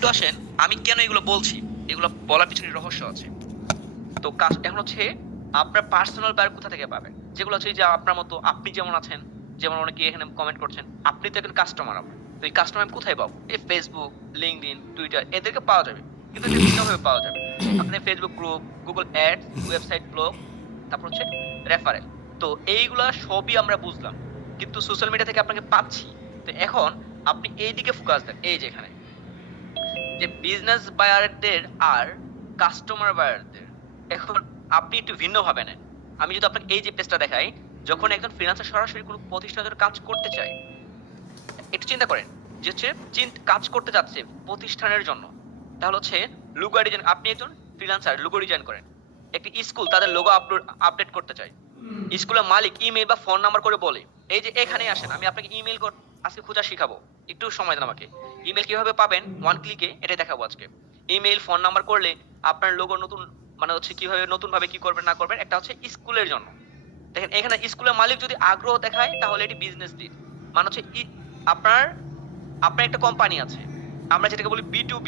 একটু আসেন, আমি কেন এগুলো বলছি, এগুলো বলার পিছনে রহস্য আছে। তো কাজ এখন হচ্ছে আপনার পার্সোনাল বায়ার কোথা থেকে পাবেন, যেগুলো হচ্ছে যে আপনার মতো, আপনি যেমন আছেন, যেমন অনেকে এখানে কমেন্ট করছেন, আপনি তো এখন কাস্টমার আমার, তো এই কাস্টমার আমি কোথায় পাবো? এই ফেসবুক, লিঙ্কডইন, টুইটার, এদেরকে পাওয়া যাবে, কিন্তু এটা ভিন্নভাবে পাওয়া যাবে। আপনি Facebook group, Google ads, website blog, তারপর হচ্ছে রেফারেল। তো এইগুলা সবই আমরা বুঝলাম, কিন্তু সোশ্যাল মিডিয়া থেকে আপনাকে পাচ্ছি। তো এখন আপনি এইদিকে ফোকাস দেন, এই যে এখানে যে বিজনেস বায়ারদের আর কাস্টমার বায়ারদের, এখন আপনি একটু ভিন্ন ভাবে নেন। আমি যদি আপনাকে এই যে পেজটা দেখাই, যখন একজন ফ্রিল্যান্সার সরাসরি কোনো প্রতিষ্ঠানের কাজ করতে চায়, একটু চিন্তা করেন যে হচ্ছে কাজ করতে যাচ্ছে প্রতিষ্ঠানের জন্য, তাহলে হচ্ছে লোগো ডিজাইন, আপনি একজন ফ্রিল্যান্সার লোগো ডিজাইন করেন, একটি স্কুল তাদের লোগো আপডেট করতে চায়, স্কুলের মালিক ইমেল বা ফোন নাম্বার করে বলে, এই যে এখানে আসেন, আমি আপনাকে ইমেল আজকে খোঁজা শিখাবো, একটু সময় দেন আমাকে। ইমেল কিভাবে পাবেন ওয়ান ক্লিকে, এটাই দেখাবো আজকে। ইমেল ফোন নাম্বার করলে আপনার লোগো নতুন, মানে হচ্ছে কিভাবে নতুন ভাবে কি করবেন না করবেন, একটা হচ্ছে স্কুলের জন্য। দেখেন এখানে স্কুলের মালিক যদি আগ্রহ দেখায় তাহলে এটি বিজনেস ডিল, মানে হচ্ছে আপনার আপনার একটা কোম্পানি আছে, আমরা যেটাকে বলি B2B,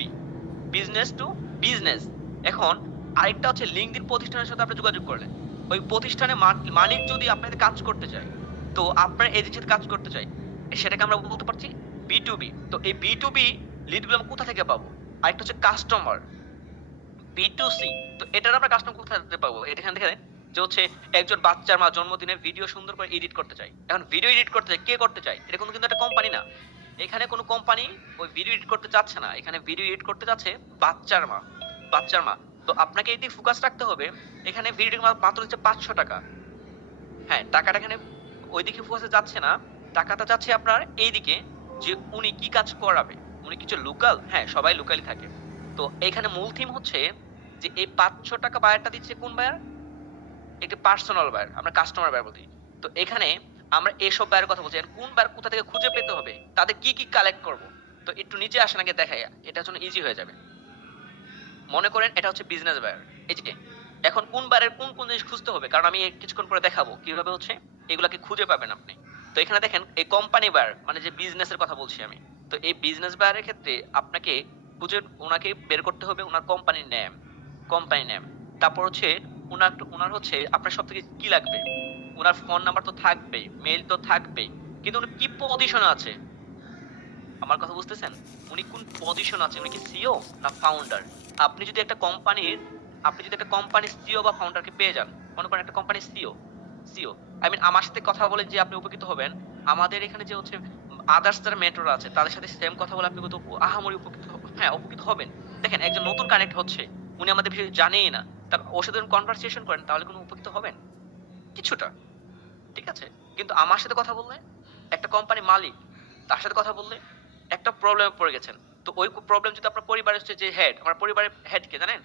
বিজনেস টু বিজনেস। এখন আরেকটা হচ্ছে লিঙ্কডইন প্রতিষ্ঠানের সাথে আপনি যোগাযোগ করলেন, ওই প্রতিষ্ঠানে মালিক যদি আপনাদের কাজ করতে চায়, তো আপনার এজেন্সির সাথে কাজ করতে চাই, সেটাকে আমরা বলতে পারছি B2B। তো এই B2B লিডগুলো আমরা কোথা থেকে পাবো? আরেকটা হচ্ছে কাস্টমার B2C। তো এটার আমরা কাস্টমার কোথা থেকে পাবো? এখানে দেখেন যে হচ্ছে একজন বাচ্চার মা জন্মদিনের ভিডিও সুন্দর করে এডিট করতে চাই, এখন ভিডিও এডিট করতে চাই, কে করতে চায়? এটা কিন্তু একটা কোম্পানি না, এখানে কোনো কোম্পানি ওই ভিডিও এডিট করতে চাচ্ছে না, এখানে ভিডিও এডিট করতে চাচ্ছে বাচ্চার মা, বাচ্চার মা। তো আপনাকে এটি ফোকাস রাখতে হবে, এখানে ভিডিও মাত্র হচ্ছে 500 টাকা। হ্যাঁ, টাকাটা এখানে ওইদিকে ফোকাসে যাচ্ছে না, টাকাটা যাচ্ছে আপনার এইদিকে, যে উনি কি কাজ করাবে, উনি কিছু লোকাল, হ্যাঁ সবাই লোকালি থাকে। তো এখানে মূল থিম হচ্ছে যে এই 500 টাকা বায়ারটা দিচ্ছে কোন বায়ার? একটি পার্সোনাল বায়ার, আমরা কাস্টমার বায়ার বলি। তো এখানে আমরা এসব বায়ারের কথা বলছি, কোন বায়ার কোথা থেকে খুঁজে পেতে হবে, তাদের কি কি কালেক্ট করব। তো একটু নিচে আসেন আগে দেখাই, এটার জন্য ইজি হয়ে যাবে। মনে করেন এটা হচ্ছে বিজনেস বায়ার, এই যে এখন কোন বায়ারের কোন কোন জিনিস খুঁজতে হবে, কারণ আমি কিছুক্ষণ পরে দেখাবো কিভাবে হচ্ছে এগুলাকে খুঁজে পাবেন আপনি। তো এখানে দেখেন এই কোম্পানি বায়ার, মানে যে বিজনেসের কথা বলছি আমি, তো এই বিজনেস বায়ারের ক্ষেত্রে আপনাকে খুঁজে ওনাকে বের করতে হবে ওনার কোম্পানির নেম, কোম্পানি নেম, তারপর হচ্ছে ওনার হচ্ছে আপনার সব থেকে কি লাগবে, ওনার ফোন নাম্বার তো থাকবেই, মেইল তো থাকবেই, কিন্তু উনি কি পজিশনে আছে, আমার কথা বুঝতেছেন? উনি কোন পজিশন আছে, উনি কি সিও না ফাউন্ডার? আপনি যদি একটা কোম্পানির সিও বা ফাউন্ডারকে পেয়ে যান, মনে করেন একটা কোম্পানির সিও, আই মিন আমার সাথে কথা বলে যে আপনি উপকৃত হবেন, আমাদের এখানে যে হচ্ছে আদার্স যারা মেট্রো আছে তাদের সাথে সেম কথা বলে আপনি কিন্তু আহামরি উপকৃত হবেন, হ্যাঁ উপকৃত হবেন। দেখেন একজন নতুন কানেক্ট হচ্ছে, উনি আমাদের বিষয়ে জানেই না, তার ওর সাথে কনভারসেশন করেন, তাহলে কোনো উপকৃত হবেন কিছুটা, ঠিক আছে? কিন্তু আমার সাথে কথা বললে, একটা কোম্পানি মালিক, তার সাথে কথা বললে একটা প্রবলেমে পড়ে গেছেন। তো ওই প্রবলেম যদি আপনার পরিবারের হচ্ছে যে হেড, আমার পরিবারের হেড কে জানেন?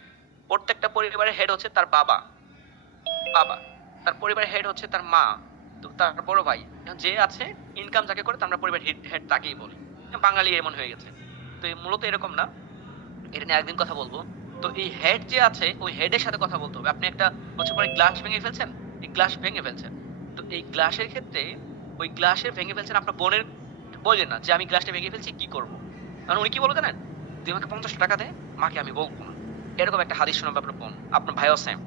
প্রত্যেকটা পরিবারের হেড হচ্ছে তার বাবা, বাবা, তার পরিবারের হেড হচ্ছে তার মা, তো তার বড় ভাই, যে আছে ইনকাম যাকে করে আমরা পরিবার হেড হেড তাকেই বলি। বাঙালি এমন হয়ে গেছে। তো মূলত এরকম না, এটা নিয়ে একদিন কথা বলবো। তো এই হেড যে আছে ওই হেডের সাথে কথা বলতে হবে। আপনি একটা হচ্ছে পরে গ্লাস ভেঙে ফেলছেন, এই গ্লাস ভেঙে ফেলছেন, তো এই গ্লাসের ক্ষেত্রে ওই গ্লাসের ভেঙে ফেলছেন, আপনার বোনের বললেন না যে আমি গ্লাসটা ভেঙে ফেলছি কি করব, কারণ উনি কি বলবো জানেন? তুই আমাকে 50 টাকা দে, মাকে আমি বলবো না। এরকম একটা হাদিস শোনাবে আপনার বোন, আপনার ভাইও সেম।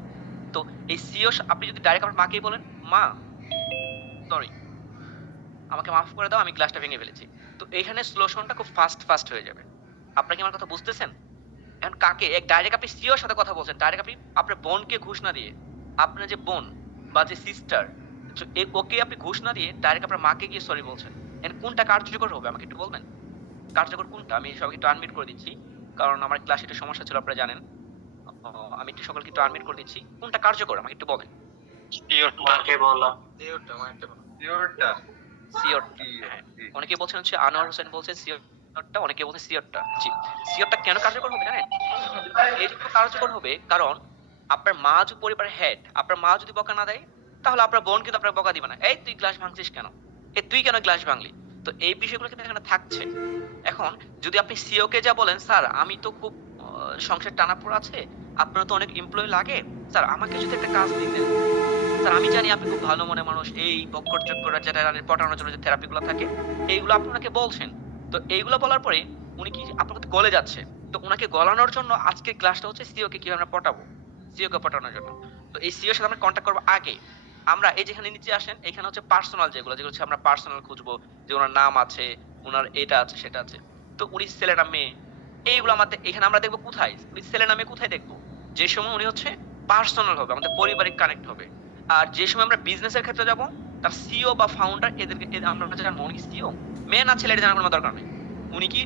তো এই সিও আপনি যদি ডাইরেক্ট আপনার মাকেই বলেন, মা সরি, আমাকে মাফ করে দাও, আমি গ্লাসটা ভেঙে ফেলেছি, তো এইখানে স্লোশনটা খুব ফাস্ট ফাস্ট হয়ে যাবে। আপনারা কি আমার কথা বুঝতেছেন? এখন কাকে এক ডাইরেক্ট আপনি সিওর সাথে কথা বলছেন, ডাইরেক্ট আপনি আপনার বোনকে ঘুষ না দিয়ে, আপনার যে বোন বা যে সিস্টার, ওকে আপনি ঘুষ না দিয়ে ডাইরেক্ট আপনার মাকে গিয়ে সরি বলছেন। এর কোনটা কার্যকর হবে আমাকে একটু বলবেন? কার্যকর কোনটা? আমি সবাইকে একটু আনমিউট করে দিচ্ছি, কারণ আমার ক্লাসে একটু সমস্যা ছিল আপনারা জানেন। আমি একটু সকলকে একটু আনমিউট করে দিচ্ছি, কোনটা কার্যকর আমাকে একটু বলেন। মাকে বলা, সিওরটা, হ্যাঁ। অনেকে বলছেন হচ্ছে আনোয়ার হোসেন বলছে সিওরটা, অনেকে বলছে সিওরটা। জি, সিওরটা কেন কার্যকর হবে জানেন? এই জন্য কার্যকর হবে কারণ আপনার মা যদি পরিবারের হেড, আপনার মা যদি বকা না দেয়, তাহলে আপনার বোন কিন্তু আপনার বকা দিবে না, এই তুই গ্লাস ভাঙছিস কেন, এই তুই কেন গ্লাস ভাঙলি। তো এই বিষয়গুলো কিন্তু এখানে থাকছে। এখন যদি আপনি সিও কে যা বলেন, স্যার আমি তো খুব সংসার টানাপোড়া আছে, আপনার তো অনেক এমপ্লয়ি লাগে, স্যার আমাকে যদি একটা কাজ দিতেন, স্যার আমি জানি আপনি খুব ভালো মনের মানুষ, এই বক্কর চক্কর যেটা পটানোর জন্য যে থেরাপিগুলো থাকে এইগুলো আপনি ওনাকে বলছেন। তো এইগুলো বলার পরে উনি কি আপনার প্রতি গলে যাচ্ছে, তো ওনাকে গলানোর জন্য আজকের ক্লাসটা হচ্ছে সিও কে কিভাবে আমরা পটাবো, সিও কে পটানোর জন্য। তো এই সিও সাথে আমরা কন্ট্যাক্ট করবো আগে। আমরা এই যেখানে নিচে আসেন, এখানে হচ্ছে পার্সোনাল যেগুলো হচ্ছে আমরা পার্সোনাল খুঁজবো, যে ওনার নাম আছে, ওনার এটা আছে সেটা আছে। তো উনি ছেলে না মেয়ে, এইগুলো আমাদের এখানে আমরা দেখবো কোথায় উনি ছেলে না মেয়ে, কোথায় দেখবো? যে সময় উনি হচ্ছে পার্সোনাল হবে, আমাদের পারিবারিক কানেক্ট হবে। আর যে সময় আমরা বিজনেসের ক্ষেত্রে যাব, তার সিও বা ফাউন্ডার এদেরকে আমরা জানবো উনি কি সিও মেয়ে না ছেলে, এটা জানার কোনো দরকার নেই। উনি কি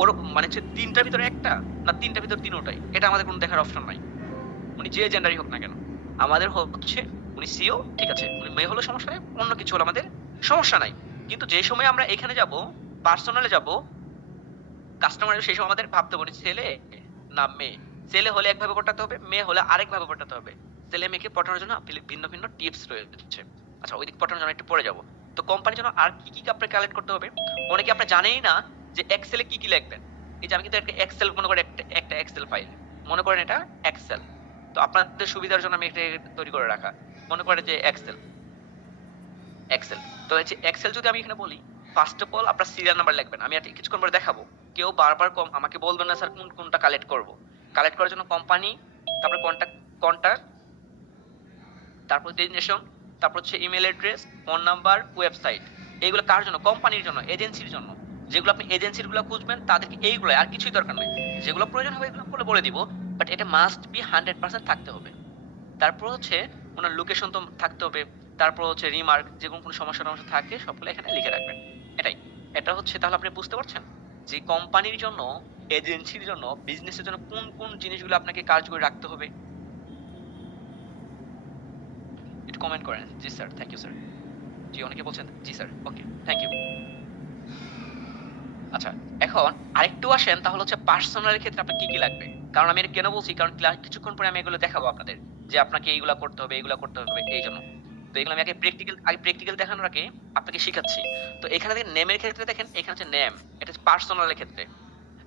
ওর মানে হচ্ছে তিনটার ভিতরে একটা না তিনটার ভিতরে তিনোটাই, এটা আমাদের কোনো দেখার অপশন নাই। উনি যে জেন্ডারই হোক না কেন, আমাদের হচ্ছে উনি সিও, ঠিক আছে, উনি মেয়ে হলো সমস্যা নেই, অন্য কিছু হলো আমাদের সমস্যা নাই। কিন্তু যে সময় আমরা এখানে যাব, পার্সোনালে যাব, কাস্টমারের সেই সময় আমাদের ভাবতে হবে ছেলে না মেয়ে। ছেলে হলে একভাবে পটাতে হবে, মেয়ে হলে আরেকভাবে পটাতে হবে। ছেলে মেয়েকে পটানোর জন্য ভিন্ন ভিন্ন টিপস রয়েছে। আচ্ছা, ওই দিক পটানোর জন্য একটু পরে যাব। তো কোম্পানির জন্য আর কি কি আপনার কালেক্ট করতে হবে, অনেকে আপনি জানেনই না যে এক্সেলে কি কি লিখবেন। এই যে আমি কিন্তু একটা এক্সেল মনে করেন, একটা এক্সেল ফাইল মনে করেন, এটা এক্সেল। তো আপনাদের সুবিধার জন্য আমি এটা তৈরি করে রাখা, মনে করেন যে এক্সেল। এক্সেল তো হচ্ছে এক্সেল যদি আমি এখানে বলি, ফার্স্ট অফ অল আপনার সিরিয়াল নাম্বার লিখবেন। আমি এটা কিছুক্ষণ পরে দেখাবো। কেউ বারবার আমাকে বলবেন না স্যার কোনটা কালেক্ট করব। কালেক্ট করার জন্য কোম্পানি, তারপর কন্টাক্ট, তারপর ডেস্টিনেশন, তারপর হচ্ছে email address, phone number, website. এইগুলো কার জন্য? কোম্পানির জন্য, এজেন্সির জন্য। যেগুলো আপনি এজেন্সির গুলো খুঁজবেন তাদেরকে এইগুলো, আর কিছুই দরকার নেই। যেগুলো প্রয়োজন হবে এগুলো বলে দিব, বাট এটা মাস্ট বি 100% থাকতে হবে। তারপর হচ্ছে ওনার লোকেশন তো থাকতে হবে। তারপর হচ্ছে রিমার্ক, যে কোনো সমস্যা টমস্যা থাকে সবগুলো এখানে লিখে রাখবেন। এটাই, এটা হচ্ছে। তাহলে আপনি বুঝতে পারছেন যে কোম্পানির জন্য, এজেন্সির জন্য, বিজনেসের জন্য কোন কোন জিনিসগুলো আপনাকে কার্যকরী রাখতে হবে। একটু কমেন্ট করেন। জি স্যার, থ্যাংক ইউ স্যার। জি, অনেকে বলছেন জি স্যার, ওকে, থ্যাংক ইউ। আচ্ছা, এখন আরেকটু আসেন, তাহলে হচ্ছে পার্সোনালের ক্ষেত্রে আপনার কি কি লাগবে। কারণ আমি এটা কেন বলছি, কারণ কিছুক্ষণ পরে আমি এগুলো দেখাবো আপনাদের, যে আপনাকে এইগুলা করতে হবে, এইগুলা করতে হবে, এই জন্য। তো এগুলো আমি প্র্যাকটিক্যাল দেখানোর আগে আপনাকে শিখাচ্ছি। তো এখানে দেখেন নেমের ক্ষেত্রে, দেখেন এখানে হচ্ছে নেম, এটা হচ্ছে পার্সোনালের ক্ষেত্রে।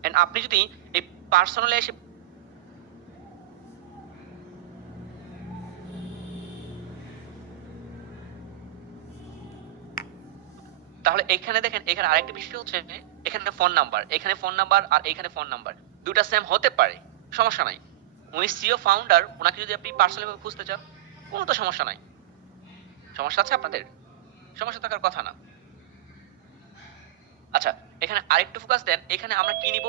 এন্ড আপনি যদি এই পার্সোনালে এসে, তাহলে এখানে দেখেন, এখানে আরেকটা বিষয় হচ্ছে, এখানে ফোন নাম্বার, এখানে ফোন নাম্বার আর এখানে ফোন নাম্বার, দুটা সেম হতে পারে, সমস্যা নাই। উনি সিও ফাউন্ডার, ওনাকে যদি আপনি পার্সোনালি ভাবে খুঁজতে চান, কোনো তো সমস্যা নাই। সমস্যা আছে আপনাদের? সমস্যা থাকার কথা না। আচ্ছা, এখানে আরেকটু ফোকাস দেন। এখানে আমরা কি নিব?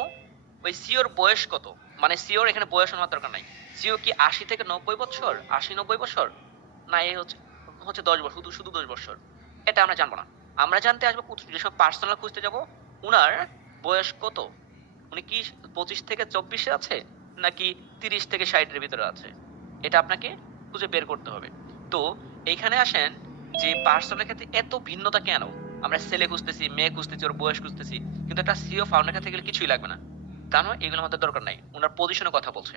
ওই সিওর বয়স কত, মানে সিওর এখানে বয়স নেওয়ার দরকার নাই। সিও কি 80 থেকে 90 বছর, 80-90 বছর, না এই হচ্ছে হচ্ছে 10 বছর, শুধু শুধু 10 বছর, এটা আমরা জানবো না। আমরা জানতে আসবো যে সব পার্সোনাল খুঁজতে যাব, উনার বয়স কত, উনি কি 25 থেকে 24-এ আছে, নাকি 30 থেকে 60-এর ভিতরে আছে, এটা আপনাকে খুঁজে বের করতে হবে। তো এইখানে আসেন যে পার্সোনাল ক্ষেত্রে এত ভিন্নতা কেন? আমরা ছেলে খুঁজতেছি, মেয়ে খুঁজতেছি, ওর বয়স খুঁজতেছি, কিন্তু একটা সিও ফাউন্ডার কাছে গেলে কিছুই লাগবে না। কেন? এগুলো আমাদের দরকার নাই, ওনার পজিশনের কথা বলছে।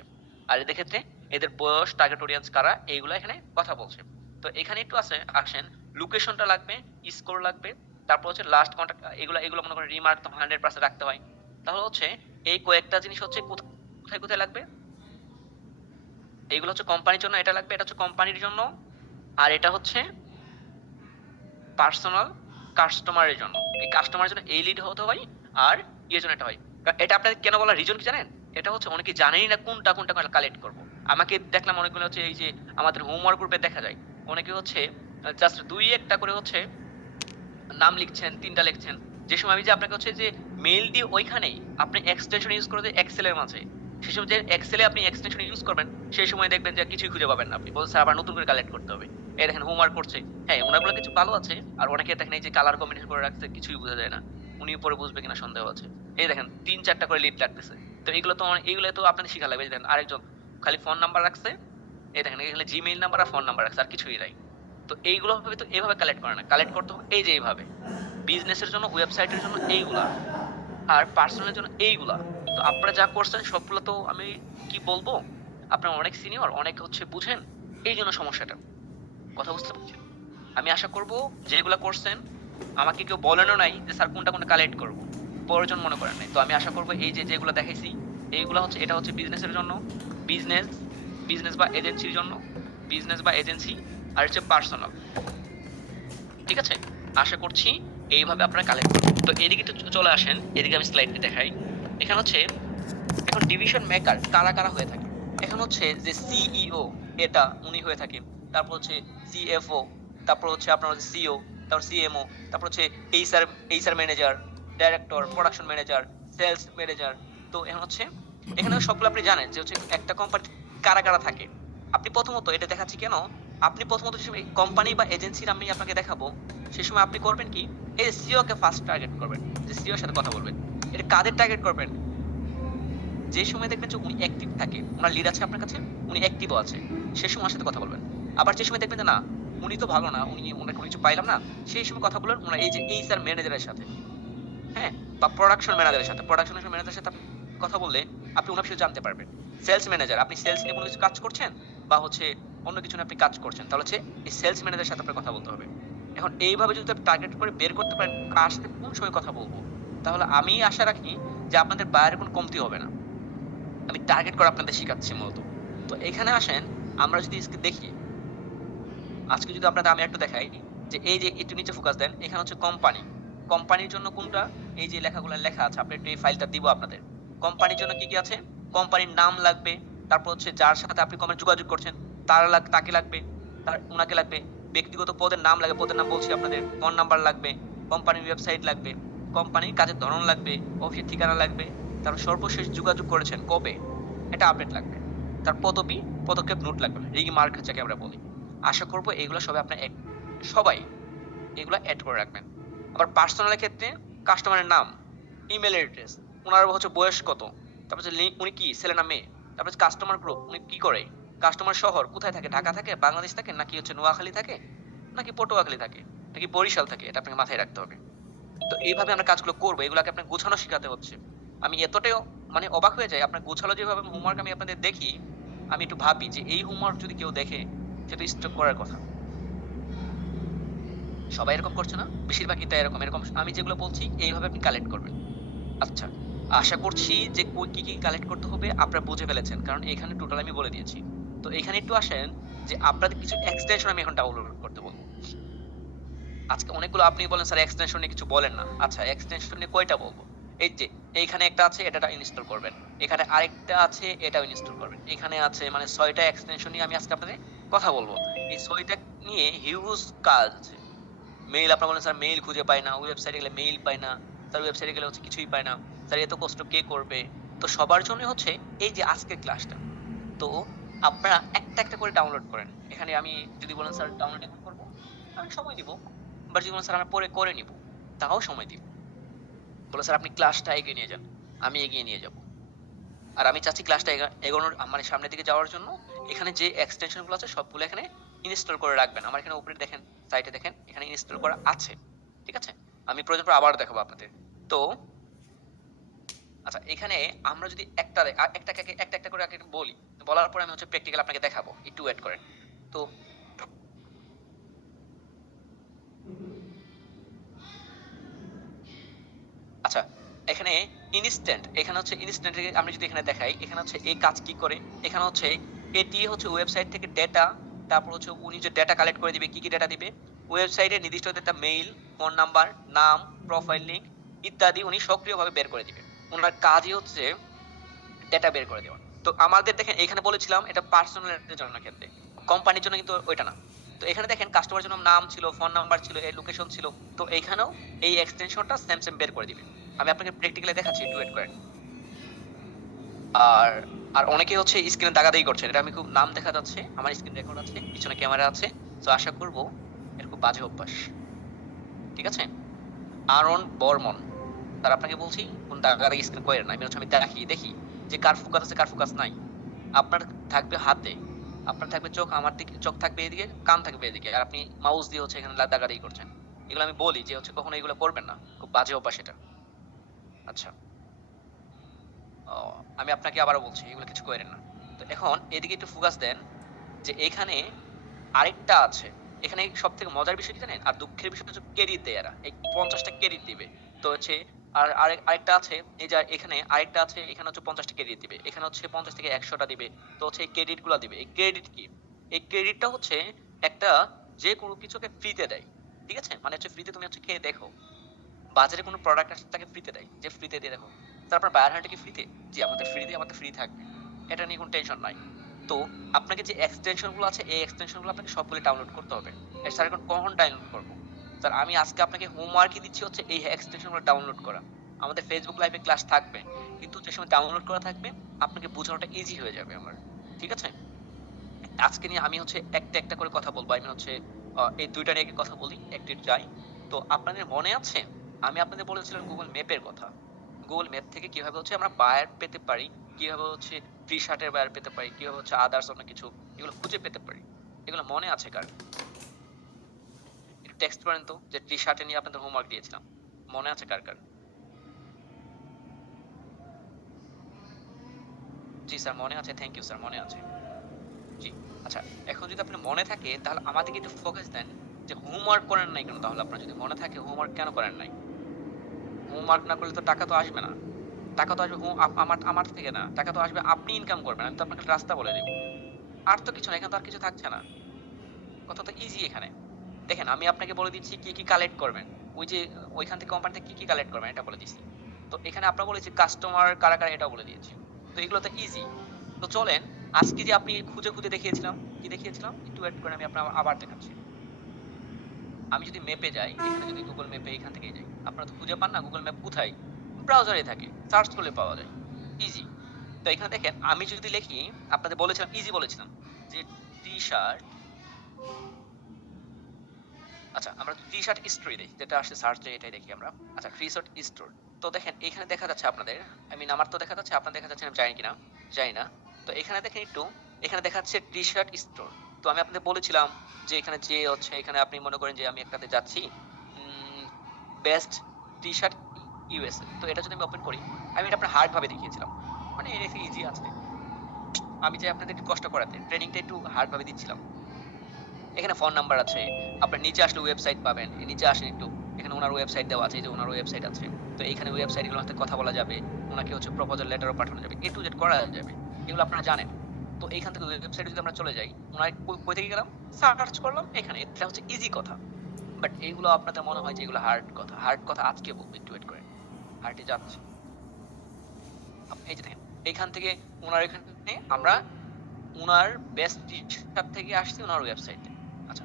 আর এদের ক্ষেত্রে এদের বয়স, টার্গেট অডিয়েন্স কারা, এইগুলো এখানে কথা বলছে। তো এখানে একটু আসেন, লোকেশনটা লাগবে, স্কোর লাগবে, তারপর হচ্ছে লাস্ট কন্টাক্ট, এগুলো এগুলো মনে করেন রিমার্ক তো 100% রাখতে হয়। তাহলে হচ্ছে এই কয়েকটা জিনিস হচ্ছে কোথায় কোথায় লাগবে। এইগুলো হচ্ছে কোম্পানির জন্য, এটা লাগবে, এটা হচ্ছে কোম্পানির জন্য, আর এটা হচ্ছে পার্সোনাল কাস্টমারের জন্য। এই কাস্টমারের জন্য এই লিড হতে হয়, আর এর জন্য এটা হয়। এটা আপনাদের কেন বলার রিজন কি জানেন? এটা হচ্ছে অনেকে জানেই না কোনটা কোনটা কালেক্ট করব। আমাকে দেখলাম অনেকগুলো হচ্ছে, এই যে আমাদের হোমওয়ার্ক গ্রুপে দেখা যায়, অনেকে হচ্ছে জাস্ট 2-1টা করে হচ্ছে নাম লিখছেন, 3টা লিখছেন। যে সময় আমি যে আপনাকে হচ্ছে যে মেইল দিয়ে ওইখানেই আপনি এক্সটেনশন ইউজ করে দেন এক্সেলের মাঝে, সেই সময় যে এক্সেলে আপনি এক্সটেনশন ইউজ করবেন, সেই সময় দেখবেন যে কিছুই খুঁজে পাবেন না। আপনি বলছেন আবার নতুন করে কালেক্ট করতে হবে। এই দেখেন হোমওয়ার্ক করছে, হ্যাঁ ওনাগুলো কিছু ভালো আছে, আর অনেকে দেখেন এই যে কালার কম্বিনেশন করে রাখছে, কিছুই বোঝা যায় না, উনি পরে বুঝবে কিনা সন্দেহ আছে। এই দেখেন 3-4টা করে লিড লাগতেছে। তো এগুলো তো এইগুলো তো আপনাদের শিখা লাগবে। দেখেন আরেকজন খালি ফোন নাম্বার রাখছে, এই দেখেন এখানে জিমেইল নাম্বার আর ফোন নাম্বার রাখছে, আর কিছুই নাই। তো এইগুলো ভাবে তো এইভাবে কালেক্ট করে না, কালেক্ট করতে হবে এই যে এইভাবে, বিজনেসের জন্য, ওয়েবসাইটের জন্য এইগুলা, আর পার্সোনালের জন্য এইগুলা। তো আপনারা যা করছেন সবগুলো তো আমি কি বলবো, আপনারা অনেক সিনিয়র, অনেক হচ্ছে বুঝেন, এই জন্য সমস্যাটা। কথা বুঝতে পারছেন? আমি আশা করব যেগুলা করছেন, আমাকে কেউ বলেনও নাই যে স্যার কোনটা কোনটা কালেক্ট করব, প্রয়োজন মনে করেন নাই। তো আমি আশা করব এই যে যেগুলো দেখাইছি, এইগুলা হচ্ছে, এটা হচ্ছে বিজনেসের জন্য, বিজনেস বিজনেস বা এজেন্সির জন্য, বিজনেস বা এজেন্সি, আর হচ্ছে পার্সোনাল। ঠিক আছে, আশা করছি এইভাবে আপনারা কালেক্ট করবেন। তো এদিকে একটু চলে আসেন, এদিকে আমি স্লাইডে দেখাই। এখানে হচ্ছে এখন ডিভিশন মেকার কারা কারা হয়ে থাকে? এখন হচ্ছে যে সিইও, এটা উনি হয়ে থাকে। তারপর হচ্ছে সিএফও, তারপর হচ্ছে আপনার হচ্ছে সিও, তারপর সিএমও, তারপর হচ্ছে HR HR manager, director, production manager, sales manager. তো এখন হচ্ছে এখানে সবগুলো আপনি জানেন যে হচ্ছে একটা কোম্পানি কারা কারা থাকে। আপনি প্রথমত এটা দেখাচ্ছি কেন, আপনি প্রথমত যে সময় কোম্পানি বা এজেন্সির আমি আপনাকে দেখাবো, সেই সময় আপনি করবেন কি, এই সিও কে ফার্স্ট টার্গেট করবেন, যে সিওর সাথে কথা বলবেন। এটা কাদের টার্গেট করবেন? যে সময় দেখবেন যে উনি অ্যাক্টিভ থাকে, ওনার লিড আছে আপনার কাছে, উনি অ্যাক্টিভও আছে, সে সময় ওনার সাথে কথা বলবেন। আবার যে সময় দেখবেন যে না, উনি তো ভালো না, ওনার কোনো কিছু পাইলাম না, সেই সময় কথা বলবেন ওনার এই যে এইচআর ম্যানেজারের সাথে, হ্যাঁ, বা প্রোডাকশন ম্যানেজারের সাথে। প্রোডাকশন ম্যানেজারের সাথে আপনি কথা বললে আপনি ওনার বিষয়ে জানতে পারবেন। সেলস ম্যানেজার, আপনি সেলস নিয়ে কোনো কিছু কাজ করছেন বা হচ্ছে অন্য কিছু নিয়ে আপনি কাজ করছেন, তাহলে হচ্ছে এই সেলস ম্যানেজারের সাথে আপনার কথা বলতে হবে। এখন এইভাবে যদি আপনি টার্গেট করে বের করতে পারেন কার সাথে কোন সময় কথা বলবো, তাহলে আমি আশা রাখি যে আপনাদের বায়ারের কোনো কমতি হবে না। আমি টার্গেট করে আপনাদের শিখাচ্ছি মূলত। তো এখানে আসেন, আমরা যদি দেখি, আজকে যদি আপনাদের আমি একটু দেখাই, যে এই যে একটু নিচে ফোকাস দেন, এখানে হচ্ছে কোম্পানি। কোম্পানির জন্য কোনটা, এই যে লেখাগুলো লেখা আছে, আপনি একটু এই ফাইলটা দিব আপনাদের। কোম্পানির জন্য কি কি আছে? কোম্পানির নাম লাগবে, তারপর হচ্ছে যার সাথে আপনি যোগাযোগ করছেন তাকে লাগবে, উনাকে লাগবে। ব্যক্তিগত পদের নাম লাগবে, পদের নাম বলছি আপনাদের, ফোন নাম্বার লাগবে, কোম্পানির ওয়েবসাইট লাগবে, কোম্পানির কাজের ধরন লাগবে, অফিসের ঠিকানা লাগবে, তারপর সর্বশেষ যোগাযোগ করেছেন কবে, এটা আপডেট লাগবে। তার পদবি, পদক্ষেপ নোট লাগবে, রিমার্ক যাকে আমরা বলি। আশা করব এগুলো সবাই আপনার সবাই এগুলো অ্যাড করে রাখবেন। আবার পার্সোনাল ক্ষেত্রে কাস্টমারের নাম, ইমেল অ্যাড্রেস, ওনার হচ্ছে বয়স কত, তারপর হচ্ছে উনি কি ছেলে না মেয়ে, তারপর হচ্ছে কাস্টমার গ্রুপ, উনি কি করে, কাস্টমার শহর কোথায় থাকে, ঢাকা থাকে, বাংলাদেশ থাকে, নাকি হচ্ছে নোয়াখালী থাকে, নাকি পটুয়াখালী থাকে, নাকি বরিশাল থাকে, এটা আপনাকে মাথায় রাখতে হবে। তো এইভাবে আমরা কাজগুলো করবো, এগুলোকে আপনাকে গোছানো শেখাতে হচ্ছে। আমি এতটাই মানে অবাক হয়ে যাই আপনার গোছালো যেভাবে হোমওয়ার্ক আমি আপনাদের দেখি, আমি একটু ভাবি যে এই হোমওয়ার্ক যদি কেউ দেখে সেটা স্টক করার কথা। সবাই এরকম করছে না, বেশিরভাগই তাই এরকম এরকম আমি যেগুলো বলছি এইভাবে আপনি কালেক্ট করবেন। আচ্ছা, আশা করছি যে কি কি কালেক্ট করতে হবে আপনারা বুঝে ফেলেছেন, কারণ এখানে টোটাল আমি বলে দিয়েছি। তো এখানে একটু আসেন, যে আপনাদের কিছু এক্সটেনশন আমি এখন ডাউনলোড করতে বলবো। আজকে অনেকগুলো আপনি বলেন স্যার এক্সটেনশন নিয়ে কিছু বলেন না। আচ্ছা, এক্সটেনশন নিয়ে কয়টা বলবো? এই যে এইখানে একটা আছে, এটা ইনস্টল করবেন। এখানে আরেকটা আছে, এটাও ইনস্টল করবেন। এখানে আছে মানে 6টা এক্সটেনশন নিয়ে আমি আজকে আপনাদের কথা বলবো। এই 6টা নিয়ে হিউজ কাজ আছে। মেইল আপনারা বলেন স্যার মেইল খুঁজে পাই না, ওয়েবসাইটে গেলে মেইল পাই না, স্যার ওয়েবসাইটে গেলে হচ্ছে কিছুই পাই না, স্যার এত কষ্ট কে করবে? তো সবার জন্য হচ্ছে এই যে আজকের ক্লাসটা। তো আপনারা একটা একটা করে ডাউনলোড করেন। এখানে আমি যদি বলেন স্যার ডাউনলোড এখন করবো, আমি সময় দিব। বা যদি বলেন স্যার আমরা পরে করে নিব, তাও সময় দিব। বলে স্যার আপনি ক্লাসটা এগিয়ে নিয়ে যান, আমি এগিয়ে নিয়ে যাব। আর আমি চাচ্ছি ক্লাসটা এগোনোর মানে সামনের দিকে যাওয়ার জন্য এখানে যে এক্সটেনশন গুলো আছে সবগুলো এখানে ইনস্টল করে রাখবেন। আমার এখানে উপরে দেখেন, সাইটে দেখেন, এখানে ইনস্টল করা আছে। ঠিক আছে, আমি প্রয়োজন পড়ে আবার দেখাবো আপনাদের। তো আচ্ছা, এখানে আমরা যদি একটা একটা করে বলি, বলার পরে আমি হচ্ছে প্র্যাকটিক্যাল আপনাকে দেখাবো, একটু ওয়েট করেন। তো আচ্ছা, এখানে ইনস্ট্যান্ট, এখানে হচ্ছে ইনস্ট্যান্ট, আমি যদি এখানে দেখাই, এখানে হচ্ছে এই কাজ কি করে, এখানে হচ্ছে এটি হচ্ছে ওয়েবসাইট থেকে ডেটা, তারপর হচ্ছে উনি যে ডেটা কালেক্ট করে দিবে, কি কি ডেটা দিবে, ওয়েবসাইটে নির্দিষ্ট একটা মেইল, ফোন নাম্বার, নাম, প্রোফাইল লিংক ইত্যাদি উনি সক্রিয়ভাবে বের করে দিবে। ওনার কাজই হচ্ছে ডেটা বের করে দেওয়া। তো আমাদের দেখেন এখানে বলেছিলাম এটা পার্সোনাল জন্য ক্ষেত্রে, কোম্পানির জন্য কিন্তু ওইটা না। তো এখানে দেখেন কাস্টমার জন্য নাম ছিল, ফোন নাম্বার ছিল, এই লোকেশন ছিল। তো এইখানেও এই এক্সটেনশনটা সেম সেম বের করে দিবে। আমি আপনাকে প্র্যাকটিক্যালি দেখাচ্ছি, একটু ওয়েট করেন। আর আর অনেকে হচ্ছে স্ক্রিনে দাগাদাগি করছেন, এটা আমি খুব নাম দেখা যাচ্ছে, আমার স্ক্রিন রেকর্ড আছে, পিছনে ক্যামেরা আছে। তো আশা করব এর খুব বাজে অভ্যাস। ঠিক আছে, আরন বর্মন, তার আপনাকে বলছি কোন দাগাদাগি স্ক্রিন করেন না। আমি হচ্ছে আমি দেখি যে কার ফোকাস আছে কার ফোকাস নাই। আপনার থাকবে হাতে, আপনার থাকবে চোখ, আমার দিকে চোখ থাকবে এদিকে, কান থাকবে এদিকে, আর আপনি মাউস দিয়ে হচ্ছে এখানে দাগাদাগি করছেন। এগুলো আমি বলি যে হচ্ছে কখনো এগুলো করবেন না, খুব বাজে অভ্যাস এটা। আচ্ছা, ও, আমি আপনাকে আবারও বলছি এগুলো কিছু করেন না। তো এখন এদিকে একটু ফোকাস দেন, যে এখানে আরেকটা আছে। এখানে সব থেকে মজার বিষয় কি জানেন, আর দুঃখের বিষয় হচ্ছে ক্রেডিট দেয় এরা, এই 50টা ক্রেডিট দিবে। তো হচ্ছে আর আরেকটা আছে, এই যে এখানে আরেকটা আছে, এখানে হচ্ছে 50টা ক্রেডিট দিবে, এখানে হচ্ছে 50 থেকে 100টা দিবে। তো হচ্ছে এই ক্রেডিট গুলা দিবে। এই ক্রেডিট কি, এই ক্রেডিটটা হচ্ছে একটা যে কোনো কিছুকে ফ্রিতে দেয়। ঠিক আছে, মানে হচ্ছে ফ্রিতে তুমি হচ্ছে খেয়ে দেখো, বাজারে কোনো প্রোডাক্ট আসে তাকে ফ্রিতে দেয়, যে ফ্রিতে দিয়ে দেখো তারপর বায়ার হান্টে কি ফ্রিতে? জি, আমাদের ফ্রি থাকবে। এটা নিয়ে কোনো টেনশন নাই। তো আপনাকে যে এক্সটেনশন গুলো আছে এই এক্সটেনশন গুলো আপনাকে সবগুলো ডাউনলোড করতে হবে। স্যার এখন কখন ডাউনলোড করব? স্যার আমি আজকে আপনাকে হোমওয়ার্কই দিচ্ছি হচ্ছে এই এক্সটেনশন গুলো ডাউনলোড করা। আমাদের ফেসবুক লাইভে ক্লাস থাকবে। কিন্তু যে সময় ডাউনলোড করা থাকবে আপনাকে বোঝানোটা ইজি হয়ে যাবে আমার। ঠিক আছে? আজকে নিয়ে আমি হচ্ছে একটা, একটা করে কথা বলবো। হচ্ছে এই ২ টা নিয়ে আগে কথা বলি, একটু যাই। তো আপনাদের মনে আছে? আমি আপনাদের বলেছিলাম Google ম্যাপের কথা। Google ম্যাপ থেকে কিভাবে হচ্ছে আমরা বায়ার পেতে পারি, কিভাবে হচ্ছে টি-শার্টের বায়ার পেতে পারি, কিভাবে হচ্ছে আদার্স অনেক কিছু এগুলো খুঁজে পেতে পারি। এগুলো মনে আছে কার? একটু টেক্সট করেন তো যে টি-শার্টে নিয়ে আপনাদের হোমওয়ার্ক দিয়েছিলাম। মনে আছে কার? জি স্যার মনে আছে। থ্যাংক ইউ স্যার মনে আছে। জি। আচ্ছা, এখন যদি আপনার মনে থাকে তাহলে আমার দিকে একটু ফোকাস দেন যে হোমওয়ার্ক করেন নাই কেন? তাহলে আপনার যদি মনে থাকে হোমওয়ার্ক কেন করেন নাই? হোমওয়ার্ক না করলে তো টাকা তো আসবে না। টাকা তো আসবে আমার আমার থেকে না। টাকা তো আসবে আপনি ইনকাম করবেন। আমি তো আপনাকে রাস্তা বলে দেব। আর তো কিছু না। এখানে তো আর কিছু থাকছে না। কথা তো ইজি এখানে। দেখেন আমি আপনাকে বলে দিচ্ছি কি, কি কালেক্ট করবেন। ওই যে ওইখান থেকে কোম্পানি থেকে কি, কি কালেক্ট করবেন এটা বলে দিছি। তো এখানে আপনার বলেছি কাস্টমার কারা এটাও বলে দিয়েছি। তো এগুলো তো ইজি। তো চলেন আজকে যে আপনি খুঁজে দেখিয়েছিলাম, কি দেখিয়েছিলাম? একটু ওয়েট করেন আমি আপনার আবার দেখাচ্ছি। আমি যদি ম্যাপে যাই, এখানে যদি Google ম্যাপে এখান থেকেই যাই। আপনারা তো খুঁজে পান না Google ম্যাপ কোথায়? ব্রাউজারে থাকে। সার্চ করলে পাওয়া যায়। ইজি। তো এখানে দেখেন আমি যদি লিখি আপনাদের বলেছিলাম ইজি বলেছিলাম যে টি-শার্ট আচ্ছা আমরা টি-শার্ট স্টোরি দেখি যেটা আসছে সার্চে এটাই দেখি আমরা। আচ্ছা টি-শার্ট স্টোর। তো দেখেন এখানে দেখা যাচ্ছে আপনাদের আমার তো দেখা যাচ্ছে আপনার দেখা যাচ্ছে আমি জানি কিনা জানি না। তো এখানে দেখেন একটু এখানে দেখা যাচ্ছে টি-শার্ট স্টোর। তো আমি আপনাদের বলেছিলাম যে এখানে যে হচ্ছে এখানে আপনি মনে করেন যে আমি একটাতে যাচ্ছি বেস্ট টি-শার্ট ইউএসএ। তো এটা যদি আমি ওপেন করি আমি এটা আপনার হার্ড ভাবে দেখিয়েছিলাম। মানে এটা ইজি আছে। আমি চাই আপনাদের একটু কষ্ট করাতে ট্রেনিংটা একটু হার্ড ভাবে দিচ্ছিলাম। এখানে ফোন নাম্বার আছে। আপনার নিচে আসলে ওয়েবসাইট পাবেন। এই নিচে আসেন একটু। এখানে উনার ওয়েবসাইট দেওয়া আছে। এই যে উনার ওয়েবসাইট আছে। তো এইখানে ওয়েবসাইট গুলোর সাথে কথা বলা যাবে। উনাকে হচ্ছে প্রপোজাল লেটারও পাঠানো যাবে। A to Z করা যাবে। এগুলো আপনারা জানেন। তো এইখান থেকে ওয়েবসাইটে যদি আমরা চলে যাই, উনার কই থেকে গেলাম? সার্চ করলাম এখানে। এটা হচ্ছে ইজি কথা। বাট এইগুলো আপনাদের মনে হয় যে এগুলো হার্ড কথা। হার্ড কথা আজকে বলবো একটু ওয়েট করেন। হার্ডে যাচ্ছে। এই যে দেখেন। এইখান থেকে উনার এখানে আমরা উনার বেস্ট টিচার থেকে আসছি উনার ওয়েবসাইটে। আচ্ছা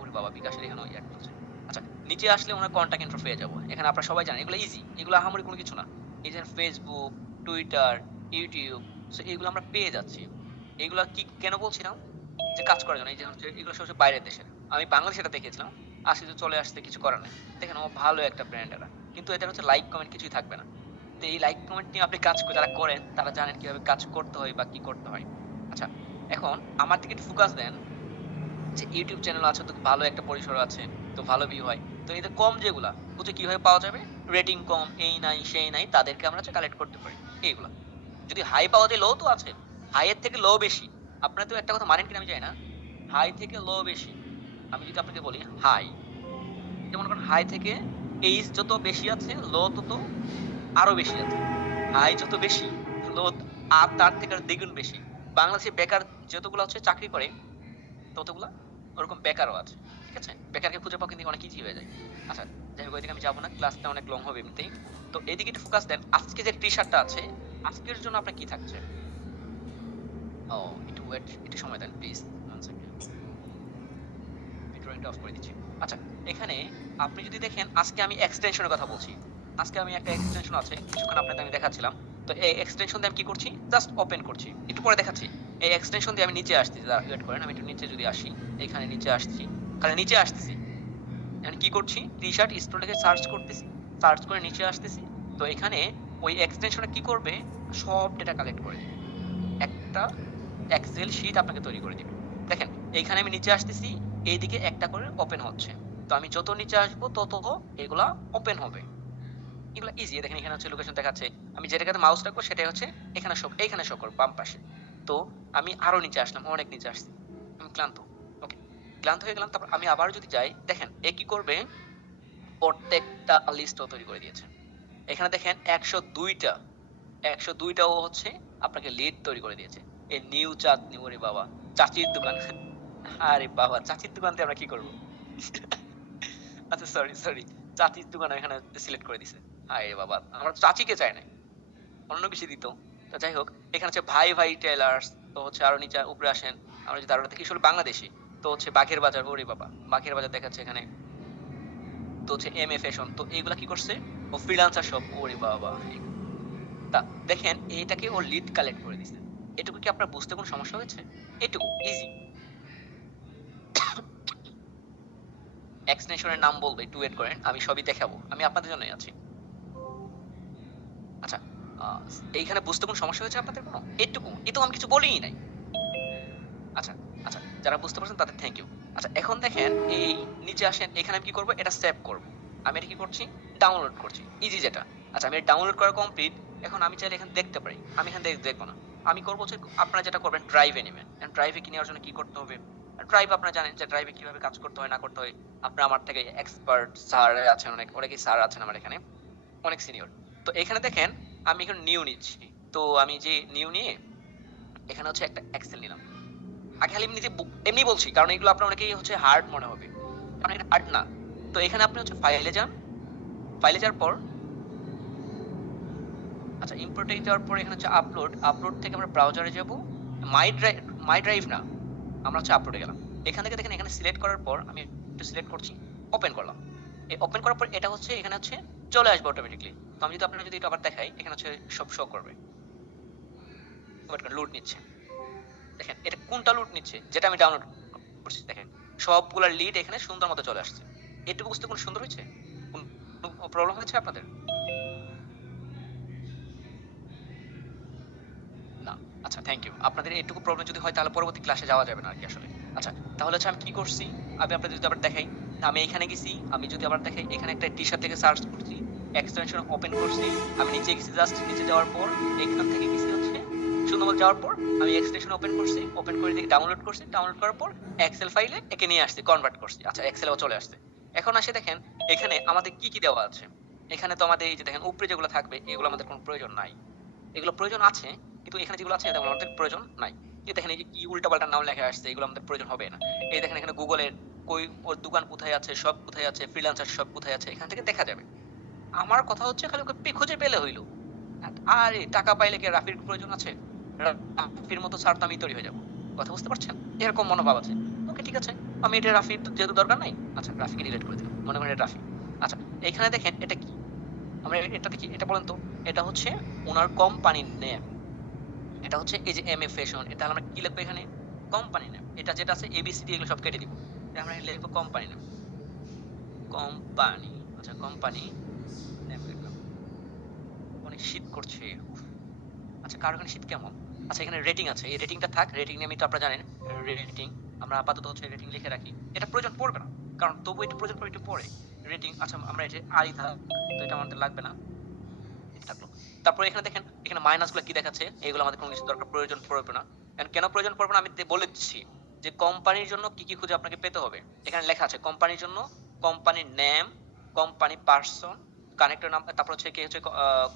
ওরে বাবা বিকাশের এখানে অ্যাড করছে। আচ্ছা নিচে আসলে ওনার কন্টাক্ট ইনফো পেয়ে যাবো। এখানে আপনারা সবাই জানেন এগুলো ইজি। এগুলো আহামরি কোনো কিছু না। এই যে ফেসবুক, টুইটার, ইউটিউব সো এগুলো আমরা পেয়ে যাচ্ছি। এগুলা কি কেন বলছিলাম? যে কাজ করার জন্য। এই যে হচ্ছে এগুলো সব হচ্ছে বাইরের দেশের। আমি বাংলাদেশে এটা দেখেছিলাম। আজকে তো চলে আসতে কিছু করার নেই। দেখেন ও ভালো একটা ব্র্যান্ড এরা। কিন্তু এদের হচ্ছে লাইক কমেন্ট কিছুই থাকবে না। তো এই লাইক কমেন্ট নিয়ে আপনি কাজ যারা করেন তারা জানেন কিভাবে কাজ করতে হয় বা কি করতে হয়। আচ্ছা এখন আমার দিকে একটু ফোকাস দেন যে ইউটিউব চ্যানেল আছে তো ভালো একটা পরিসর আছে তো ভালো ভিউ হয় তো এদের কম যেগুলা বুঝে কিভাবে পাওয়া যাবে রেটিং কম এই নাই সেই নাই তাদেরকে আমরা হচ্ছে কালেক্ট করতে পারি এইগুলা যদি হাই পাওয়া যায় লো তো আছে হাই এর থেকে লো বেশি আপনারা তো একটা কথা মানেন কিনা আমি জানি না হাই থেকে লো বেশি আমি যদি আপনাকে বলি হাই যেমন করেন হাই থেকে এইচ যত বেশি আছে লো তত আরো বেশি আছে হাই যত বেশি লো আর তার থেকে আর দ্বিগুণ বেশি বাংলাদেশে বেকার যতগুলো হচ্ছে চাকরি করে ততগুলা ওরকম বেকারও আছে ঠিক আছে বেকারকে খুঁজে পাওয়া কিন্তু অনেক ইজি হয়ে যায় আচ্ছা যাই হোক ওইদিকে আমি যাবো না ক্লাসটা অনেক লং হবে এমনিতেই তো এদিকে একটু ফোকাস দেন আজকে যে টি শার্টটা আছে আজকের জন্য আপনার কি থাকছে ও একটু ওয়েট একটু সময় দেন প্লিজ ড্রয়িংটা অফ করে দিচ্ছি আচ্ছা এখানে আপনি যদি দেখেন আজকে আমি এক্সটেনশনের কথা বলছি আজকে আমি একটা এক্সটেনশন আছে কিছুক্ষণ আপনাকে আমি দেখাচ্ছিলাম তো এই এক্সটেনশন দিয়ে আমি কি করছি জাস্ট ওপেন করছি একটু পরে দেখাচ্ছি এই এক্সটেনশন দিয়ে আমি নিচে আসছি ওয়েট করেন আমি একটু নিচে যদি আসি এখানে নিচে আসছি তাহলে নিচে আসতেছি আমি কি করছি টি শার্ট স্টোরটাকে সার্চ করতেছি সার্চ করে নিচে আসতেছি তো এখানে ওই এক্সটেনশনে কি করবে সব ডেটা কালেক্ট করে দিবে একটা এক্সেল শিট আপনাকে তৈরি করে দিবে দেখেন এইখানে আমি নিচে আসতেছি এইদিকে একটা করে ওপেন হচ্ছে তো আমি যত নিচে আসবো তত এগুলা ওপেন হবে এগুলো ইজি দেখেন এখানে হচ্ছে লোকেশন দেখাচ্ছে আমি যেটাতে মাউস রাখবো সেটাই হচ্ছে এখানে শো করবে বাম পাশে তো আমি আরো নিচে আসলাম অনেক নিচে আসছি আমি ক্লান্ত ওকে ক্লান্ত হয়ে গেলাম তারপর আমি আবার যদি যাই দেখেন এ কি করবে প্রত্যেকটা লিস্টও তৈরি করে দিয়েছে এখানে দেখেন 102টা ও হচ্ছে আপনাকে লিড তৈরি করে দিয়েছে এই নিউ চাঁদনি ওরে বাবা চাচির দোকান আরে বাবা চাচির দোকানতে আমরা কি করব আচ্ছা সরি চাচির দোকান এখানে সিলেক্ট করে দিছে আরে বাবা আমরা চাচিকে চাই না অন্য কিছু দিত। তো যাই হোক, এখানে হচ্ছে ভাই ভাই টেলার্স, তো হচ্ছে আরো নিচে উপরে আসেন, আমরা যদি আরো দেখি আসলে বাংলাদেশি, তো হচ্ছে বাঘের বাজার, ওরে বাবা বাঘের বাজার দেখাচ্ছে এখানে, তো হচ্ছে এম এ ফ্যাশন, তো এইগুলা কি করছে, ও ফ্রিল্যান্সার শপ, ওরে বাবা। তা দেখেন এটাকে ও লিড কালেক্ট করে দিছে। এটুকু কি আপনার বুঝতে কোনো সমস্যা হয়েছে? এটুকু ইজি। এক্সটেনশনের নাম বলবো, একটু ওয়েট করেন, আমি সবই দেখাবো, আমি আপনাদের জন্যই আছি। আচ্ছা, আহ, এইখানে বুঝতে কোনো সমস্যা হয়েছে আপনাদের কোনো? এটুকু, এ তো আমি কিছু বলিই নাই। আচ্ছা, আচ্ছা, যারা বুঝতে পারছেন তাদের থ্যাংক ইউ। আচ্ছা, এখন দেখেন এই নিচে আসেন, এখানে আমি কি করব, এটা সেভ করব। আমি এটা কি করছি, ডাউনলোড করছি, ইজি যেটা। আচ্ছা, আমি ডাউনলোড করা কমপ্লিট। এখন আমি চাইলে এখানে দেখতে পারি, আমি এখানে দেখবো না। আমি করবো হচ্ছে, আপনারা যেটা করবেন ড্রাইভে নেবেন। ড্রাইভে কি নেওয়ার জন্য কি করতে হবে, ড্রাইভ আপনারা জানেন যে ড্রাইভে কিভাবে কাজ করতে হয় না করতে হয়। আপনারা আমার থেকে এক্সপার্ট স্যার আছেন, অনেকেই স্যার আছেন আমার এখানে, অনেক সিনিয়র। তো এখানে দেখেন আমি এখন নিউ নিচ্ছি। তো আমি যে নিউ নিয়ে এখানে হচ্ছে একটা এক্সেল নিলাম। আগে খালি এমনিতে এমনি বলছি, কারণ এগুলো আপনার অনেকেই হচ্ছে হার্ড মনে হবে, কারণ এটা হার্ড না। তো এখানে আপনি হচ্ছে ফাইলে যান, ফাইলে যাওয়ার পর, আচ্ছা ইম্পোর্টে যাওয়ার পর এখানে হচ্ছে আপলোড, আপলোড থেকে আমরা ব্রাউজারে যাব, মাই ড্রাইভ, মাই ড্রাইভ না, আমরা হচ্ছে আপলোডে গেলাম। এখান থেকে দেখেন এখানে সিলেক্ট করার পর আমি একটু সিলেক্ট করছি, ওপেন করলাম। এই ওপেন করার পর এটা হচ্ছে এখানে হচ্ছে চলে আসবে অটোমেটিকলি। তো আমি যদি আপনারা যদি এটা আবার দেখাই, এখানে হচ্ছে সব শো করবে, লোড নিচ্ছে। দেখেন এটা কোনটা লোড নিচ্ছে, যেটা আমি ডাউনলোড করছি। দেখেন সবগুলা লিড এখানে সুন্দর মতো চলে আসছে। এটুকু বুঝতে কোন সুন্দর হয়েছে, কোন প্রবলেম হয়েছে আপনাদের? না। আচ্ছা থ্যাংক ইউ। আপনাদের এটুকু প্রবলেম যদি হয় তাহলে পরবর্তী ক্লাসে যাওয়া যাবে না আর কি আসলে। আচ্ছা, তাহলে হচ্ছে আমি কি করছি, আমি আপনাদের যদি আবার দেখাই, আমি এখানে গেছি, আমি যদি আবার দেখাই এখানে একটা টি-শার্ট থেকে সার্চ করছি, এক্সটেনশন ওপেন করছি, আমি নিচে গেছি, জাস্ট নিচে যাওয়ার পর এখান থেকে গেছি হচ্ছে সুন্দরবন যাওয়ার পর আমি এক্সটেনশন ওপেন করছি, ওপেন করে দেখি ডাউনলোড করছি, ডাউনলোড করার পর এক্সেল ফাইলে একে নিয়ে আসছি, কনভার্ট করছি। আচ্ছা এক্সেলেও চলে আসছে। এখন আসে দেখেন এখানে আমাদের কি কি দেওয়া আছে। এখানে তো আমাদের এই যে দেখেন উপরে যেগুলো থাকবে এগুলো আমাদের কোনো প্রয়োজন নাই, এগুলো প্রয়োজন আছে, কিন্তু এখানে যেগুলো আছে এগুলো আমাদের প্রয়োজন নাই। এই দেখেন এই যে কি উল্টাপাল্টা নাম লেখা আসছে, এগুলো আমাদের প্রয়োজন হবে না। এই দেখেন এখানে গুগলের কই ওর দোকান কোথায় আছে, সব কোথায় আছে, ফ্রিল্যান্সার সব কোথায় আছে, এখান থেকে দেখা যাবে। আমার কথা হচ্ছে খালি ওকে খুঁজে পেলে হইলো। আরে টাকা পাইলে কি রাফির প্রয়োজন আছে? রাফির মতো স্যার তো আমি তৈরি হয়ে যাবো। কথা বুঝতে পারছেন? এরকম মনোভাব আছে। ওকে ঠিক আছে, আমি এটা রাফির যেহেতু দরকার নাই, আচ্ছা রাফিকে ডিলিট করে দিলাম, মনে করেন এটা রাফি। আচ্ছা, এখানে দেখেন এটা কি, আমরা এটা দেখি, এটা বলেন তো। এটা হচ্ছে ওনার কোম্পানির নেম, এটা হচ্ছে এই যে এম এ ফ্যাশন, এটা আমরা কি লিখবো এখানে, কোম্পানি নেম। এটা যেটা আছে এবিসিডি এগুলো সব কেটে দিব, আমরা লিখবো কোম্পানি নেম, কোম্পানি। আচ্ছা কোম্পানি নেম লিখলাম। অনেক শীত করছে, উফ। আচ্ছা কার ওখানে শীত কেমন? আচ্ছা এখানে রেটিং আছে, এই রেটিংটা থাক, রেটিং নিয়ে আমি তো আপনারা জানেন রেটিং, আমরা আপাতত হচ্ছে রেটিং লিখে রাখি। এটা প্রয়োজন পড়বে না, কারণ তবু এটা প্রয়োজন পড়ে একটু পরে রেটিং। আচ্ছা আমরা এটা আরই থাক, তো এটা আমাদের লাগবে না, থাকলো। তারপরে এখানে দেখেন এখানে মাইনাস গুলো কি দেখাচ্ছে, এগুলো আমাদের কোনো কিছু দরকার প্রয়োজন পড়বে না। কেন প্রয়োজন পড়বে না আমি বলে দিচ্ছি, যে কোম্পানির জন্য কি কি খুঁজে আপনাকে পেতে হবে। এখানে লেখা আছে কোম্পানির জন্য কোম্পানির name, company person, connector number, তারপর হচ্ছে কি হচ্ছে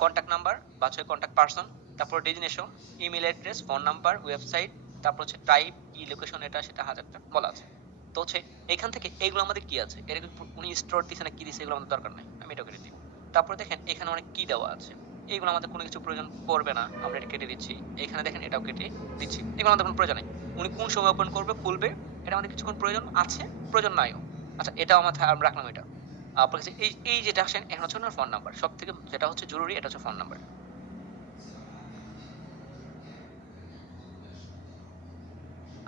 কন্ট্যাক্ট নাম্বার বা হচ্ছে কন্ট্যাক্ট পার্সন, তারপর designation, email address, phone number, website, তারপর হচ্ছে টাইপ কি লোকেশন, এটা সেটা হাজারটা বলা আছে। তো হচ্ছে এখান থেকে এগুলো আমাদের কি আছে, এরকম উনি স্টোর দিছে না কি দিছে এগুলো আমাদের দরকার নাই, আমি এটা করে দিই। তারপরে দেখেন এখানে অনেক কি দেওয়া আছে, এগুলো আমাদের কোনো কিছু প্রয়োজন পড়বে না, আমরা এটা কেটে দিচ্ছি। এখানে দেখেন এটাও কেটে দিচ্ছি, এগুলো আমাদের কোনো প্রয়োজন নেই। উনি কোন সময় ওপেন করবে খুলবে এটা আমাদের কিছুক্ষণ প্রয়োজন আছে, প্রয়োজন নাইও। আচ্ছা এটাও আমরা রাখলাম। এটা আপনার কাছে এই এই যেটা আসেন এখন হচ্ছে ওনার ফোন নাম্বার, সব থেকে যেটা হচ্ছে জরুরি এটা হচ্ছে ফোন নাম্বার।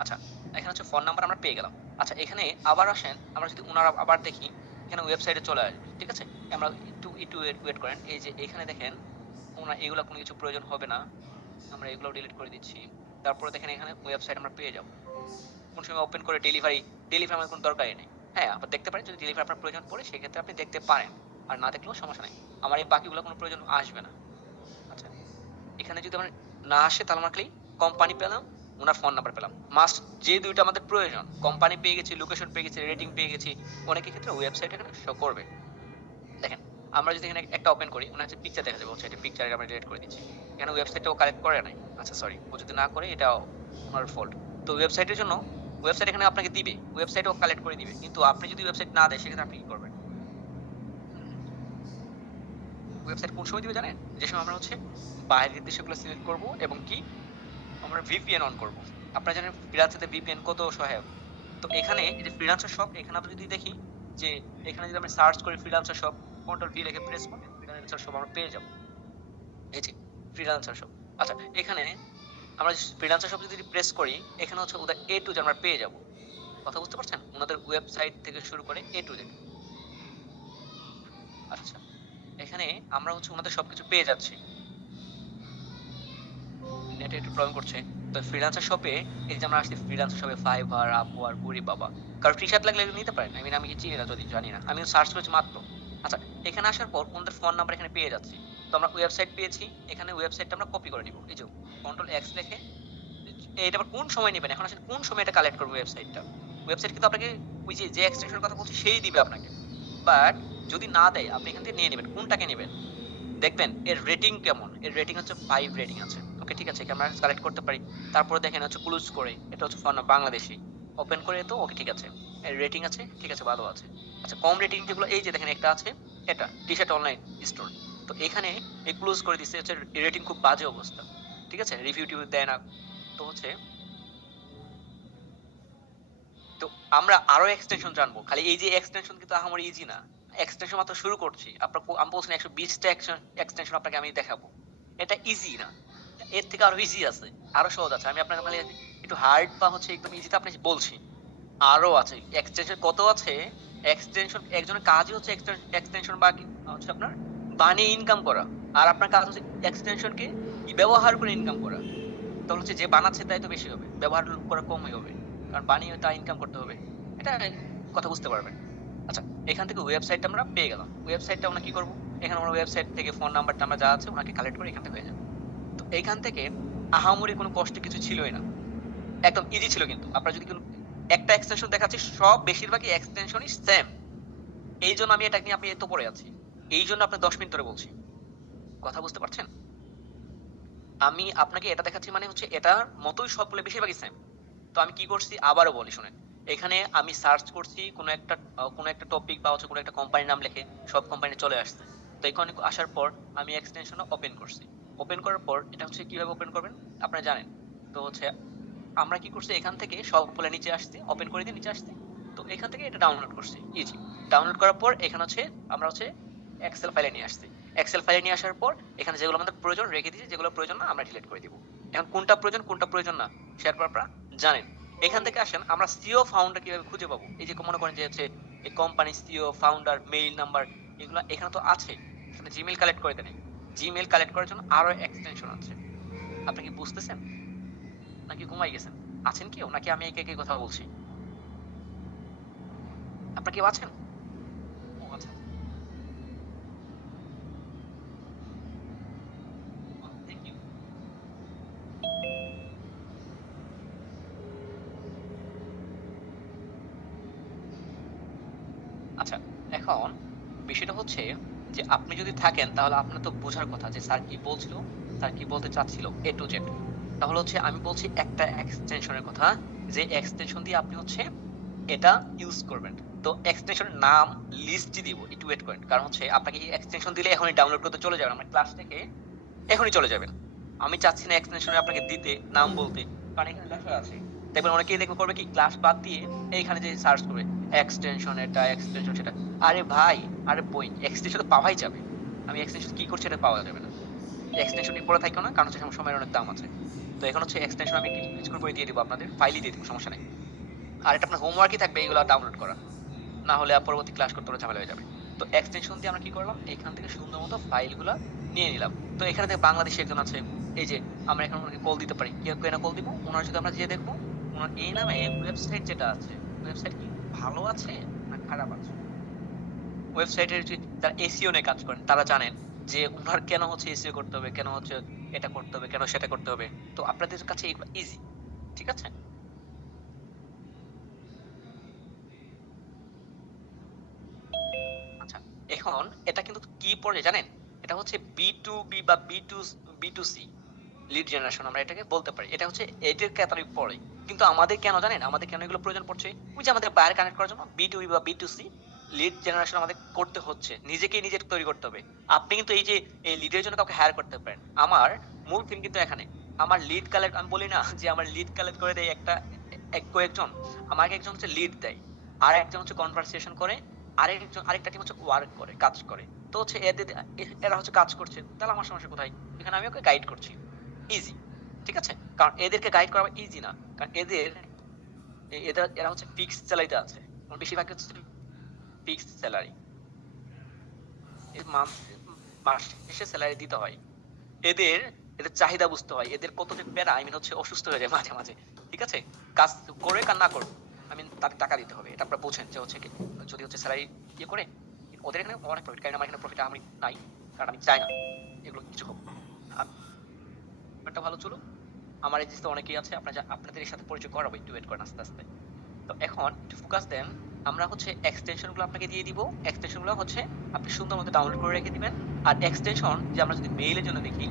আচ্ছা এখানে হচ্ছে ফোন নাম্বার আমরা পেয়ে গেলাম। আচ্ছা এখানে আবার আসেন, আমরা যদি ওনার আবার দেখি, এখানে ওয়েবসাইটে চলে আসবে, ঠিক আছে। আমরা একটু একটু ওয়েট করেন, এই যে এখানে দেখেন ওনার এগুলো কোনো কিছু প্রয়োজন হবে না, আমরা এগুলো ডিলিট করে দিচ্ছি। তারপরে দেখেন এখানে ওয়েবসাইট আমরা পেয়ে যাব, কোন সময় ওপেন করে ডেলিভারি, ডেলিভারি আমাদের কোনো দরকারই নেই। হ্যাঁ আবার দেখতে পারেন, যদি ডেলিভারি আপনার প্রয়োজন পড়ে সেক্ষেত্রে আপনি দেখতে পারেন, আর না দেখলেও সমস্যা নেই, আমার এই বাকিগুলো কোনো প্রয়োজন আসবে না। আচ্ছা এখানে যদি আমরা না আসে তাহলে আমরা খালি কোম্পানি পেলাম, ওনার ফোন নাম্বার পেলাম, মাস্ট যে দুইটা আমাদের প্রয়োজন, কোম্পানি পেয়ে গেছি, লোকেশন পেয়ে গেছি, রেটিং পেয়ে গেছি। অনেকের ক্ষেত্রে ওয়েবসাইট এখানে শো করবে। দেখেন আমরা যদি এখানে একটা ওপেন করি, ওনার হচ্ছে পিকচার দেখা যাবে, ওয়েবসাইটে পিকচার আমরা ডিলিট করে দিচ্ছি। এখানে ওয়েবসাইটটাও কালেক্ট করে নাই, আচ্ছা সরি, ও যদি না করে এটা ওনার ফল্ট। তো ওয়েবসাইটের জন্য ওয়েবসাইট এখানে আপনাকে দিবে, ওয়েবসাইটও কালেক্ট করে দিবে, কিন্তু আপনি যদি ওয়েবসাইট না দেয় সেক্ষেত্রে আপনি কি করবেন, ওয়েবসাইট কোন সময় দিবে জানেন? যে সময় আমরা হচ্ছে বাইরের দেশগুলো সিলেক্ট করব এবং কি আমরা ভিপিএন অন করব। আপনারা জানেন ফ্রিল্যান্সারতে ভিপিএন কত সহায়ক। তো এখানে এই যে ফ্রিল্যান্সার শপ, এখানে আমরা যদি দেখি যে এখানে যদি আমরা সার্চ করি ফ্রিল্যান্সার শপ, কন্ট্রোল ভি লিখে প্রেস করলে ফ্রিল্যান্সার শপ আমরা পেয়ে যাব। এই যে ফ্রিল্যান্সার শপ। আচ্ছা, এখানে আমরা ফ্রিল্যান্সার শপ যদি প্রেস করি, এখানে হচ্ছে ওদের এ টু জেড আমরা পেয়ে যাব। কথা বুঝতে পারছেন? ওনাদের ওয়েবসাইট থেকে শুরু করে এ টু জেড। আচ্ছা, এখানে আমরা হচ্ছে ওনাদের সবকিছু পেয়ে যাচ্ছি। নেটে একটু প্রবলেম করছে। তো ফ্রিল্যান্সার শপে এই যে আমরা আসছি ফ্রিল্যান্সার শপে ফাইবার, আপওয়ার্ক, কুড়িবাবা। কারণ টি-শার্ট লাগলে এগুলো নিতে পারেন। আমি কি চিনি না, যদি জানি না। আমি সার্চ করেছি মাত্র। আচ্ছা, এখানে আসার পর ওনাদের ফোন নাম্বার এখানে পেয়ে যাচ্ছি। তো আমরা ওয়েবসাইট পেয়েছি। এখানে ওয়েবসাইটটা আমরা কপি করে নিব। এই যে কন্ট্রোল এক্স লিখে এটা আবার কোন সময় নেবেন? এখন আসলে কোন সময় এটা কালেক্ট করবে ওয়েবসাইটটা? ওয়েবসাইট কিন্তু আপনাকে ওই যে এক্সটেনশনের কথা বলছি সেই দিবে আপনাকে। বাট যদি না দেয় আপনি এখান থেকে নিয়ে নেবেন। কোনটাকে নেবেন? দেখবেন এর রেটিং কেমন। এর রেটিং হচ্ছে 5 রেটিং আছে। ওকে, ঠিক আছে, আমরা কালেক্ট করতে পারি। তারপরে দেখেন হচ্ছে ক্লোজ করে, এটা হচ্ছে ফোন বাংলাদেশি। ওপেন করে তো ওকে, ঠিক আছে, এর রেটিং আছে, ঠিক আছে, ভালো আছে। আচ্ছা, কম রেটিং যেগুলো এই যে দেখেন একটা আছে, এটা টি-শার্ট অনলাইন স্টোর। তো এখানে এই ক্লোজ করে দিচ্ছে, হচ্ছে রেটিং খুব বাজে অবস্থা। ঠিক আছে, রিভিউ টিভিউ দেয় না। তো হচ্ছে তো আমরা আরো এক্সটেনশন জানবো। খালি এই যে এক্সটেনশন কিন্তু আমার ইজি না। এক্সটেনশন মাত্র শুরু করছি। আমি বলছি 120টা এক্সটেনশন আপনাকে আমি দেখাবো। এটা ইজি না, এর থেকে আরো ইজি আছে, আরো সহজ আছে। আমি আপনাকে খালি একটু হার্ড বা হচ্ছে একদম ইজিটা আপনি বলছি। আরো আছে এক্সটেনশন, কত আছে এক্সটেনশন। একজনের কাজই হচ্ছে এক্সটেনশন বা হচ্ছে আপনার বানিয়ে ইনকাম করা। আর আপনার কাজ হচ্ছে এক্সটেনশনকে ব্যবহার করে ইনকাম করা। তাহলে হচ্ছে যে বানাচ্ছে তাই তো বেশি হবে, ব্যবহার করা কমই হবে। কারণ বানিয়ে তা ইনকাম করতে হবে। এটা কথা বুঝতে পারবেন। আচ্ছা, এখান থেকে ওয়েবসাইটটা আমরা পেয়ে গেলাম। ওয়েবসাইটটা আমরা কি করব? এখানে আমরা ওয়েবসাইট থেকে ফোন নাম্বারটা আমরা যা আছে ওনাকে কালেক্ট করে এখান থেকে হয়ে যাবে। তো এইখান থেকে আহামরি কোনো কষ্ট কিছু ছিলই না, একদম ইজি ছিল। কিন্তু আপনারা যদি কোনো একটা এক্সটেনশন দেখাচ্ছি, সব বেশিরভাগই এক্সটেনশনই সেম। এই জন্য আমি এটা নিয়ে আপনি এত পড়ে আছি। এই জন্য আপনি 10 মিনিট ধরে বলছি। কথা বুঝতে পারছেন? আমি আপনাকে এটা দেখাচ্ছি মানে হচ্ছে এটার মতোই সবগুলো বেশিরভাগই সেম। তো আমি কি করছি আবারও বলি শুনেন। এখানে আমি সার্চ করছি কোনো একটা টপিক বা হচ্ছে কোনো একটা কোম্পানির নাম লিখে, সব কোম্পানি চলে আসছে। তো এখানে আসার পর আমি এক্সটেনশন ওপেন করছি। ওপেন করার পর এটা হচ্ছে কিভাবে ওপেন করবেন আপনারা জানেন। তো হচ্ছে আমরা কি করছি, এখান থেকে সবগুলো নিচে আসছি, ওপেন করে দিয়ে নিচে আসছি। তো এখান থেকে এটা ডাউনলোড করছি, ইজি। ডাউনলোড করার পর এখানে হচ্ছে আমরা হচ্ছে এক্সেল ফাইলে নিয়ে আসছি। এক্সেল ফাইলে নিয়ে আসার পর এখানে যেগুলো আমাদের প্রয়োজন রেখে দিয়েছি, যেগুলো প্রয়োজন না আমরা ডিলিট করে দিব। এখন কোনটা প্রয়োজন কোনটা প্রয়োজন না শেয়ার করার আপনারা জানেন। এখান থেকে আসেন আমরা সিও ফাউন্ডার কিভাবে খুঁজে পাবো। এই যে মনে করেন যে হচ্ছে এই company CEO founder mail number, এগুলো এখানে তো আছে। এখানে জিমেল কালেক্ট করে দেন। জিমেল কালেক্ট করার জন্য আরো এক্সটেনশন আছে। আপনি কি বুঝতেছেন নাকি ঘুমাই গেছেন? আছেন কেউ নাকি আমি একে একে কথা বলছি? আপনারা কেউ আছেন? ও আচ্ছা, থ্যাংক ইউ। আচ্ছা, এখন বিষয়টা হচ্ছে যে আপনি যদি থাকেন তাহলে আপনার তো বোঝার কথা যে স্যার কি বলছিল, স্যার কি বলতে চাচ্ছিল এ টু জেড। তাহলে হচ্ছে আমি বলছি একটা এক্সটেনশনের কথা, যে এক্সটেনশন দিয়ে আপনি হচ্ছে এটা ইউজ করবেন। তো এক্সটেনশনের নাম লিস্টই দিব, একটু ওয়েট করেন। কারণ হচ্ছে আপনাকে এই এক্সটেনশন দিলে এখনই ডাউনলোড করতে চলে যাবেন, আমার ক্লাস থেকে এখনই চলে যাবেন। আমি চাচ্ছি না এক্সটেনশনে আপনাকে দিতে, নাম বলতে। কারণ এখানে লেখা আছে, দেখবেন অনেকেই দেখবে করবে কি ক্লাস বাদ দিয়ে এইখানে যে সার্চ করবে এক্সটেনশন এটা এক্সটেনশন সেটা। আরে ভাই, আরে বই, এক্সটেনশন তো পাওয়াই যাবে। আমি এক্সটেনশন কি করছি এটা পাওয়া যাবে না। এক্সটেনশন নিয়ে পড়ে থাকো না, কারণ হচ্ছে সময়ের অনেক দাম আছে। তো এখন হচ্ছে এক্সটেনশন আমি কিছু করে দিয়ে দিব, আপনাদের ফাইলই দিয়ে দিব, সমস্যা নেই। আর এটা আপনার হোমওয়ার্কই থাকবে এইগুলো ডাউনলোড করা, না হলে পরবর্তী ক্লাস করতে হলে ঝামেলা হয়ে যাবে। তো এক্সটেনশন দিয়ে আমরা কি করলাম, এখান থেকে সুন্দর মতো ফাইলগুলো নিয়ে নিলাম। তো এখানে থেকে বাংলাদেশি একজন আছে, এই যে আমরা এখন ওনাকে কল দিতে পারি। কেউ না কল দিব, ওনার সাথে আমরা যেয়ে দেখবো ওনার এই নামে ওয়েবসাইট যেটা আছে, ওয়েবসাইট কি ভালো আছে না খারাপ আছে। ওয়েবসাইটের যে যারা এসইও নিয়ে কাজ করেন তারা জানেন যে ওনার কেন হচ্ছে এসইও করতে হবে, কেন হচ্ছে এটা করতে হবে, কেন সেটা করতে হবে। তো আপনাদের কাছে এগুলো ইজি, ঠিক আছে। আচ্ছা, এখন এটা কিন্তু কি পড়ে জানেন? এটা হচ্ছে বি2বি বা বি2সি লিড জেনারেশন, আমরা এটাকে বলতে পারি। এটা হচ্ছে এটার ক্যাটাগরি পড়ে। কিন্তু আমাদের কেন জানেন, আমাদের কেন এগুলো প্রয়োজন পড়ছে? ওই যে আমাদের বায়ার কানেক্ট করার জন্য বি2বি বা বি2সি লিড জেনারেশন আমাদের করতে হচ্ছে, নিজেকেই নিজে তৈরি করতে হবে। আপনি কিন্তু এই যে এই লিডের জন্য কাউকে হায়ার করতে পারেন। আমার মূল থিম কিন্তু এখানে। আমার লিড কালেক্ট, আমি বলি না যে আমার লিড কালেক্ট করে দেয় একটা কয়েকজন, আমাকে একজন হচ্ছে লিড দেয়, আর একজন হচ্ছে কনভারসেশন করে, আরেকটা টিম হচ্ছে ওয়ার্ক করে, কাজ করে। তো হচ্ছে এরা হচ্ছে কাজ করছে, তাহলে আমার সমস্যা কোথায়? এখানে আমি ওকে গাইড করছি, ইজি। ঠিক আছে, কারণ এদেরকে গাইড করা ইজি না, কারণ এরা হচ্ছে ফিক্সড স্যালারিতে আছে, বেশিরভাগ হচ্ছে ফিক্সড স্যালারি, মাস শেষে স্যালারি দিতে হয়। এদের এদের চাহিদা বুঝতে হয়, এদের কত যে প্যারা, আই মিন হচ্ছে অসুস্থ হয়ে যায় মাঝে মাঝে। ঠিক আছে, কাজ করে কার না করুক, আই মিন তাকে টাকা দিতে হবে, এটা আপনারা বোঝেন যে হচ্ছে যদি হচ্ছে স্যালারি ইয়ে করে, ওদের এখানে অনেক প্রফিট, কারণ আমার এখানে প্রফিট আমি নাই, কারণ আমি চাই না এগুলো কিছু হোক, একটা ভালো চলুক। আমার এই জিনিসটা অনেকেই আছে, আপনাদের সাথে পরিচয় করাবো, একটু ওয়েট করেন আস্তে আস্তে। তো এখন একটু ফোকাস দেন, আমরা হচ্ছে এক্সটেনশন গুলো আপনাকে দিয়ে দিব। এক্সটেনশন গুলো হচ্ছে আপনি সুন্দর মতো ডাউনলোড করে রেখে দিবেন। আর এক্সটেনশন যে আমরা যদি মেইলের জন্য দেখি,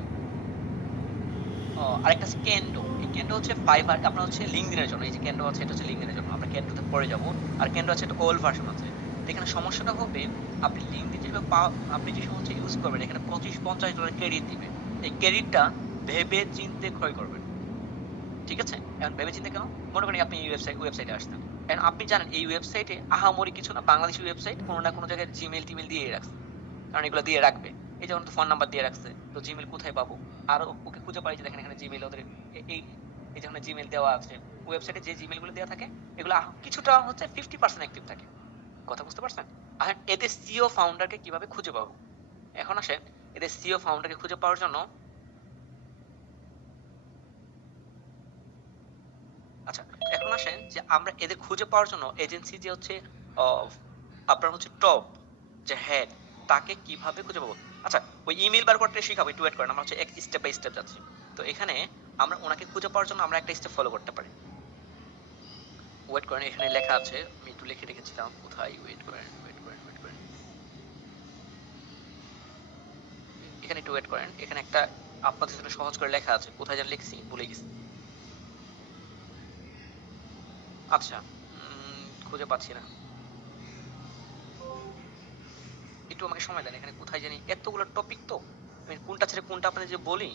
আরেকটা আছে ক্যান্ডো। এই ক্যান্ডো হচ্ছে ফাইবার, আপনার হচ্ছে লিঙ্কডইনের জন্য। এই যে ক্যান্ডো আছে, এটা হচ্ছে লিঙ্কডইনের জন্য, আমরা ক্যান্ডোতে পরে যাব। আর ক্যান্ডো আছে, একটা ওল্ড ভার্সন আছে। এখানে সমস্যাটা হবে, আপনি লিঙ্কডইন যেভাবে আপনি যে সময় ইউজ করবেন, এখানে $25-50 ক্রেডিট দিবে। এই ক্রেডিটটা ভেবে চিন্তে ক্রয় করবেন। ঠিক আছে, এখন ভেবে চিন্তে কেন? মনে করেন আপনি এই ওয়েবসাইটে আসতেন, এখন আপনি জানেন এই ওয়েবসাইটে আহামরি কিছু না, বাংলাদেশি ওয়েবসাইট, কোনো না কোনো জায়গায় জিমেল টিমেল দিয়ে রাখছে, কারণ এগুলো দিয়ে রাখবে। এই যেমন তো ফোন নাম্বার দিয়ে রাখছে, তো জিমেল কোথায় পাবো? আর ওকে খুঁজে পাই যে দেখেন এখানে জিমেল ওদের এই এই যেখানে জিমেল দেওয়া আছে, ওয়েবসাইটে যে জিমেল গুলো দেওয়া থাকে, এগুলো কিছুটা হচ্ছে 50% অ্যাক্টিভ থাকে। কথা বুঝতে পারছেন? আর এদের সিও ফাউন্ডারকে কিভাবে খুঁজে পাবো? এখন আসেন, এদের সিও ফাউন্ডারকে খুঁজে পাওয়ার জন্য, আচ্ছা এখন আসেন যে আমরা এদের খুঁজে পাওয়ার জন্য এজেন্সি যে হচ্ছে আপনার হচ্ছে টপ যে হেড, তাকে কিভাবে খুঁজে পাবো? আচ্ছা ওই ইমেল বার করতে শিখাবো, একটু ওয়েট করেন, আমরা হচ্ছে এক স্টেপ বাই স্টেপ যাচ্ছি। তো এখানে আমরা ওনাকে খুঁজে পাওয়ার জন্য আমরা একটা স্টেপ ফলো করতে পারি। ওয়েট করেন, এখানে লেখা আছে, আমি একটু লিখে রেখেছিলাম কোথায়, ওয়েট করেন ওয়েট করেন ওয়েট করেন, এখানে একটু ওয়েট করেন, এখানে একটা আপনাদের জন্য সহজ করে লেখা আছে, কোথায় যেন লিখছি ভুলে গেছি। আচ্ছা খুঁজে পাচ্ছি না, একটু আমাকে সময় দেন, এখানে কোথায় জানি এতগুলো টপিক, তো আমি কোনটা ছেড়ে কোনটা আপনাদের যে বলি।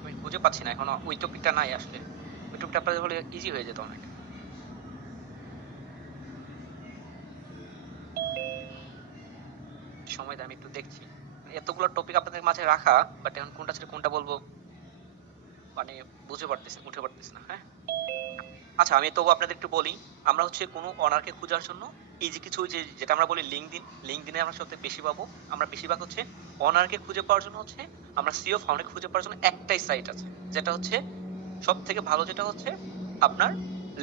আমি খুঁজে পাচ্ছি না এখন, ওই টপিকটা নাই আসলে, ওই টপিকটা আপনাদের হলে ইজি হয়ে যেত অনেক। সময় দেন, আমি একটু দেখছি, এতগুলো টপিক আপনাদের মাঝে রাখা, বাট এখন কোনটা ছেড়ে কোনটা বলবো মানে বুঝে উঠে পারতেছি না। হ্যাঁ আচ্ছা, আমি তবু আপনাদের একটু বলি, আমরা হচ্ছে কোনো অনারকে খোঁজার জন্য এই যে কিছু যেটা আমরা বলি লিঙ্কডইনে আমরা সবচেয়ে বেশি পাবো, আমরা বেশিরভাগ হচ্ছে অনারকে খুঁজে পাওয়ার জন্য হচ্ছে আমরা সিও ফাউন্ডারকে খুঁজে পাওয়ার জন্য একটাই সাইট আছে, যেটা হচ্ছে সব থেকে ভালো, যেটা হচ্ছে আপনার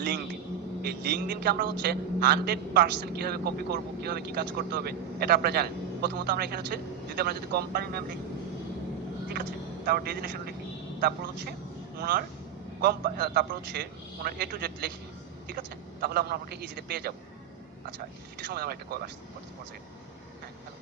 লিঙ্কডইন। এই লিঙ্কডইনকে আমরা হচ্ছে 100% কিভাবে কপি করব, কিভাবে কি কাজ করতে হবে, এটা আপনারা জানেন। প্রথমত আমরা এখানে হচ্ছে যদি কোম্পানির নাম লিখি, ঠিক আছে, তারপর ডেজিনেশন লিখি, তারপর হচ্ছে ওনার তারপর হচ্ছে ওনার A to Z লিখি, ঠিক আছে, তাহলে আমরা আমাকে ইজিতে পেয়ে যাব। আচ্ছা একটু সময়, আমার একটা কল আসছে, পর সেকেন্ড। হ্যাঁ হ্যালো,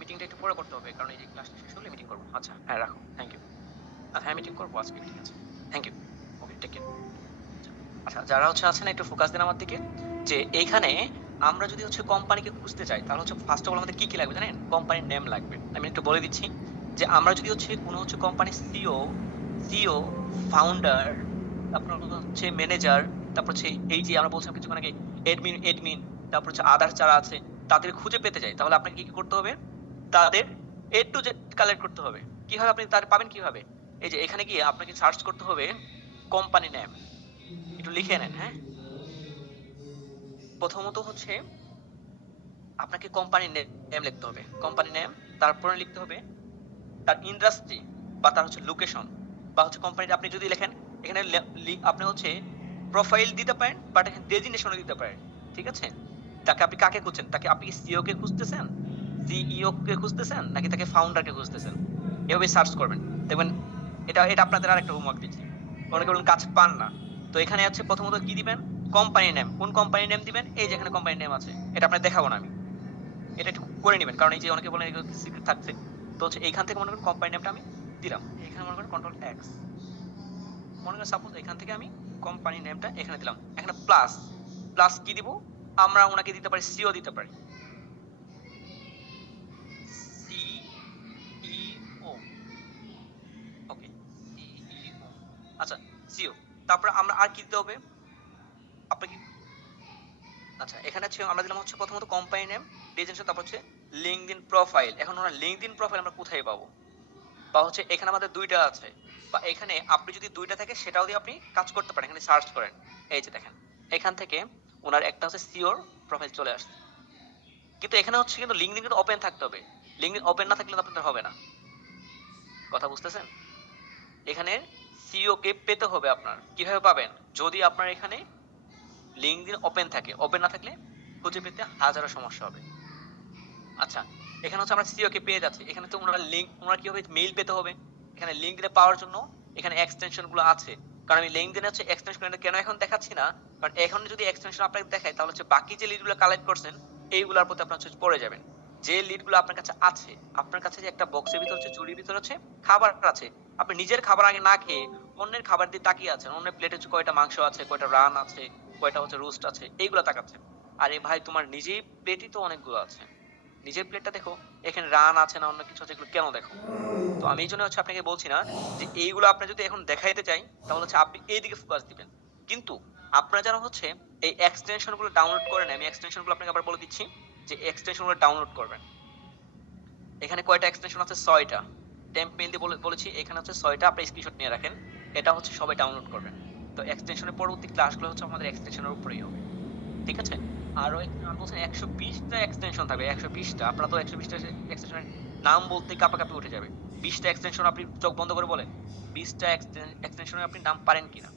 মিটিংটা একটু পরে করতে হবে, কারণ এই যে ক্লাসটা শেষ হলে মিটিং করবো। আচ্ছা হ্যাঁ রাখো, থ্যাংক ইউ। হ্যাঁ মিটিং করবো আজকে, ঠিক আছে, thank you, okay take care. আচ্ছা যারা হচ্ছে আছেন একটু ফোকাস দেন আমার দিকে, যে এইখানে আমরা যদি হচ্ছে কোম্পানিকে খুঁজতে চাই, তাহলে হচ্ছে ফার্স্ট অফ অল আমাদের কি কি লাগবে জানেন? কোম্পানির নেম লাগবে। আমি একটু বলে দিচ্ছি, যে আমরা যদি হচ্ছে কোনো হচ্ছে কোম্পানির সিও ফাউন্ডার, তারপর হচ্ছে ম্যানেজার, তারপর হচ্ছে এই যে আমরা বলছিলাম কিছুক্ষণ আগে এডমিন, তারপর হচ্ছে আদার্স যারা আছে, তাদের খুঁজে পেতে চাই, তাহলে আপনাকে কি কি করতে হবে? তাদের টু জেড কালেক্ট করতে হবে। কিভাবে আপনি তাদের পাবেন কিভাবে? এই যে এখানে গিয়ে আপনাকে সার্চ করতে হবে কোম্পানি নেম, একটু লিখে নেন। হ্যাঁ প্রথমত হচ্ছে আপনাকে কোম্পানি নেম লিখতে হবে, কোম্পানি নেম, তারপরে লিখতে হবে তার ইন্ডাস্ট্রি বা তার হচ্ছে লোকেশন, বা হচ্ছে কোম্পানিটা আপনি যদি লেখেন এখানে আপনি হচ্ছে প্রোফাইল দিতে পারেন, বাট এখানে ডেজিগনেশনও দিতে পারেন। ঠিক আছে? তাকে আপনি কাকে খুঁজছেন? তাকে আপনি কি সিইও কে খুঁজতেছেন? সিইও কে খুঁজতেছেন? নাকি তাকে ফাউন্ডার কে খুঁজতেছেন? এভাবে সার্চ করবেন। দেখবেন এটা এটা আপনাদের আরেকটা হোমওয়ার্ক দিচ্ছি। অনেকে বলুন কাজ পান না। তো এখানে হচ্ছে প্রথমত কি দিবেন? Company name. কোন কোম্পানি নেম দিবেন? এই যে এখানে কোম্পানি নেম আছে। এটা আপনাকে দেখাবো না আমি। এটা একটু করে নিবেন। কারণ এই যে অনেকে বলেন এগুলো সিক্রেট থাকছে। তো হচ্ছে এইখান থেকে মনে করেন কোম্পানি নেমটা আমি দিলাম। এখানে মনে করেন কন্ট্রোল এক্স। মনে করেন সাপোজ এখান থেকে আমি কোম্পানি নেমটা এখানে দিলাম। এখানে প্লাস। প্লাস কি দিব? আমরা ওনাকে দিতে পারি সিও দিতে পারি। সিইও। ওকে। সিইও। আচ্ছা, সিও। তারপরে আমরা আর কি দিতে হবে? আপনাকে আচ্ছা এখানে হচ্ছে আমরা দিলাম হচ্ছে প্রথমত কোম্পানি নেম, ডেজিগনেশন, তারপর হচ্ছে লিঙ্কডইন প্রোফাইল। এখন ওনার লিঙ্কডইন প্রোফাইল আমরা কোথায় পাবো? বা হচ্ছে এখানে আমাদের দুইটা আছে, বা এখানে আপনি যদি দুইটা থাকে সেটাও দিয়ে আপনি কাজ করতে পারেন। এখানে সার্চ করেন, এই যে দেখেন এখান থেকে ওনার একটা হচ্ছে সিওর প্রোফাইল চলে আসছে। কিন্তু এখানে হচ্ছে কিন্তু লিঙ্কডইন কিন্তু ওপেন থাকতে হবে। লিঙ্কডইন ওপেন না থাকলে আপনাদের হবে না। কথা বুঝতেছেন? এখানে সিও কে পেতে হবে আপনার। কিভাবে পাবেন? যদি আপনার এখানে লিঙ্কডইন ওপেন থাকে, ওপেন না থাকলে খুঁজে পেতে হাজারো সমস্যা হবে। আচ্ছা, এখানে হচ্ছে আমরা সিও কে পেয়ে যাচ্ছি। এখানে তো ওনারা কি হবে? মেইল পেতে হবে। এখানে লিঙ্কডইনে পাওয়ার জন্য এখানে এক্সটেনশন গুলো আছে। কারণ আমি লিঙ্কডইনে হচ্ছে এক্সটেনশন কেন এখন দেখাচ্ছি না, কারণ এখন যদি এক্সটেনশন আপনাকে দেখাই তাহলে হচ্ছে বাকি যে লিডগুলো কালেক্ট করছেন এইগুলোর প্রতি আপনার হচ্ছে পড়ে যাবেন। যে লিডগুলো আপনার কাছে আছে, আপনার কাছে যে একটা বক্সের ভিতর হচ্ছে, চুরির ভিতর হচ্ছে খাবার আছে, আপনি নিজের খাবার আগে না খেয়ে অন্যের খাবার দিয়ে তাকিয়ে আছেন। অন্যের প্লেটে হচ্ছে কয়টা মাংস আছে, কয়টা রান আছে, কয়টা হচ্ছে রোস্ট আছে, এইগুলো তাকাচ্ছেন। আরে ভাই, তোমার নিজেই প্লেটই তো অনেকগুলো আছে। নিজের প্লেটটা দেখো, এখানে রান আছে না অন্য কিছু আছে, এগুলো কেন দেখো? তো আমি এই জন্য হচ্ছে আপনাকে বলছি না যে এইগুলো আপনি যদি এখন দেখাইতে চাই তাহলে হচ্ছে আপনি এইদিকে ফোকাস দিবেন। কিন্তু আপনারা যারা হচ্ছে এই এক্সটেনশন গুলো ডাউনলোড করেন, আমি এক্সটেনশন গুলো আপনাকে আবার বলে দিচ্ছি যে এক্সটেনশন গুলো ডাউনলোড করবেন। এখানে কয়টা এক্সটেনশন আছে? 6টা। টেম্প মেইল দিয়ে বলেছি এখানে হচ্ছে 6টা। আপনি স্ক্রিনশট নিয়ে রাখেন। এটা হচ্ছে সবাই ডাউনলোড করবেন। তো এক্সটেনশনের পরবর্তী ক্লাসগুলো হচ্ছে আমাদের এক্সটেনশনের উপরেই হবে। ঠিক আছে? আরো বলছেন 120টা এক্সটেনশন থাকবে। 120টা? আপনারা তো 120টা এক্সটেনশনের নাম বলতে কাঁপাকাঁপি উঠে যাবে। 20টা এক্সটেনশন আপনি চোখ বন্ধ করে বলেন, 20টা এক্সটেনশনের আপনি নাম পারেন কিনা?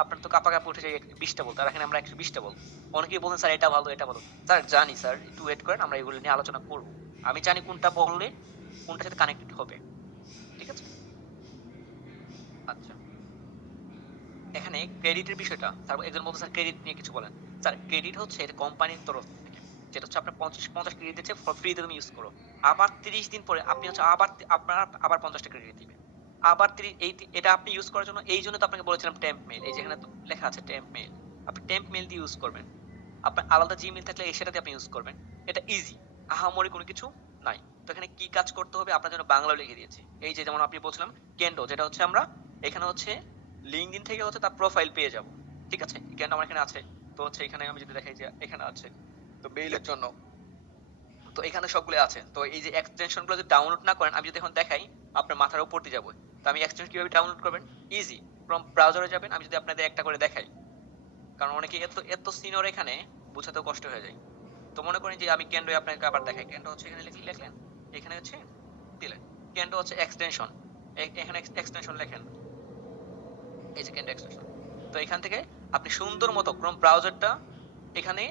আপনার তো কাঁপাকাঁপি উঠে যায় 20টা বলতে, আর এখানে আমরা 120টা বলবো। অনেকেই বলেন স্যার এটা ভালো, এটা ভালো। স্যার জানি স্যার, একটু ওয়েট করেন, আমরা এগুলো নিয়ে আলোচনা করব। আমি জানি কোনটা বললে কোনটার সাথে কানেক্টেড হবে। ঠিক আছে? আচ্ছা, এখানে ক্রেডিটের বিষয়টা, তারপর একজন বলতে স্যার ক্রেডিট নিয়ে কিছু বলেন। স্যার ক্রেডিট হচ্ছে এটা কোম্পানির তরফ থেকে, যেটা হচ্ছে আপনার 50 ক্রেডিট দিচ্ছে, ফ্রিতে তুমি ইউজ করো। আবার 30 দিন পরে আপনি হচ্ছে আপনার আবার 50টা ক্রেডিট দিবে। আবার 30, এটা আপনি ইউজ করার জন্য, এই জন্য তো আপনাকে বলেছিলাম টেম্প মেইল। এই যেখানে তো লেখা আছে টেম্প মেইল, আপনি টেম্প মেইল দিয়ে ইউজ করবেন। আপনার আলাদা জিমেইল থাকলে সেটা দিয়ে আপনি ইউজ করবেন। এটা ইজি, আহামরি কোনো কিছু নাই। তো এখানে কি কাজ করতে হবে আপনার জন্য বাংলায় লিখে দিয়েছি। এই যে যেমন আপনি বলছিলাম কেন্ডো, যেটা হচ্ছে আমরা এখানে হচ্ছে লিঙ্কডইন থেকে হচ্ছে তার প্রোফাইল পেয়ে যাব। ঠিক আছে? কেন্ডো আমার এখানে আছে। তো হচ্ছে এখানে আমি যদি দেখাই যে এখানে আছে, তো মেইলের জন্য তো এখানে সবগুলো আছে। তো এই যে এক্সটেনশন গুলো যদি ডাউনলোড না করেন, আমি যদি এখন দেখাই আপনার মাথার উপর দিয়ে যাবো। তো আমি এক্সটেনশন কিভাবে ডাউনলোড করবেন? ইজি, ফ্রম ব্রাউজারে যাবেন। আমি যদি আপনাদের একটা করে দেখাই, কারণ অনেকে এত এত সিনিয়র এখানে বোঝাতেও কষ্ট হয়ে যায়। তো মনে করেন যে আমি ক্যান্ডো আপনাকে আবার দেখাই। ক্যান্ডো হচ্ছে এখানে লিখলেন, এখানে হচ্ছে দিলেন। ক্যান্ডো হচ্ছে এক্সটেনশন, এখানে এক্সটেনশন লেখেন, এই যে ক্যান্ডো এক্সটেনশন। তো এখান থেকে আপনি সুন্দর মতো ক্রোম ব্রাউজারটা এখানে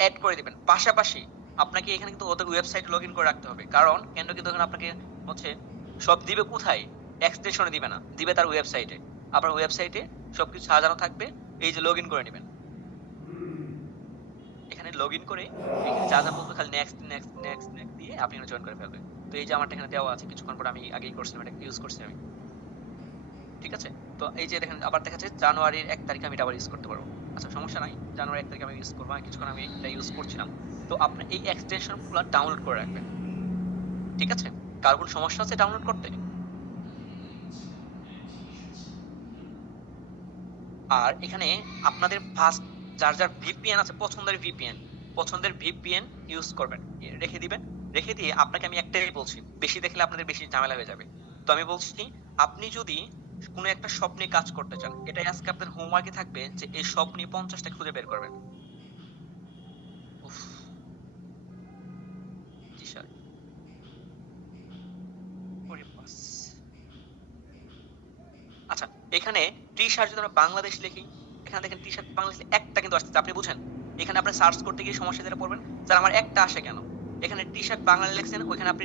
অ্যাড করে দিবেন। পাশাপাশি আপনাকে এখানে কিন্তু ওদের ওয়েবসাইট লগ ইন করে রাখতে হবে, কারণ ক্যান্ডো কিন্তু এখানে আপনাকে হচ্ছে সব দিবে কোথায়? এক্সটেনশনে দিবে না, দিবে তার ওয়েবসাইটে। আপনার ওয়েবসাইটে সবকিছু সাজানো থাকবে। এই যে লগ ইন করে নেবেন, এখানে লগ ইন করে এখানে যা যা বলবে খালি নেক্সট নেক্সট নেক্সট নেক্সট দিয়ে আপনি এখানে জয়েন করে ফেলবেন। তো এই যে আমারটা এখানে দেওয়া আছে, কিছুক্ষণ পর আমি আগেই করছিলাম, এটা ইউজ করছি আমি। ঠিক আছে? তো এই যে দেখেন আবার দেখা যাচ্ছে জানুয়ারির 1 তারিখে আমি এটা আবার ইউজ করতে পারবো। আচ্ছা সমস্যা নাই, জানুয়ারি 1 তারিখে আমি ইউজ করবো। কিছুক্ষণ আমি এটা ইউজ করছিলাম। তো আপনি এই এক্সটেনশনগুলো ডাউনলোড করে রাখবেন। ঠিক আছে? কার কোনো সমস্যা আছে ডাউনলোড করতে? আর এখানে আপনাদের ফার্স্ট যার যার ভিপিএন আছে, পছন্দের ভিপিএন ইউজ করবেন, রেখে দিবেন। রেখে দিয়ে আপনাকে আমি একটাই বলছি, বেশি দেখলে আপনাদের বেশি ঝামেলা হয়ে যাবে। তো আমি বলছি, আপনি যদি কোনো একটা স্বপ্নে কাজ করতে চান, এটাই আজকে আপনার হোমওয়ার্কে থাকবে যে এই স্বপ্নে 50টা খুঁজে বের করবেন। উফ, জি স্যার। ওরে বাস। আচ্ছা, এখানে টি শার্ট যদি আমরা বাংলাদেশ লিখি, এখানে দেখেন টি শার্ট বাংলাদেশে একটা কিন্তু আসছে, আপনি বুঝেন? এখানে আপনি সার্চ করতে গিয়ে সমস্যা যেটা পড়বেন, স্যার আমার একটা আসে কেন? এখানে টি শার্ট বাংলা লিখছেন, ওইখানে আপনি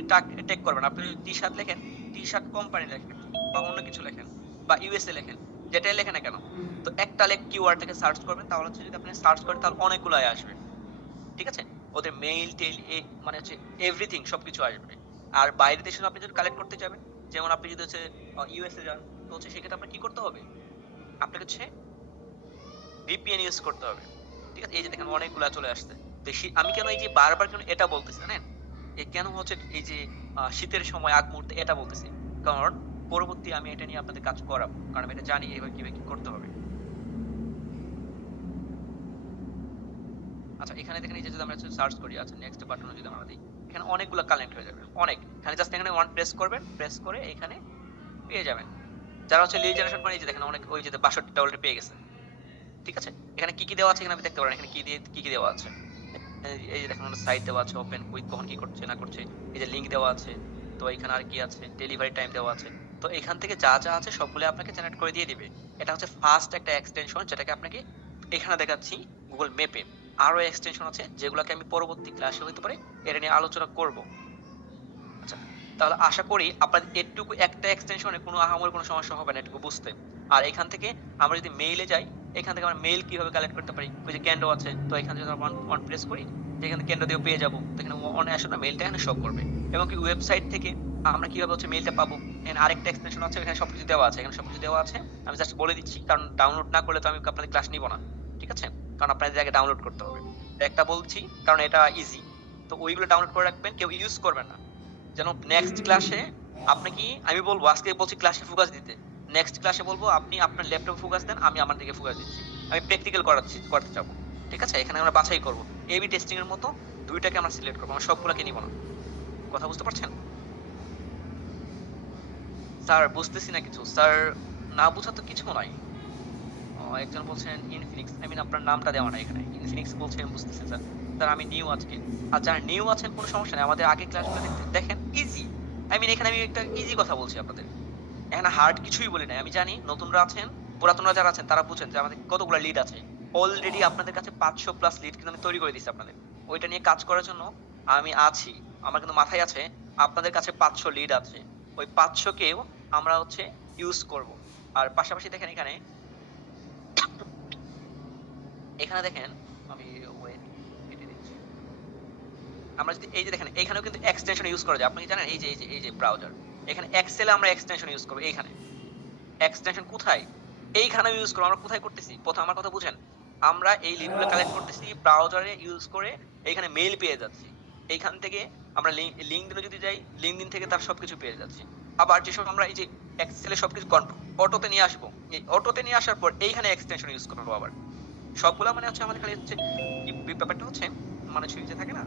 টেক করবেন। আপনি যদি টি শার্ট লেখেন, টি শার্ট কোম্পানি লেখেন বা অন্য কিছু লেখেন বা ইউএসএ লেখেন, যেটাই লেখেন না কেন, তো একটা কিওয়ার্ড থেকে সার্চ করবেন, তাহলে হচ্ছে যদি আপনি সার্চ করেন তাহলে অনেকগুলাই আসবে। ঠিক আছে? ওদের মেইল টেইল মানে হচ্ছে এভরিথিং সবকিছু আসবে। আর বাইরের দেশে আপনি যদি কালেক্ট করতে যাবেন, যেমন আপনি যদি হচ্ছে ইউএসএ যান, তো হচ্ছে সেক্ষেত্রে আপনার কি করতে হবে? আপনাকে হচ্ছে ভিপিএন ইউজ করতে হবে। ঠিক আছে? এই যে দেখেন অনেকগুলা চলে আসছে। তো আমি কেন এই যে বারবার কেন এটা বলতেছি জানেন? কেন হচ্ছে এই যে শীতের সময় আগ মুহূর্তে এটা বলতেছি? কারণ পরবর্তী আমি এটা নিয়ে আপনাদের কাজ করাবো। কারণ আমি এটা জানি এবার কিভাবে কি করতে হবে। আচ্ছা এখানে দেখেন এই যে যদি আমরা সার্চ করি, আচ্ছা নেক্সট বাটনে যদি আমরা দিই, এখানে অনেকগুলো কানেক্ট হয়ে যাবে। অনেক। খালি জাস্ট এখানে ওয়ান প্রেস করবেন, প্রেস করে এখানে পেয়ে যাবেন। যারা হচ্ছে লিড জেনারেশন করে এই যে দেখেন অনেক ওই যে ৬২টা অলরেডি পেয়ে গেছে। ঠিক আছে? এখানে কি, কি দেওয়া আছে এখানে আপনি দেখতে পারেন। এখানে কি, কি দেওয়া আছে। এই যে দেখেন সাইট দেওয়া আছে, ওপেন কুইক কখন কি করছে না করছে। এই যে লিংক দেওয়া আছে। তো এখানে আর কি আছে? ডেলিভারি টাইম দেওয়া আছে। তো এখান থেকে যা, যা আছে সবগুলো আপনাকে জেনারেট করে দিয়ে দিবে। এটা হচ্ছে ফার্স্ট একটা এক্সটেনশন যেটাকে আপনাকে এখানে দেখাচ্ছি গুগল ম্যাপে। আরো এক্সটেনশন আছে যেগুলোকে আমি পরবর্তী ক্লাসে হইতে পারে এটা নিয়ে আলোচনা করব। আচ্ছা, তাহলে আশা করি আপনাদের এটুকু একটা এক্সটেনশনে কোনো আহামরি কোনো সমস্যা হবে না এটুকু বুঝতে। আর এখান থেকে আমরা যদি মেইলে যাই, এখান থেকে আমরা মেইল কিভাবে কালেক্ট করতে পারি, ওই যে ক্যান্ডো আছে, তো এখানে যদি আমরা ওয়ান প্রেস করি, এখানে ক্যান্ডো দিয়েও পেয়ে যাবো। তো এখানে অনায়াসে না মেইলটা এখানে শো করবে। এবং কি ওয়েবসাইট থেকে আমরা কিভাবে হচ্ছে মেইলটা পাবো, এখানে আরেকটা এক্সটেনশন আছে, এখানে সবকিছু দেওয়া আছে, এখানে সবকিছু দেওয়া আছে। আমি জাস্ট বলে দিচ্ছি কারণ ডাউনলোড না করলে তো আমি আপনাদের ক্লাস নিব না। ঠিক আছে? কারণ আপনাদের আগে ডাউনলোড করতে হবে। একটা বলছি কারণ এটা ইজি। তো ওইগুলো ডাউনলোড করে রাখবেন, কেউ ইউজ করবেন না, যেন নেক্সট ক্লাসে আপনি কি আমি বলবো, আজকে বলছি ক্লাসে ফোকাস দিতে, নেক্সট ক্লাসে বলবো আপনি আপনার ল্যাপটপে ফোকাস দেন, আমি আমার দিকে ফোকাস দিচ্ছি। আমি প্র্যাকটিক্যাল করতে যাবো। ঠিক আছে? এখানে আমরা বাছাই করবো এবি টেস্টিং এর মতো, দুইটাকে আমরা সিলেক্ট করবো, আমরা সবগুলোকে নিব না। কথা বুঝতে পারছেন? স্যার বুঝতেছি না কিছু স্যার। না বুঝা তো কিছু নয়। একজন বলছেন ইনফিনিক্স, আই মিন আপনার নামটা দেওয়া নাই এখানে, ইনফিনিক্স বলছেন, বুঝতেছি স্যার। স্যার আমি নিউ আজকে। আর যারা নিউ আছেন কোনো সমস্যা নেই, আমাদের আগে ক্লাসগুলো দেখেন ইজি। আই মিন এখানে আমি একটা ইজি কথা বলছি আপনাদের, এখানে হার্ড কিছুই বলি নাই। আমি জানি নতুনরা আছেন, পুরাতনরা যারা আছেন তারা বুঝেন যে আমাদের কতগুলো লিড আছে। অলরেডি আপনাদের কাছে 500+ লিড কিন্তু আমি তৈরি করে দিচ্ছি আপনাদের, ওইটা নিয়ে কাজ করার জন্য আমি আছি। আমার কিন্তু মাথায় আছে আপনাদের কাছে 500 লিড আছে, ওই 500কেও আমরা হচ্ছে ইউজ করব। আর পাশাপাশি দেখেন এখানে এখানে দেখেন আমি ওয়েট কেটে দিচ্ছি। আমরা যদি এই যে দেখেন এখানেও কিন্তু এক্সটেনশন ইউজ করা যায়। আপনি কি জানেন? এই যে ব্রাউজার, এখানে এক্সেলে আমরা এক্সটেনশন ইউজ করব। এইখানে এক্সটেনশন কোথায়? এইখানে ইউজ করব। আমরা কোথায় করতেছি? প্রথম আমার কথা বুঝেন। আমরা এই লিডগুলো কালেক্ট করতেছি ব্রাউজারে ইউজ করে, এইখানে মেইল পেয়ে যাচ্ছি। এইখান থেকে আমরা লিঙ্কডিনে যদি যাই, লিঙ্কডিন থেকে তার সবকিছু পেয়ে যাচ্ছি। আবার যে সময় আমরা এই যে এক্সেলে সবকিছু অটোতে নিয়ে আসবো, এই অটোতে নিয়ে আসার পর এইখানে এক্সটেনশন ইউজ করবো আবার সবগুলা। মানে হচ্ছে আমাদের খালি হচ্ছে ব্যাপারটা হচ্ছে মানে হচ্ছে যে থাকে না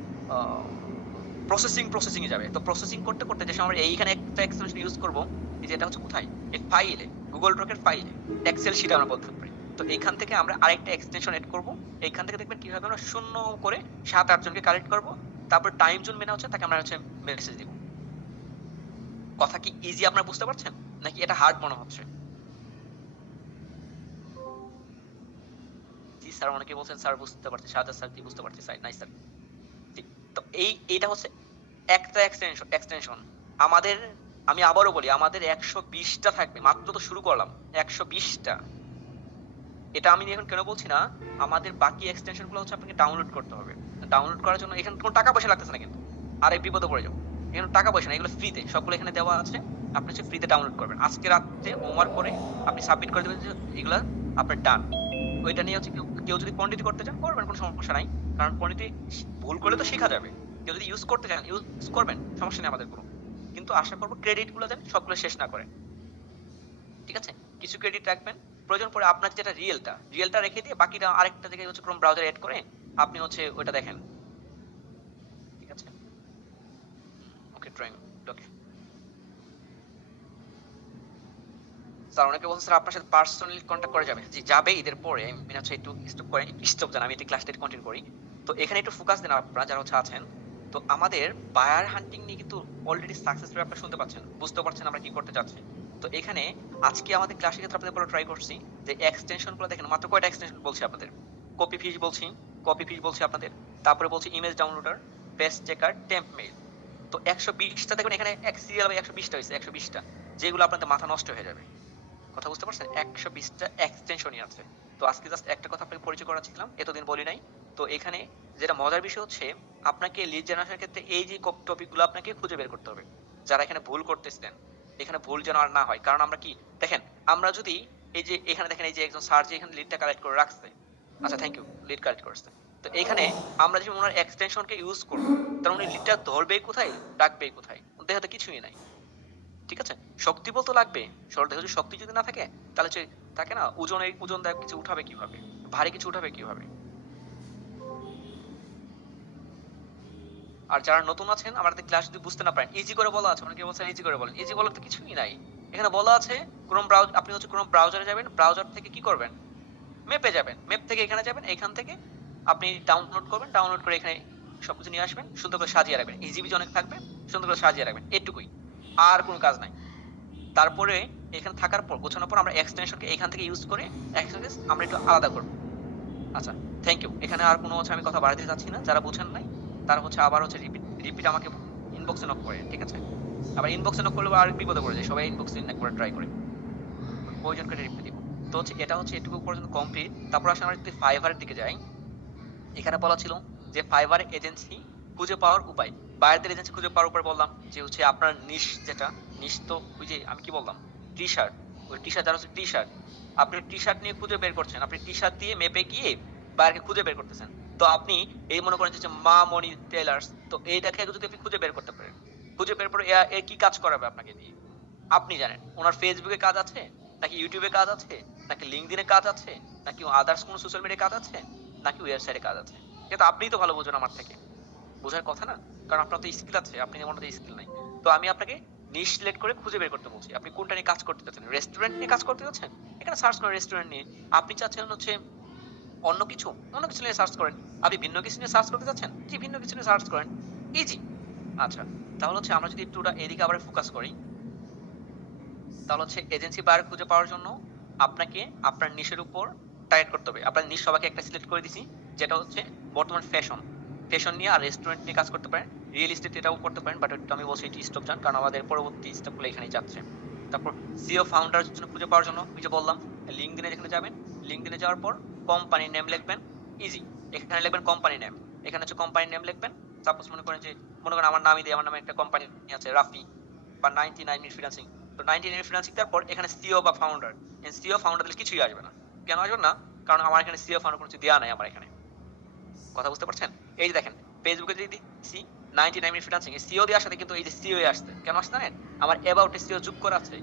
প্রসেসিং এ যাবে। তো প্রসেসিং করতে করতে যে সময় আমরা এইখানে একটা এক্সটেনশন ইউজ করব, এই যে এটা হচ্ছে কোথায়, এই ফাইলে, গুগল ড্রকের ফাইলে, এক্সেল শিট আমরা বলতে পারি। তো এইখান থেকে আমরা আরেকটা এক্সটেনশন এড করব। এইখান থেকে দেখবেন কিভাবে আমরা শূন্য করে 7-8 জনকে কালেক্ট করব, তারপর টাইম জোন মেনে হচ্ছে তাকে আমরা হচ্ছে মেসেজ দিব। কথা কি ইজি আপনারা বুঝতে পারছেন নাকি এটা হার্ড মনে হচ্ছে? জি স্যার, অনেকে বলছেন স্যার বুঝতে পারছি, সাদা স্যার কি বুঝতে পারছি স্যার, নাই স্যার। তো এইটা হচ্ছে একটা এক্সটেনশন আমাদের। আমি আবারও বলি আমাদের 120টা থাকবে, মাত্র তো শুরু করলাম 120টা। এটা আমি এখন কেন বলছি না, আমাদের বাকি এক্সটেনশন গুলো হচ্ছে আপনাকে ডাউনলোড করতে হবে। ডাউনলোড করার জন্য এখানে কোনো টাকা পয়সা লাগতেছে না কিন্তু, আরেক বিপদে পড়ে যাবো। এখানে টাকা পয়সা না, এগুলো ফ্রিতে, সবগুলো এখানে দেওয়া আছে। আপনি হচ্ছে ফ্রিতে ডাউনলোড করবেন, আজকে রাত্রে হোমওয়ার্ক করে আপনি সাবমিট করে দেবেন যে এগুলা আপনার ডান। ওইটা নিয়ে হচ্ছে কেউ কেউ যদি পণ্ডিতি করতে চান করবেন, কোনো সমস্যা নাই। কারণ পণ্ডিতি ভুল করলে তো শেখা যাবে। কেউ যদি ইউজ করতে চান ইউজ করবেন, সমস্যা নেই আমাদের কোনো। কিন্তু আশা করবো ক্রেডিট গুলো দেন সবগুলো শেষ না করেন। ঠিক আছে? কিছু ক্রেডিট রাখবেন, প্রয়োজন পড়ে আপনার যেটা রিয়েলটা রেখে দিয়ে বাকিটা আরেকটা জায়গায় হচ্ছে ক্রোম ব্রাউজার এড করে আপনি হচ্ছে ওইটা দেখেন। ঠিক আছে? ওকে ড্রয়িং ওকে। স্যার অনেকে বলছে স্যার আপনার সাথে পার্সোনালি কন্ট্যাক্ট করা যাবে। জি যাবে ঈদের পরে। আমি হচ্ছে একটু স্টপ করেন, স্টপ জান, আমি একটু ক্লাসটা কন্টিনিউ করি। তো এখানে একটু ফোকাস দেন আপনারা যারা হচ্ছে আছেন। তো আমাদের বায়ার হান্টিং নিয়ে কিন্তু অলরেডি সাকসেসফুল আপনারা শুনতে পাচ্ছেন, বুঝতে পারছেন আমরা কি করতে চাচ্ছি। তো এখানে আজকে আমাদের ক্লাসের ক্ষেত্রে আপনাদের বলে ট্রাই করছি যে এক্সটেনশনগুলো দেখেন মাত্র কয়টা এক্সটেনশন বলছি আপনাদের। কপি ফিশ বলছি আপনাদের, তারপরে বলছি image downloader, paste checker, temp mail. তো 120টা দেখুন এখানে এক সিরিয়াল 120টা হয়েছে, 120টা, যেগুলো আপনাদের মাথা নষ্ট হয়ে যাবে। কথা বুঝতে পারছেন? 120টা এক্সটেনশনই আছে। তো আজকে জাস্ট একটা কথা আপনাকে পরিচয় করাচ্ছিলাম, এতদিন বলি নাই। তো এখানে যেটা মজার বিষয় হচ্ছে আপনাকে লিড জেনারেশনের ক্ষেত্রে এই যে টপিকগুলো আপনাকে খুঁজে বের করতে হবে। যারা এখানে ভুল করতেছেন, এখানে ভুল যেন আর না হয়। কারণ আমরা কি দেখেন, আমরা যদি এই যে এখানে দেখেন এই যে একজন স্যার যে এখানে লিডটা কালেক্ট করে রাখছে, আচ্ছা থ্যাংক ইউ, লিড কালেক্ট করছে। তো এখানে আমরা যদি ওনার এক্সটেনশনকে ইউজ করবো, তাহলে উনি লিডটা ধরবেই কোথায়, ডাকবেই কোথায়? ওদের হাতে কিছুই নাই। ঠিক আছে, শক্তি বলতে লাগবে, শরীরে যদি শক্তি যদি না থাকে তাহলে হচ্ছে থাকে না ওজন দেয় কিছু উঠাবে কিভাবে, ভারী কিছু উঠাবে কিভাবে? আর যারা নতুন আছেন আমাদের ক্লাস যদি বুঝতে না পারেন, ইজি করে বলা আছে, অনেকে বলছেন ইজি করে বলেন, ইজি বলার তো কিছুই নাই। এখানে বলা আছে ক্রোম ব্রাউজার, আপনি হচ্ছে ক্রোম ব্রাউজারে যাবেন, ব্রাউজার থেকে কি করবেন, মেপে যাবেন, মেপ থেকে এখানে যাবেন, এখান থেকে আপনি ডাউনলোড করবেন, ডাউনলোড করে এখানে সবকিছু নিয়ে আসবেন, সুন্দর করে সাজিয়ে রাখবেন, ইজিবি অনেক থাকবে, সুন্দর করে সাজিয়ে রাখবেন, এটুকুই, আর কোনো কাজ নাই। তারপরে এখানে থাকার পর গোছানোর পর আমরা এক্সটেনশনকে এখান থেকে ইউজ করে এক্সেস আমরা একটু আলাদা করব। আচ্ছা থ্যাংক ইউ। এখানে আর কোনো হচ্ছে আমি কথা বাড়াতে যাচ্ছি না, যারা বুঝেন নাই তারা হচ্ছে আবার হচ্ছে রিপিট আমাকে ইনবক্সে নক করে, ঠিক আছে? আবার ইনবক্সে নক করলে আর বিপদে পড়ে যায়, সবাই ইনবক্সে নক করে ট্রাই করে, প্রয়োজন করে রিপ্লাই দিব। তো হচ্ছে এটা হচ্ছে এটুকু পর্যন্ত কমপ্লিট। তারপর আসলে আমরা যদি ফাইবারের দিকে যাই, এখানে বলা ছিল যে ফাইবার এজেন্সি খুঁজে পাওয়ার উপায়, বাইরের এজেন্সি খুঁজে পাওয়ার উপর বললাম যে হচ্ছে আপনার নিশ, যেটা নিশ তো ওই যে আমি কি বললাম টি শার্ট, ওই টি শার্ট যারা হচ্ছে টি শার্ট, আপনি টি শার্ট নিয়ে খুঁজে বের করছেন, আপনি টি শার্ট দিয়ে মেপে গিয়ে বাইরে খুঁজে বের করতেছেন। তো আপনি এই মনে করেন যে মা মনি টেলার্স, তো এইটাকে যদি আপনি খুঁজে বের করতে পারেন, খুঁজে বের করে এ কি কাজ করাবে আপনাকে দিয়ে আপনি জানেন। ওনার ফেসবুকে কাজ আছে, নাকি ইউটিউবে কাজ আছে, নাকি লিঙ্কডইনে কাজ আছে, নাকি আদার্স কোনো সোশ্যাল মিডিয়ায় কাজ আছে, নাকি ওয়েবসাইটে কাজ আছে? কিন্তু আপনিই তো ভালো বোঝেন আমার থেকে, বোঝার কথা না? কারণ আপনার তো স্কিল আছে, আপনি যেমন স্কিল নাই। তো আমি আপনাকে নিশ সিলেক্ট করে খুঁজে বের করতে বলছি, আপনি কোনটা নিয়ে কাজ করতে চাচ্ছেন? রেস্টুরেন্ট নিয়ে কাজ করতে চাচ্ছেন, এখানে সার্চ করেন রেস্টুরেন্ট নিয়ে। আপনি চাচ্ছেন হচ্ছে অন্য কিছু নিয়ে সার্চ করেন। আপনি ভিন্ন কিছু নিয়ে সার্চ করতে চাচ্ছেন, জি ভিন্ন কিছু নিয়ে সার্চ করেন, ইজি। আচ্ছা, তাহলে হচ্ছে আমরা যদি একটু এদিকে আবার ফোকাস করি, তাহলে হচ্ছে এজেন্সি বায়ার খুঁজে পাওয়ার জন্য আপনাকে আপনার নিশের উপর টার্গেট করতে হবে। আপনার নিশ সবাইকে একটা সিলেক্ট করে দিছি, যেটা হচ্ছে বর্তমান ফ্যাশন নিয়ে আর রেস্টুরেন্ট নিয়ে কাজ করতে পারেন, রিয়েল এস্টেট এটাও করতে পারেন, বাট আমি বলছি এটি স্টপ যান, কারণ আমাদের পরবর্তী স্টেপগুলো এখানেই যাচ্ছে। তারপর সিও ফাউন্ডার জন্য খুঁজে পাওয়ার জন্য ওই যে বললাম লিঙ্কডইনে যেখানে যাবেন, লিঙ্কডইনে যাওয়ার পর কোম্পানির নেম লিখবেন, ইজি। এখানে লিখবেন কোম্পানি নেম, এখানে হচ্ছে কোম্পানির নেম লিখবেন। সাপোজ মনে করেন আমার নামই দিয়ে, আমার নামে একটা কোম্পানি আছে রাফি বা 99 মিনিট ফ্রিল্যান্সিং। তো 99 ফ্রিল্যান্সিং তারপর এখানে সিও বা ফাউন্ডার, সিও ফাউন্ডার দিলে কিছুই আসবে না। কেন আসবে না? কারণ আমার এখানে সিও ফাউন্ডার কোনো কিছু দেওয়া নাই আমার এখানে। কথা বুঝতে পারছেন? এই যে দেখেন ফেসবুকে যদি দিচ্ছি 99 মিনিট ফ্রিল্যান্সিং, এই সিও দেওয়ার সাথে কিন্তু এই যে সিও আসছে, কেন আসছে জানেন? আমার অ্যাবাউট সিও যোগ করা আছে।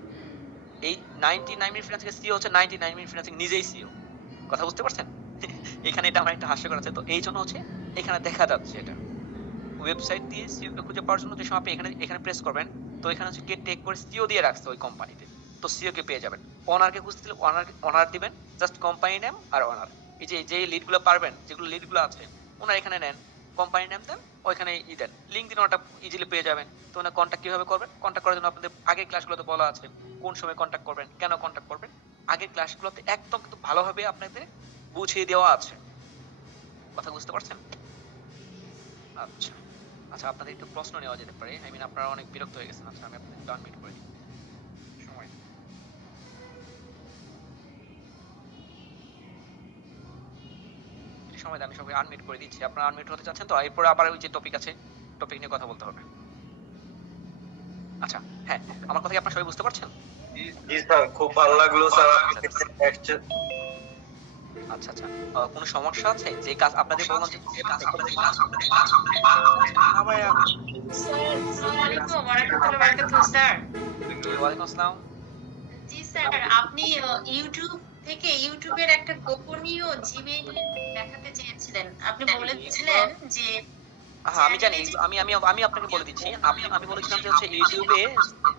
এই 99 মিনিট ফ্রিল্যান্সিং এর সিও হচ্ছে 99 মিনিট ফ্রিল্যান্সিং নিজেই সিও। কথা বুঝতে পারছেন? এখানে এটা আমার একটা হাস্যকর আছে। তো এই জন্য হচ্ছে এখানে দেখা যাচ্ছে এটা ওয়েবসাইট দিয়ে সিও খুঁজে পাওয়ার জন্য যে সময় আপনি এখানে প্রেস করবেন, তো এখানে হচ্ছে গেট টেক করে সিও দিয়ে রাখছে ওই কোম্পানিতে, তো সিও কে পেয়ে যাবেন। অনারকে খুঁজতে দিলে অনার দিবেন, জাস্ট কোম্পানি নেম আর অনার। এই যে লিডগুলো পারবেন, যেগুলো লিডগুলো আছে ওনার এখানে নেন, কোম্পানি নেম দেন, ওইখানে দেন, লিঙ্ক দিন, ওটা ইজিলি পেয়ে যাবেন। তো ওনার কন্ট্যাক্ট কিভাবে করবেন? কন্ট্যাক্ট করার জন্য আপনাদের আগের ক্লাসগুলোতে বলা আছে কোন সময় কন্ট্যাক্ট করবেন, কেন কন্ট্যাক্ট করবেন, আগের ক্লাসগুলোতে একদম কিন্তু ভালোভাবে আপনাদের বুঝিয়ে দেওয়া আছে। কথা বুঝতে পারছেন? আচ্ছা আচ্ছা, আপনাদের একটু প্রশ্ন নেওয়া যেতে পারে, আই মিন আপনারা অনেক বিরক্ত হয়ে গেছেন। আচ্ছা আমি আপনাদের একটু আনমিউট করে দিই, সময় দিন। একটু সময় দিন, আমি সবাই আনমিউট করে দিচ্ছি। আপনারা আনমিউট হতে চাচ্ছেন তো? এরপরে আবার ওই যে টপিক আছে, টপিক নিয়ে কথা বলতে হবে। আচ্ছা হ্যাঁ, আমার কথা কি আপনারা সবাই বুঝতে পারছেন? জি স্যার, খুব ভালো লাগলো স্যার। আচ্ছা আচ্ছা, কোনো সমস্যা আছে? যে কাজ আপনাদের বললাম যে কাজ আপনাদের ওয়ালাইকুম আসসালাম। জি স্যার, আপনি ইউটিউবের একটা গোপনীয় জিমেইল দেখাতে চেয়েছিলেন। আপনি বলেছিলেন যে হ্যাঁ আমি জানি, আমি আমি আমি আপনাকে বলে দিচ্ছি। আমি বলেছিলাম যে হচ্ছে ইউটিউবে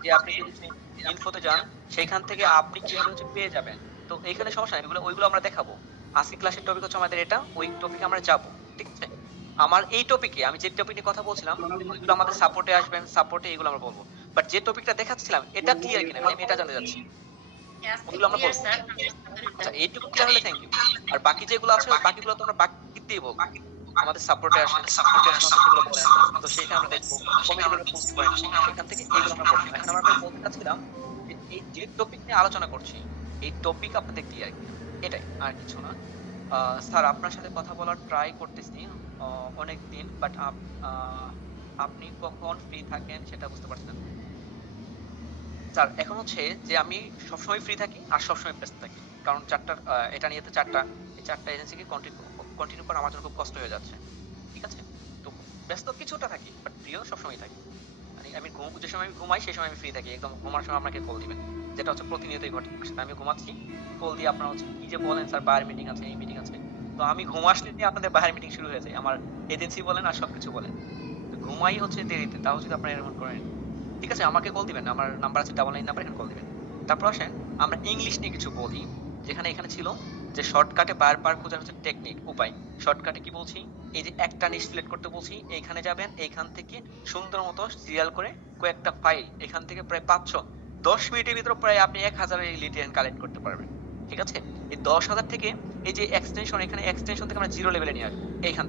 যে আপনি যদি ইনফোতে যান, সেখান থেকে আপনি কিভাবে হচ্ছে পেয়ে যাবেন। তো এইখানে সমস্যা নেই, ওইগুলো আমরা দেখাবো। আজকে ক্লাসের টপিক হচ্ছে আমাদের এটা, ওই টপিকে আমরা যাব, ঠিক আছে? আমার এই টপিকে আমি যে টপিক নিয়ে কথা বলছিলাম ওইগুলো আমাদের সাপোর্টে আসবেন, সাপোর্টে এগুলো আমরা বলবো। বাট যে টপিকটা দেখাচ্ছিলাম এটা ক্লিয়ার কিনা আমি এটা জানতে চাচ্ছি। ওগুলো আমরা ক্লিয়ার বলবো। স্যার। আচ্ছা এইটুকু ক্লিয়ার হলে থ্যাংক ইউ। আর বাকি যেগুলো আছে বাকিগুলো তো আমরা বাকিতেই বলবো। আমাদের সাপোর্টে আসেন, সাপোর্টে আসেন সেগুলো বলেন। তো সেইখানে আমরা দেখবো। কমেন্টগুলো পোস্ট করেন। সেখান থেকে এইগুলো আমরা পড়বো। এখন আমরা আপনাকে বলতে চাচ্ছিলাম যে এই যে টপিক নিয়ে আলোচনা করছি, এই টপিক আপনাদের ক্লিয়ার কিনা? এটাই আর কিছু না। স্যার আপনার সাথে কথা বলার ট্রাই করতেছি অনেকদিন, বাট আপনি কখন ফ্রি থাকেন সেটা বুঝতে পারছি না। স্যার এখন হচ্ছে যে আমি সবসময় ফ্রি থাকি আর সবসময় ব্যস্ত থাকি, কারণ এটা নিয়ে তো এই চারটা এজেন্সিকে কন্টিনিউ করা আমার জন্য খুব কষ্ট হয়ে যাচ্ছে। ঠিক আছে, তো ব্যস্ত কিছুটা থাকি বাট ফ্রিও সবসময় থাকি। মানে যে সময় আমি ঘুমাই সেই সময় আমি ফ্রি থাকি, একদম ঘুমার সময় আপনাকে কল দিবেন, যেটা হচ্ছে প্রতিনিয়তই ঘটে। আমি ঘুমাচ্ছি, কল দিয়ে আপনার হচ্ছে কি যে বলেন স্যার বাইরের মিটিং আছে, এই মিটিং আছে, তো আমি ঘুম আসলে দিয়ে আপনাদের বাইরের মিটিং শুরু হয়ে যায়, আমার এজেন্সি বলেন আর সবকিছু বলেন। তো ঘুমাই হচ্ছে দেরিতে, তাও যদি আপনারা এরকম করেন, ঠিক আছে আমাকে কল দিবেন, আমার নাম্বার আছে 99 নাম্বার, এখানে কল দিবেন। তারপর আসেন আমরা ইংলিশ নিয়ে কিছু বলি, যেখানে এখানে ছিল যে শর্টকাটে বারবার খোঁজার হচ্ছে টেকনিক উপায়। শর্টকাটে কি বলছি, এই যে একটা নিশ সিলেক্ট করতে বলছি, এইখানে যাবেন, এইখান থেকে সুন্দর মতো সিরিয়াল করে কয়েকটা ফাইল, এখান থেকে প্রায় 500, 10 মিনিটের ভিতরে প্রায় আপনি 1000 লিটেন কালেক্ট করতে পারবেন। ঠিক আছে, এই 10,000 থেকে এই যে এক্সটেনশন, এখানে এক্সটেনশন থেকে আমরা 0 লেভেলে নিয়ে আসবো। এইখান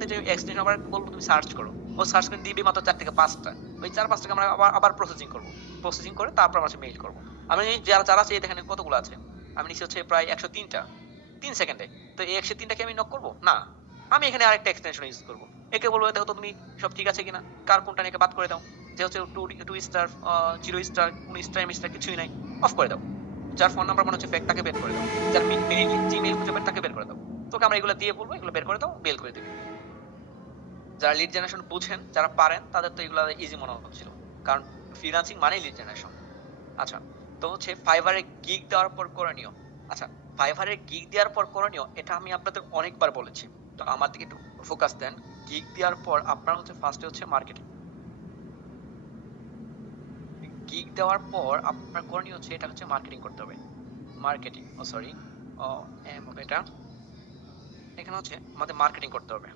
থেকে এক্সটেনশন আবার বলবো তুমি সার্চ করো, ও সার্চ করে দিবি মাত্র 4 থেকে 5টা। ওই 4-5টাকে আমরা আবার প্রসেসিং করবো, প্রসেসিং করে তারপর আমরা মেইল করবো। আমি যারা যারা আছে দেখেন কতগুলো আছে, আমি নিচে হচ্ছে প্রায় 103টা 3 সেকেন্ডে। তো এই 103টাকে আমি নক করবো না, আমি এখানে আরেকটা এক্সটেনশন ইউজ করবো। একে বলবো দেখো তো তুমি সব ঠিক আছে কিনা, কার কোনটা নিয়ে বাদ করে দাও, যে হচ্ছে 2 স্টার 0 স্টার কোন স্টার স্টার কিছুই নাই, অফ করে দাও। যার ফোন নাম্বার মনে হচ্ছে ফেক তাকে বের করে দাও, যার জিমেইল খুঁজে পাবে তাকে বের করে দাও। তোকে আমরা এগুলো দিয়ে বলবো, এগুলো বের করে দাও, বেল করে দিবি। যারা লিড জেনারেশন বুঝেন, যারা পারেন, তাদের তো এগুলো ইজি মনে হচ্ছিল, কারণ ফ্রিল্যান্সিং মানেই লিড জেনারেশন। আচ্ছা, তো হচ্ছে ফাইবারে গিগ দেওয়ার পর করণীয়। আচ্ছা, ফাইবারে গিগ দেওয়ার পর করণীয়, এটা আমি আপনাদের অনেকবার বলেছি, তো আমার দিকে একটু ফোকাস দেন। গিগ দেওয়ার পর আপনার হচ্ছে ফার্স্টে হচ্ছে মার্কেটিং। গিগ দেওয়ার পর আপনার করণীয় হচ্ছে এটা হচ্ছে মার্কেটিং করতে হবে। মার্কেটিং, ও সরি, এটা এখানে হচ্ছে আমাদের মার্কেটিং করতে হবে।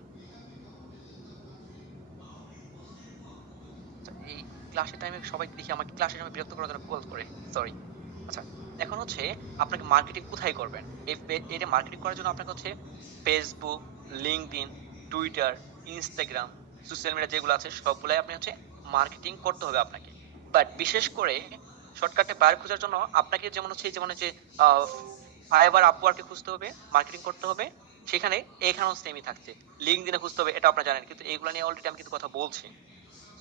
এই ক্লাসের টাইমে সবাই দেখি আমাকে ক্লাসের সময় বিরক্ত করার জন্য কল করে, সরি। আচ্ছা, এখন হচ্ছে আপনাকে মার্কেটিং কোথায় করবেন, এটা মার্কেটিং করার জন্য আপনাকে হচ্ছে Facebook, LinkedIn, Twitter, Instagram, social media যেগুলো আছে সবগুলাই আপনি হচ্ছে মার্কেটিং করতে হবে আপনাকে। বাট বিশেষ করে শর্টকাটে বাইরে খোঁজার জন্য আপনাকে যেমন হচ্ছে ফাইবার আপওয়ার্কে খুঁজতে হবে, মার্কেটিং করতে হবে, সেখানে এখানেও সেমই থাকছে, লিঙ্কডইনে খুঁজতে হবে, এটা আপনারা জানেন, কিন্তু এইগুলো নিয়ে অলরেডি আমি কিন্তু কথা বলছি।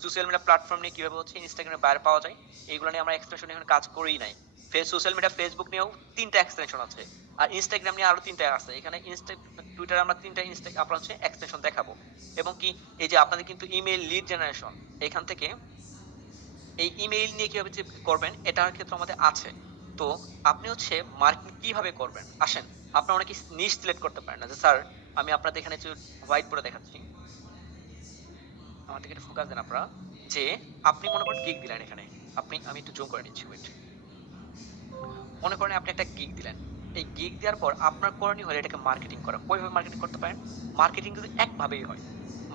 সোশ্যাল মিডিয়া প্ল্যাটফর্ম নিয়ে কিভাবে হচ্ছে ইনস্টাগ্রামে বাইরে পাওয়া যায়, এইগুলো নিয়ে আমরা এক্সটেনশন এখন কাজ করিই নাই। সোশ্যাল মিডিয়া ফেসবুক নিয়েও 3টা এক্সটেনশন আছে, আর ইনস্টাগ্রাম নিয়ে আরো 3টা আছে। এখানে টুইটারে আমরা 3টা আপনার হচ্ছে এক্সটেনশন দেখাবো। এবং কি এই যে আপনাদের কিন্তু ইমেইল লিড জেনারেশন, এখান থেকে এই ইমেইল নিয়ে কিভাবে যে করবেন এটার ক্ষেত্রে আমাদের আছে। তো আপনি হচ্ছে মার্কেটিং কিভাবে করবেন, আসেন আপনারা অনেকে নিশ সিলেক্ট করতে পারেন না, যে স্যার আমি আপনাদের এখানে হোয়াইট বোর্ডে দেখাচ্ছি, আমার দিকে একটু ফোকাস দেন আপনারা। যে আপনি মনে করেন গিগ দিলেন এখানে, আমি একটু জুম করে নিচ্ছি, ওয়েট। মনে করেন আপনি একটা গিগ দিলেন, এই গিগ দেওয়ার পর আপনার করণীয় হলে এটাকে মার্কেটিং করা। ওইভাবে মার্কেটিং করতে পারেন। মার্কেটিং যদি একভাবেই হয়,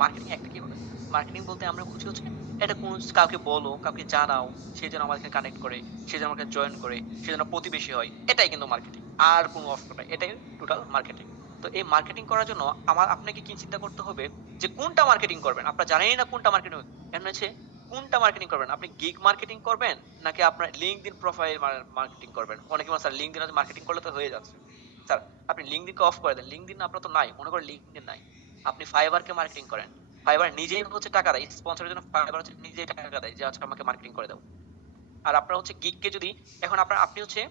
মার্কেটিং একটা কি হবে, মার্কেটিং বলতে আমরা বুঝি হচ্ছে এটা কোন কাউকে বলো, কাউকে জানাও, সে যেন আমাদেরকে কানেক্ট করে, সে যেন আমাকে জয়েন করে, সে যেন প্রতিবেশী হয়, এটাই কিন্তু মার্কেটিং, আর কোনো অস্ত্র নাই, এটাই টোটাল মার্কেটিং। তো এই মার্কেটিং করার জন্য আপনাকে কি চিন্তা করতে হবে, যে কোনটা মার্কেটিং করবেন, আপনারা জানেনই না কোনটা মার্কেটিং। এমন হচ্ছে কোনটা মার্কেটিং করবেন, আপনি গিগ মার্কেটিং করবেন নাকি আপনার লিঙ্কডইন প্রোফাইল মার্কেটিং করবেন। অনেকে স্যার লিঙ্কডইন মার্কেটিং করলে তো হয়ে যাচ্ছে। স্যার আপনি লিঙ্কডইনকে অফ করে দেন, লিঙ্কডইন আপনার তো নাই, মনে করেন লিঙ্কডইন নাই, আপনি ফাইবারকে মার্কেটিং করেন। ফাইবার নিজেই হচ্ছে টাকা দেয়, স্পন্সরের জন্য ফাইবার হচ্ছে নিজেই টাকা দেয়, যে আচ্ছা আমাকে মার্কেটিং করে দাও। আর আপনার হচ্ছে গিগকে যদি এখন আপনি হচ্ছে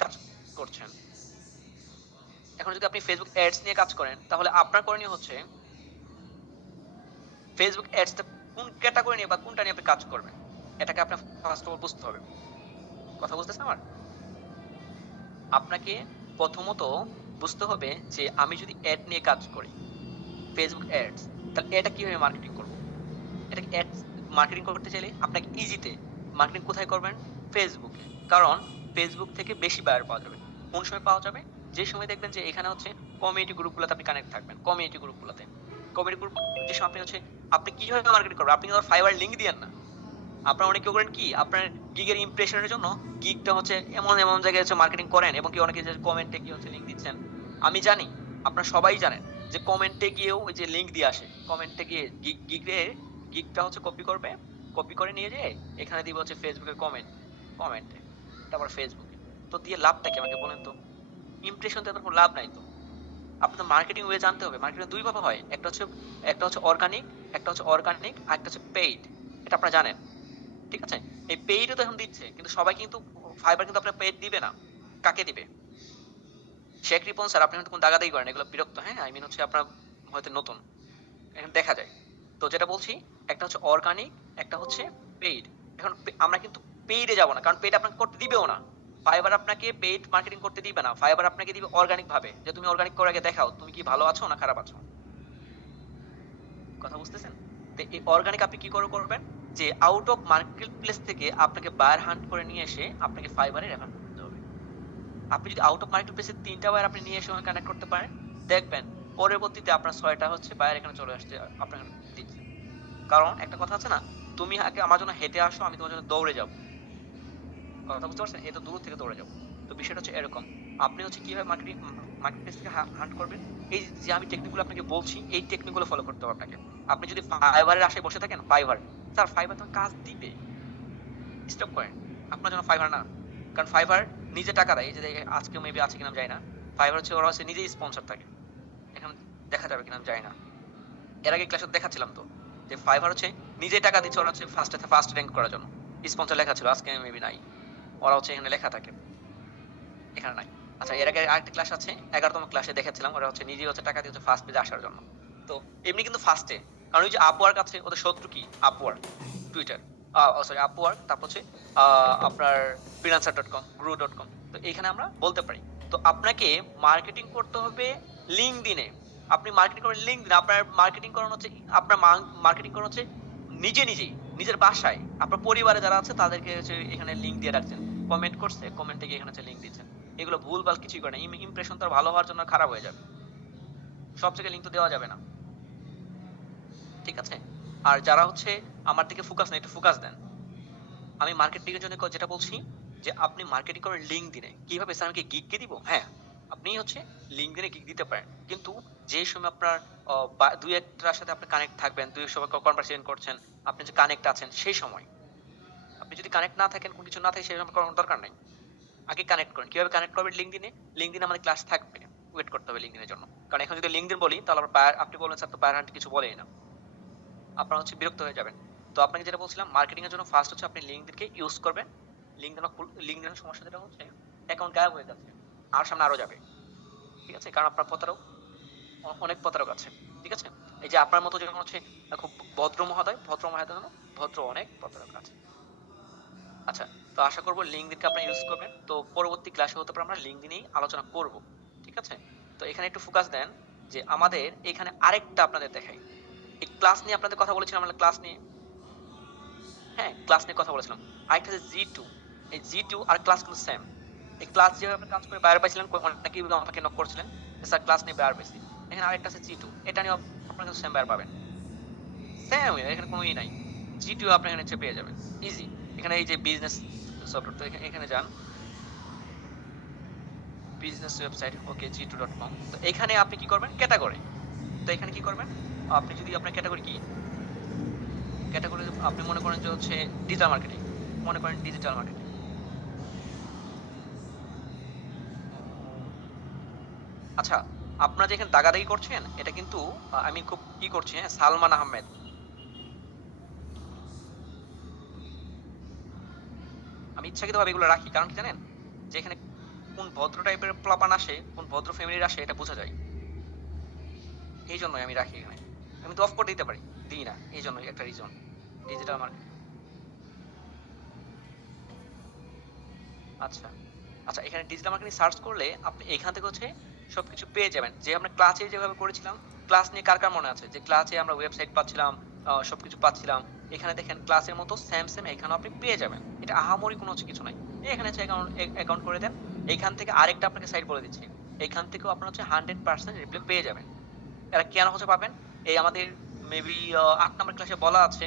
কাজ করছেন, এখন যদি আপনি ফেসবুক অ্যাডস নিয়ে কাজ করেন, তাহলে আপনার করণীয় হচ্ছে ফেসবুক অ্যাডসটা কোন ক্যাটাগরি নিয়ে বা কোনটা নিয়ে আপনি কাজ করবেন, এটাকে আপনার ফার্স্ট অফ অল বুঝতে হবে। কথা বুঝতেছেন আমার? আপনাকে প্রথমত বুঝতে হবে যে আমি যদি অ্যাড নিয়ে কাজ করি, ফেসবুক অ্যাডস, তাহলে এটা কিভাবে মার্কেটিং করব। এটা অ্যাডস মার্কেটিং করতে চাইলে আপনাকে ইজিতে মার্কেটিং কোথায় করবেন, ফেসবুকে। কারণ ফেসবুক থেকে বেশি বায়ার পাওয়া যাবে। কোন সময় পাওয়া যাবে, যে সময় দেখবেন যে এখানে হচ্ছে কমিউনিটি গ্রুপগুলোতে আপনি কানেক্ট থাকবেন, কমিউনিটি গ্রুপগুলোতে কমেডি গ্রুপ যে সময় আপনি হচ্ছে আপনি কিভাবে মার্কেটিং করবেন, আপনি কিন্তু ফাইবার লিঙ্ক দিয়েন না। আপনারা অনেকে করেন কি, আপনার গিগের ইমপ্রেশনের জন্য গিগটা হচ্ছে এমন এমন জায়গায় হচ্ছে মার্কেটিং করেন, এবং কি অনেকে যে কমেন্টে কি হচ্ছে লিঙ্ক দিচ্ছেন। আমি জানি, আপনারা সবাই জানেন যে কমেন্টে গিয়েও ওই যে লিঙ্ক দিয়ে আসে, কমেন্টে গিয়ে গিগটা হচ্ছে কপি করবে, কপি করে নিয়ে যেয়ে এখানে দিবে হচ্ছে ফেসবুকের কমেন্টে, তারপর ফেসবুকে। তো দিয়ে লাভটা কি আমাকে বলেন তো? ইমপ্রেশন তো এত কোনো লাভ নাই তো। আপনার মার্কেটিং ওয়ে জানতে হবে। মার্কেটিং দুই ভাবে হয়, একটা হচ্ছে অর্গানিক, আর একটা হচ্ছে পেইড। এটা আপনারা জানেন, ঠিক আছে? এই পেইডও তো এখন দিচ্ছে, কিন্তু সবাই কিন্তু ফাইবার কিন্তু আপনার পেইড দিবে না। কাকে দিবে? শেখ রিপন স্যার, আপনি হয়তো কোন দাগাদাগি করেন, এগুলো বিরক্ত। হ্যাঁ, আই মিন হচ্ছে আপনার হয়তো নতুন, এখন দেখা যায়। তো যেটা বলছি, একটা হচ্ছে অর্গানিক, একটা হচ্ছে পেইড। এখন আমরা কিন্তু পেইডে যাব না, কারণ পেইড আপনাকে করতে দিবেও না। ফাইবার আপনাকে পেইড মার্কেটিং করতে দিবে না, ফাইবার আপনাকে দিবে অর্গানিক ভাবে, যে তুমি অর্গানিক করে আগে দেখাও তুমি কি ভালো আছো না খারাপ আছো। কথা বুঝতেছেন? তো এই অর্গানিক আপনি কি করে করবেন, যে আউট অফ মার্কেট প্লেস থেকে আপনাকে বায়ার হান্ট করে নিয়ে এসে আপনাকে ফাইবারে রেফার করতে হবে। আপনি যদি আউট অফ মার্কেট প্লেসে 3টা বায়ার আপনি নিয়ে এসে কানেক্ট করতে পারেন, দেখবেন পরবর্তীতে আপনার 6টা হচ্ছে বায়ার এখানে চলে আসছে আপনার দিচ্ছে। কারণ একটা কথা আছে না, তুমি আগে আমার জন্য হেঁটে আসো, আমি তোমার জন্য দৌড়ে যাবো। কথা বুঝতে পারছেন? এত দূর থেকে দৌড়ে যাবো। তো বিষয়টা হচ্ছে এরকম। আপনি হচ্ছে কিভাবে মার্কেট প্লেস থেকে হান্ট করবেন, এই যে আমি টেকনিকগুলো আপনাকে বলছি, এই টেকনিকগুলো ফলো করতে হবে আপনাকে। আপনি যদি ফাইবারের আশায় বসে থাকেন, স্যার ফাইবার তো কাজ দিবে, স্টপ করেন। আপনার জন্য ফাইবার না, কারণ ফাইবার নিজে টাকা দেয়। এই যে আজকে মেবি আছে কিনা জানি না, ফাইবার হচ্ছে ওরা হচ্ছে নিজেই স্পন্সর থাকে। এখন দেখা যাবে কিনা জানি না, এর আগে ক্লাসে দেখাচ্ছিলাম তো যে ফাইবার হচ্ছে নিজেই টাকা দিচ্ছে, ওরা হচ্ছে ফার্স্ট র্যাঙ্ক করার জন্য। স্পন্সর লেখা ছিল, আজকে মেবি নাই, ওরা হচ্ছে এখানে লেখা থাকে, এখানে নাই। আচ্ছা, এর আগে আরেকটা ক্লাস আছে, 11তম ক্লাসে দেখাচ্ছিলাম, ওরা হচ্ছে নিজেই হচ্ছে টাকা দিয়ে হচ্ছে ফার্স্ট পেজে আসার জন্য। তো এমনি কিন্তু ফার্স্টে, কারণ ওই যে আপওয়ার্ক আছে, ওদের শত্রু কি? আপওয়ার্ক, টুইটার, সরি আপওয়ার্ক, তারপর হচ্ছে আপনার freelancer.com, grow.com। তো এখানে আমরা বলতে পারি। তো আপনাকে মার্কেটিং করতে হবে লিঙ্কডইনে। আপনি মার্কেটিং করেন লিঙ্কডইনে, আপনার মার্কেটিং করানো হচ্ছে, আপনার মার্কেটিং করানো হচ্ছে নিজেই নিজের বাসায়। আপনার পরিবারে যারা আছে তাদেরকে হচ্ছে এখানে লিঙ্ক দিয়ে রাখছেন, কমেন্ট করছে, কমেন্টে গিয়ে এখানে হচ্ছে লিঙ্ক দিচ্ছেন। এগুলো ভুলভাল কিছুই করে না, ইমপ্রেশন তো আর ভালো হওয়ার জন্য খারাপ হয়ে যাবে। সব জায়গায় লিঙ্ক তো দেওয়া যাবে না, ঠিক আছে? আর যারা হচ্ছে আমার দিকে ফোকাস না, একটু ফোকাস দেন। আমি মার্কেটিং এর জন্য যেটা বলছি, যে আপনি মার্কেটিং করেন লিঙ্কডইনে। কিভাবে স্যার, আমি কি গিগকে দিব? হ্যাঁ, আপনি হচ্ছে লিঙ্কডইনে গিগ দিতে পারেন, কিন্তু যে সময় আপনার দুই একটার সাথে আপনি কানেক্ট থাকবেন, দুই সময় কনভারসেশন করছেন, আপনি যে কানেক্ট আছেন সেই সময়। আপনি যদি কানেক্ট না থাকেন, কোনো কিছু না থাকে, সেই সময় করার দরকার নাই। আগে কানেক্ট করেন। কিভাবে কানেক্ট করবেন? লিঙ্কডইনে আমাদের ক্লাস থাকবে, ওয়েট করতে হবে লিঙ্কডইনের জন্য। কারণ এখন যদি লিঙ্কডইন বলি, তাহলে আবার আপনি বলবেন স্যার তো বায়ার হান্ট কিছু বলেই না, আপনারা হচ্ছে বিরক্ত হয়ে যাবেন। তো আপনাকে যেটা বলছিলাম, মার্কেটিং এর জন্য ফার্স্ট হচ্ছে আপনি লিঙ্কডইনকে ইউজ করবেন। লিঙ্কডইনের সমস্যা যেটা হচ্ছে, অ্যাকাউন্ট গায়েব হয়ে যাচ্ছে, আর সামনে আরো যাবে, ঠিক আছে? কারণ আপনার অনেক প্রতারক আছে, ঠিক আছে? এই যে আপনার মতো যখন হচ্ছে খুব ভদ্র মহোদয় ভদ্র অনেক প্রতারক আছে। আচ্ছা, তো আশা করবো লিঙ্কডইনকে আপনি ইউজ করবেন। তো পরবর্তী ক্লাসে হতে পারে আমরা লিঙ্কডইনেই আলোচনা করব, ঠিক আছে? তো এখানে একটু ফোকাস দেন, যে আমাদের এখানে আরেকটা আপনাদের দেখাই। এই ক্লাস নিয়ে আপনাদের কথা বলেছিলাম, আমরা ক্লাস নিয়ে, হ্যাঁ ক্লাস নিয়ে কথা বলেছিলাম। আরেকটা হচ্ছে G2, এই G2 আর ক্লাস কিন্তু সেম। এই ক্লাস যেভাবে কাজ করে বাইরে পাইছিলেন, অনেকেই আমাকে নক করছিলেন স্যার ক্লাস নিয়ে বাইরে পাইছি। এখানে আরেকটা আছে G2, এটা নিয়ে আপনারা কিন্তু সেম বাইরে পাবেন, সেম, এখানে কোনো নাই। G2 আপনি এখানে পেয়ে যাবেন ইজি। এখানে এই যে বিজনেস সফটওয়্যার, তো এখানে যান, বিজনেস ওয়েবসাইট, ওকে G2.com। তো এখানে আপনি কি করবেন? ক্যাটাগরি। তো এখানে কি করবেন, আপনি যদি আপনার ক্যাটাগরি কি, ক্যাটাগরি আপনি মনে করেন যে হচ্ছে ডিজিটাল মার্কেটিং, মনে করেন ডিজিটাল মার্কেটিং। আচ্ছা, আপনারা যে এখানে দাগাদাগি করছেন, এটা কিন্তু আমি খুব কি করছি, হ্যাঁ, সালমান আহমেদ, আমি ইচ্ছাকৃতভাবে এগুলো রাখি, কারণ কি জানেন, যে এখানে কোন ভদ্র টাইপের প্লাপান আসে, কোন ভদ্র ফ্যামিলির আসে, এটা বোঝা যায়। এই জন্যই আমি রাখি এখানে। আমি তো অফ করে দিতে পারি, দিই না, এই জন্যই একটা রিজন। ডিজিটাল মার্কেটিং, আচ্ছা আচ্ছা, এখানে ডিজিটাল মার্কেটিং সার্চ করলে আপনি এখান থেকে হচ্ছে সবকিছু পেয়ে যাবেন। যে আমরা ক্লাসে যেভাবে করেছিলাম, ক্লাস নিয়ে কার কার মনে আছে যে ক্লাসে আমরা ওয়েবসাইট পাচ্ছিলাম, সবকিছু পাচ্ছিলাম। এখানে দেখেন ক্লাসের মতো সেম এখানেও আপনি পেয়ে যাবেন। এটা আহামরি কোনো হচ্ছে কিছু নাই। এখানে হচ্ছে অ্যাকাউন্ট করে দেন। এখান থেকে আরেকটা আপনাকে সাইট বলে দিচ্ছি, এখান থেকেও আপনার হচ্ছে 100% রিপ্লাই পেয়ে যাবেন। এরা কেন হচ্ছে পাবেন, এই আমাদের মেবি 8 নম্বর ক্লাসে বলা আছে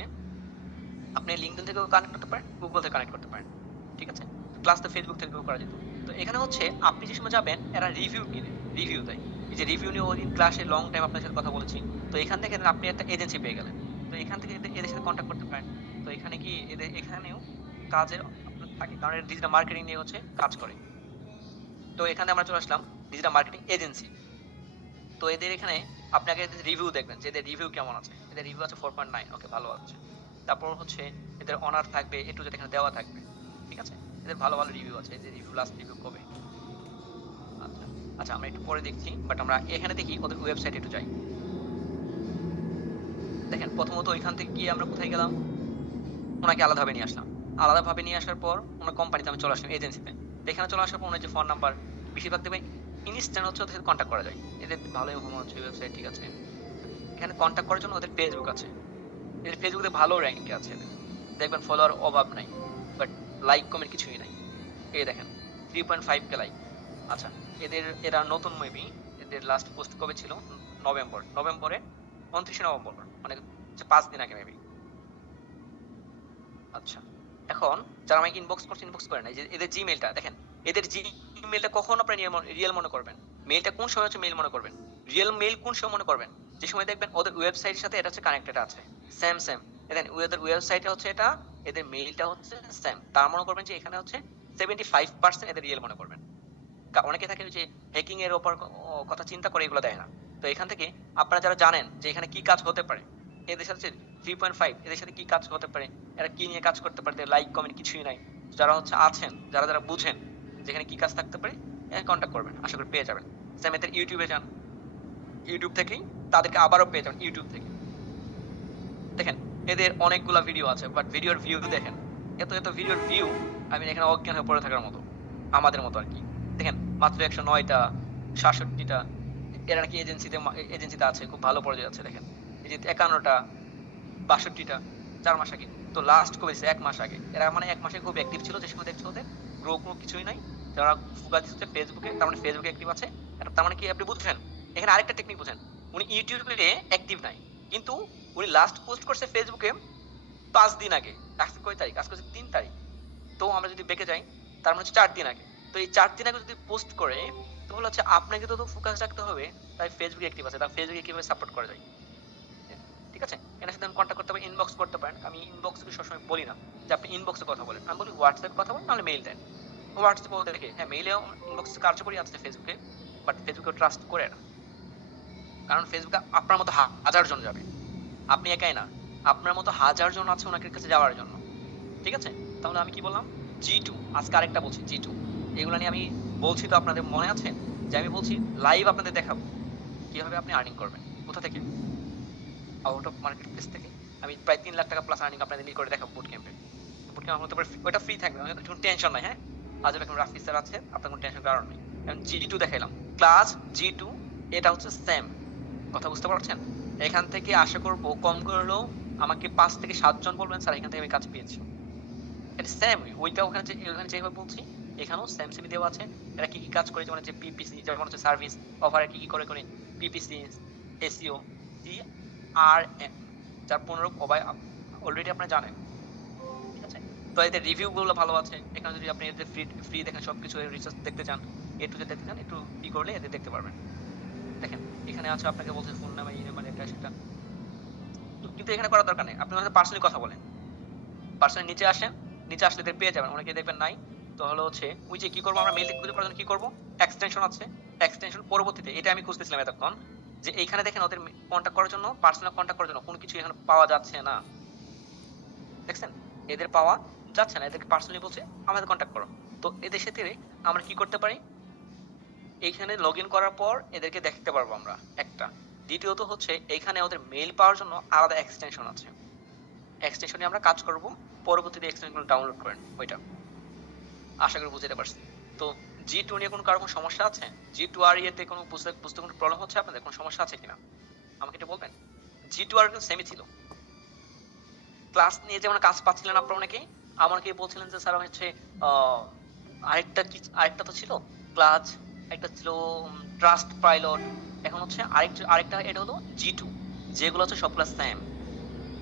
আপনি লিঙ্কডইন থেকেও কানেক্ট করতে পারেন, গুগল থেকে কানেক্ট করতে পারেন। ঠিক আছে? ক্লাস তো ফেসবুক থেকেও করা যেত। তো এখানে হচ্ছে আপনি যে সময় যাবেন এরা রিভিউ কিনে, রিভিউ দেয়। এই যে রিভিউ নিয়ে ওইদিন ক্লাসে লং টাইম আপনার সাথে কথা বলেছি। তো এখান থেকে আপনি একটা এজেন্সি পেয়ে গেলেন। তো এখান থেকে এদের সাথে কন্ট্যাক্ট করতে পারেন। তো এখানে কি এদের এখানেও কাজের আপনার থাকে, কারণ এরা ডিজিটাল মার্কেটিং নিয়ে হচ্ছে কাজ করে। তো এখানে আমরা চলে আসলাম ডিজিটাল মার্কেটিং এজেন্সি। তো এদের এখানে আপনি আগে রিভিউ দেখবেন যে এদের রিভিউ কেমন আছে। এদের রিভিউ আছে 4.9, ওকে ভালো আছে। তারপর হচ্ছে এদের অনার থাকবে, একটু যেটা এখানে দেওয়া থাকবে। ঠিক আছে? এদের ভালো ভালো রিভিউ আছে। এদের রিভিউ লাস্ট রিভিউ কবে? আচ্ছা আচ্ছা, আমরা একটু পরে দেখছি, বাট আমরা এখানে দেখি ওদের ওয়েবসাইটে একটু যাই। দেখেন প্রথমত ওইখান থেকে গিয়ে আমরা কোথায় গেলাম, ওনাকে আলাদাভাবে নিয়ে আসলাম। আলাদাভাবে নিয়ে আসার পর ওনার কোম্পানিতে আমি চলে আসলাম, এজেন্সিতে। এখানে চলে আসার পর ওনার যে ফোন নাম্বার, বেশিরভাগ দেখবেন ইনস্ট্যান্ট হচ্ছে ওদের সাথে কন্ট্যাক্ট করা যায়। এদের ভালোই মনে হচ্ছে ওয়েবসাইট। ঠিক আছে, এখানে কন্ট্যাক্ট করার জন্য ওদের ফেসবুক আছে। এদের ফেসবুকে ভালো র্যাঙ্কে আছে এদের। দেখবেন ফলোয়ার অভাব নাই, বাট লাইক কমেন্ট কিছুই নাই। এই দেখেন 3.5K লাইক। আচ্ছা, এরা নতুন মেবি, এদের লাস্ট পোস্ট কবে ছিল? নভেম্বরে 29 নভেম্বর, মানে 5 দিন আগে মেবি। আচ্ছা, এখন যারা আমাকে ইনবক্স করছে, ইনবক্স করে না। এই যে এদের জিমেলটা দেখেন, এদের জিমেলটা কখন আপনি রিয়েল মনে করবেন? মেইলটা কোন সময় হচ্ছে মেইল মনে করবেন? রিয়েল মেইল কোন সময় মনে করবেন? যে সময় দেখবেন ওদের ওয়েবসাইটের সাথে এটা হচ্ছে কানেক্টেড আছে, সেম সেম। দেখেন ওদের ওয়েবসাইটে হচ্ছে এটা, এদের মেইলটা হচ্ছে সেম। তার মনে করবেন যে এখানে হচ্ছে 75% এদের রিয়েল মনে করবেন। অনেকে থাকে যে হ্যাকিং এর উপর কথা চিন্তা করে এগুলো দেয় না। তো এখান থেকে আপনারা যারা জানেন যে এখানে কি কাজ হতে পারে, এদের সাথে 3.5 এদের সাথে কি কাজ হতে পারে, এরা কি নিয়ে কাজ করতে পারে, লাইক কমেন্ট কিছুই নাই। যারা হচ্ছে আছেন, যারা যারা বুঝেন যেখানে কি কাজ থাকতে পারে, কন্ট্যাক্ট করবেন, আশা করি পেয়ে যাবেন। সেম এদের ইউটিউবে যান, ইউটিউব থেকেই তাদেরকে আবারও পেয়ে যাবেন ইউটিউব থেকে। দেখেন এদের অনেকগুলা ভিডিও আছে, বাট ভিডিওর ভিউ দেখেন, এত এত ভিডিওর ভিউ, আমি এখানে অজ্ঞান হয়ে পড়ে থাকার মতো, আমাদের মতো আর কি। দেখেন মাত্র 109টা, 67টা। এরা নাকি এজেন্সিতে আছে, খুব ভালো পর্যায়ে আছে। দেখেন এই যে 51টা, 62টা, 4 মাস আগে। তো লাস্ট করেছে 1 মাস আগে। এরা মানে 1 মাসে খুব অ্যাক্টিভ ছিল, যে সময় দেখছো ওদের গ্রো কোনো কিছুই নাই। যারা ফোকাস দিচ্ছে ফেসবুকে, তার মানে ফেসবুকে অ্যাক্টিভ আছে। তার মানে কি আপনি বুঝছেন? এখানে আরেকটা টেকনিক বুঝেন, উনি ইউটিউবে অ্যাক্টিভ নাই, কিন্তু উনি লাস্ট পোস্ট করছে ফেসবুকে 5 দিন আগে। আজকে কয় তারিখ? আজকে হচ্ছে 3 তারিখ। তো আমরা যদি বেঁকে যাই, তার মানে হচ্ছে 4 দিন আগে। তো এই 4 দিন আগে যদি পোস্ট করে, তাহলে হচ্ছে আপনাকে তো ফোকাস রাখতে হবে তাই ফেসবুকে অ্যাক্টিভ আছে, তার ফেসবুকে কিভাবে সাপোর্ট করা যায়। ঠিক আছে, এনার সাথে কন্ট্যাক্ট করতে পারেন, ইনবক্স করতে পারেন। আমি ইনবক্সে সবসময় বলি না যে আপনি ইনবক্সে কথা বলেন, আমি বলি হোয়াটসঅ্যাপে কথা বলেন, নাহলে মেইল দেন। হোয়াটসঅ্যাপে বলতে দেখে হ্যাঁ, মেইলেও ইনবক্সে কার্যকরী আছে ফেসবুকে, বাট ফেসবুকে ট্রাস্ট করে না। কারণ ফেসবুকে আপনার মতো হাজার জন যাবে, আপনি একাই না, আপনার মতো হাজার জন আছে ওনাকে কাছে যাওয়ার জন্য। ঠিক আছে, তাহলে আমি কি বললাম? জি2, আজকে আরেকটা বলছি জি2। এগুলো নিয়ে আমি বলছি, তো আপনাদের মনে আছে যে আমি বলছি লাইভ আপনাদের দেখাবো কিভাবে আপনি আর্নিং করবেন। কোথা থেকে? আউট অফ মার্কেট প্লেস থেকে। আমি প্রায় 3 লাখ টাকা প্লাস আর্নিং আপনাদের নিয়ে করে দেখাবো বুট ক্যাম্পে। বুট ক্যাম্প হতে পারে, ওটা ফ্রি থাকবে, কোনো টেনশন নাই। হ্যাঁ, আজ এখন রাফি স্যার আছে, আপনার কোনো টেনশন কারণ নেই। এখন জি2 দেখাইলাম, ক্লাস জি2, এটা হচ্ছে সেম। কথা বুঝতে পারছেন? এখান থেকে আশা করবো কম করলেও আমাকে 5 থেকে 7 জন বলবেন স্যার এখান থেকে আমি কাজ পেয়েছি। এটা সেম, ওইটা ওখানে যেভাবে বলছি এখানেও সেম সেমই দেওয়া আছে। এরা কি কি কাজ করে, যেমন হচ্ছে পিপিসি, যেমন হচ্ছে সার্ভিস অফারে কি কি করে করে, PPC, SEO, C R M, যার 15 সবাই অলরেডি আপনারা জানেন। ঠিক আছে, তো এদের রিভিউ গুলো ভালো আছে। এখানে যদি আপনি এদের ফ্রি ফ্রি দেখেন, সবকিছু রিসার্চ দেখতে চান, এ টু জেড দেখতে চান, একটু ই করলে এদের দেখতে পারবেন। দেখেন এখানে আছে, আপনাকে বলছে ফোন নাম্বার, ই নাম্বার, এটা সেটা। কিন্তু এখানে করার দরকার নেই, আপনি ওনাদের পার্সোনালি কথা বলেন। পার্সোনালি নিচে আসেন, নিচে আসলে এদের পেয়ে যাবেন। অনেকে দেখবেন নাই, তাহলে হচ্ছে ওই যে কি করবো আমরা, মেইল খুঁজে পাওয়ার জন্য কি করবো, এক্সটেনশন আছে। এক্সটেনশন পরবর্তীতে এটা আমি খুঁজতেছিলাম এতক্ষণ, যে এইখানে দেখেন ওদের কন্ট্যাক্ট করার জন্য, পার্সোনাল কন্ট্যাক্ট করার জন্য কোনো কিছু এখানে পাওয়া যাচ্ছে না। দেখছেন, এদের পাওয়া যাচ্ছে না, এদেরকে পার্সোনালি বলছে আমাদের কন্ট্যাক্ট করো। তো এদের সাথে আমরা কি করতে পারি, এইখানে লগ ইন করার পর এদেরকে দেখতে পারবো আমরা, একটা। দ্বিতীয়ত হচ্ছে এইখানে ওদের মেইল পাওয়ার জন্য আলাদা এক্সটেনশন আছে, এক্সটেনশনে আমরা কাজ করব। পরবর্তীতে এক্সটেনশনগুলো ডাউনলোড করেন, ওইটা আশা করি বুঝতে পারছি। তো জি2 নিয়ে কোনো কারো কোনো সমস্যা আছে? জি2 আর ইয়েতে কোনো বুঝতে কোনো প্রবলেম হচ্ছে আপনাদের, কোনো সমস্যা আছে কিনা আমাকে একটু বলবেন। জি2 আর কিন্তু সেমই ছিল। ক্লাস নিয়ে যেমন কাজ পাচ্ছিলেন আপনারা অনেকেই, আমাকে বলছিলেন যে স্যার হচ্ছে আরেকটা তো ছিল ক্লাস, একটা ছিল ট্রাস্ট পাইলট, এখন হচ্ছে আরেকটা এটা হলো জি2। যেগুলো হচ্ছে সবগুলো সেম।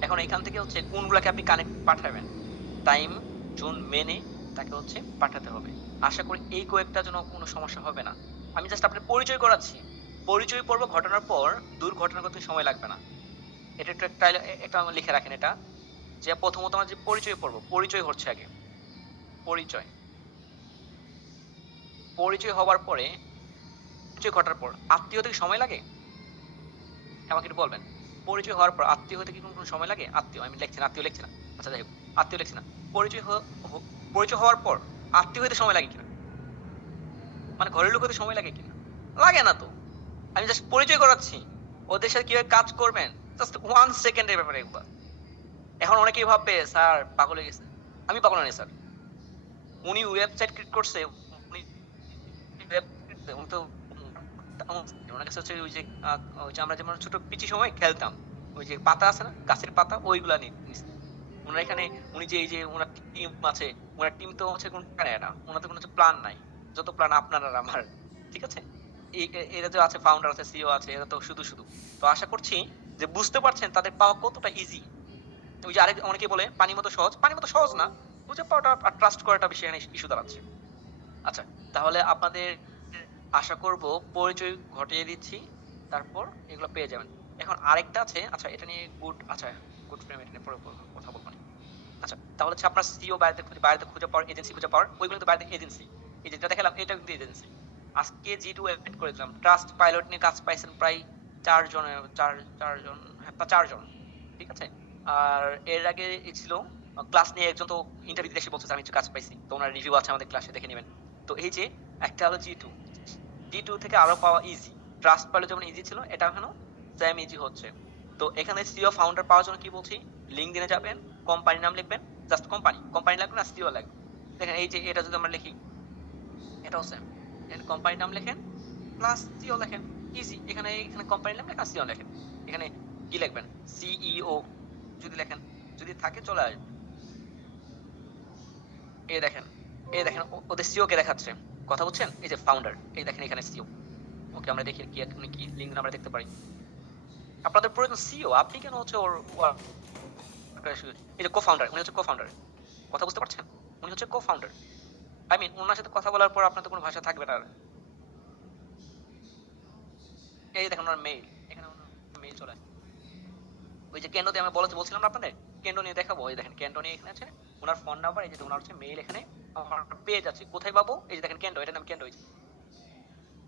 এখন এখান থেকে হচ্ছে কোনগুলোকে আপনি কানেক্ট পাঠাবেন, টাইম জোন মেনে তাকে হচ্ছে পাঠাতে হবে। আশা করি এই কয়েকটা জন্য কোনো সমস্যা হবে না। আমি জাস্ট আপনার পরিচয় করাচ্ছি, পরিচয় পর্ব ঘটানোর পর দুর্ঘটনা করতে সময় লাগবে না। এটা একটু একটা লিখে রাখেন এটা, যে প্রথমত আমার যে পরিচয় পর্ব, পরিচয় হচ্ছে আগে পরিচয়। পরিচয় হওয়ার পরে, পরিচয় ঘটার পর আত্মীয় হতে কি সময় লাগে? আমাকে একটু বলবেন। পরিচয় হওয়ার পর আত্মীয় হতে কি কোনো সময় লাগে? আত্মীয় আমি লিখছি না, আত্মীয় লিখছি না, আচ্ছা যাই হোক, আত্মীয় লিখছি না। পরিচয় পরিচয় হওয়ার পর আত্মীয় হতে সময় লাগে কিনা, মানে ঘরের লোক হতে সময় লাগে কিনা? লাগে না তো। আমি জাস্ট পরিচয় করাচ্ছি, ওদের সাথে কিভাবে কাজ করবেন, জাস্ট 1 সেকেন্ডের ব্যাপারে এগুলো। এখন অনেকেই ভাববে স্যার পাগল হয়ে গেছে। আমি পাগল নই স্যার, উনি ওয়েবসাইট ক্রিয়েট করছে, উনি উনি তো ওনার কাছে হচ্ছে ওই যে আমরা যেমন ছোট পিচি সময় খেলতাম, ওই যে পাতা আছে না গাছের পাতা, ওইগুলা নিচ্ছে ওনারা এখানে। উনি যে এই যে ওনার টিম আছে, ওনার টিম তো হচ্ছে কোনো টাকা নেয় না, ওনাদের কোনো প্ল্যান নাই, যত প্ল্যান আপনার আর আমার, ঠিক আছে? এরা যে আছে ফাউন্ডার আছে, সিইও আছে, এরা তো শুধু শুধু। তো আশা করছি যে বুঝতে পারছেন তাদের পাওয়া কতটা ইজি। ওই যে আরেক অনেকে বলে পানির মতো সহজ, পানির মতো সহজ না, বুঝে পাওয়াটা আর ট্রাস্ট করাটা বেশি ইস্যু দাঁড়াচ্ছে। আচ্ছা, তাহলে আপনাদের আশা করব পরিচয় ঘটিয়ে দিচ্ছি, তারপর এগুলো পেয়ে যাবেন। এখন আরেকটা আছে, আচ্ছা এটা নিয়ে আচ্ছা গুড ফ্রেম, এটা নিয়ে পরে কথা বলবো না। আচ্ছা, তাহলে হচ্ছে আপনার সিইও বাইরেতে খুঁজে পাওয়ার, এজেন্সি খুঁজে পাওয়ার, ওইগুলো তো বাইরে এজেন্সি। এই যেটা দেখালাম এটা কিন্তু এজেন্সি। আজকে G2 এড করে দিলাম। ট্রাস্ট পাইলট নিয়ে কাজ পাইছেন প্রায় 4 জন, হ্যাঁ 4 জন, ঠিক আছে? আর এর আগে ছিল ক্লাস নিয়ে একজন, তো ইন্টারভিউ দিতে এসে বলছে আমি কিছু কাজ পাইছি, তো ওনার রিভিউ আছে আমাদের ক্লাসে, দেখে নেবেন। তো এই যে একটা হলো G2 থেকে আরো পাওয়া ইজি। ট্রাস্ট পাইলট যেমন ইজি ছিল, এটা এখনো সেম ইজি হচ্ছে। তো এখানে সিইও ফাউন্ডার পাওয়ার জন্য কি বলছি, লিঙ্কডইনে যাবেন, কোম্পানির নাম লিখবেন, জাস্ট কোম্পানি লাগবে না, সিইও লাগবে। দেখেন এই যে এটা যদি আমরা লিখি, এটাও সেম। এখানে কোম্পানির নাম লেখেন প্লাস সিইও লেখেন, ইজি। এখানে এখানে কোম্পানির নাম লেখেন, সিইও লেখেন। এখানে কি লিখবেন, সিইও যদি লেখেন, যদি থাকে চলে আসবে। এই দেখেন, এই দেখেন ওদের সিইও কে দেখাচ্ছে, কথা বুঝছেন? এই যে ফাউন্ডার, এই দেখেন এখানে সিইও। ওকে, আমরা দেখি কি এখানে কি লিঙ্ক আমরা দেখতে পারি। আপনাদের প্রয়োজন সিইও, আপনি কেন হচ্ছে ওর এই যে কো-ফাউন্ডার, উনি হচ্ছে কো-ফাউন্ডার, কথা বুঝতে পারছেন? উনি হচ্ছে কো-ফাউন্ডার। আই মিন ওনার সাথে কথা বলার পর আপনার তো কোনো ভাষা থাকবে না আর। এই দেখেন ওনার মেইল, এখানে ওনার মেইল চলে আসে। ওই যে কেন্দ্র দিয়ে আমি বলছিলাম না আপনাদের, কেন্দ্র নিয়ে দেখাবো। এই দেখেন কেন্দ্র নিয়ে এখানে আছে, ওনার ফোন নাম্বার, এই যে ওনার হচ্ছে মেইল এখানে আমার পেয়ে যাচ্ছে। কোথায় পাবো? এই যে দেখেন কেন্দ্র, এটার নাম কেন্দ্র,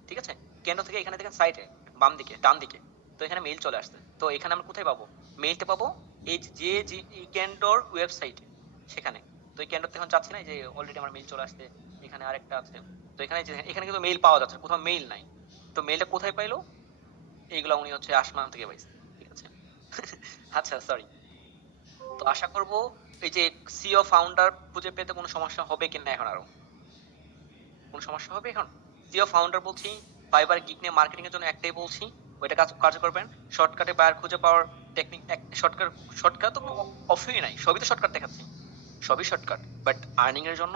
ঠিক আছে? কেন্দ্র থেকে এখানে দেখেন সাইটে বাম দিকে ডান দিকে, তো এখানে মেইল চলে আসছে। তো এখানে আমরা কোথায় পাবো মেইলটা? পাবো এই যে কেন্দ্রর ওয়েবসাইটে, সেখানে। তো এই কেন্দ্র থেকে চাচ্ছি না, যে অলরেডি আমার মেইল চলে আসছে। এখানে আরেকটা আছে, তো এখানে কিন্তু মেইল পাওয়া যাচ্ছে, কোথাও মেইল নাই। তো মেইলটা কোথায় পাইলো? এইগুলা উনি হচ্ছে আসমান থেকে পাইছে, ঠিক আছে? আচ্ছা সরি। তো আশা করব এই যে সিইও ফাউন্ডার খুঁজে পেতে কোনো সমস্যা হবে কিনা, এখন আরো কোনো সমস্যা হবে এখন? সিইও ফাউন্ডার বলছি, ফাইবার গিগ নিয়ে মার্কেটিং এর জন্য একটাই বলছি, ওইটা কাজ করবেন। শর্টকাটে বায়ার খুঁজে পাওয়ার টেকনিক, শর্টকাট তো কোনো অপশনই নাই, সবই তো শর্টকাট দেখাচ্ছি, সবই শর্টকাট। বাট আর্নিং এর জন্য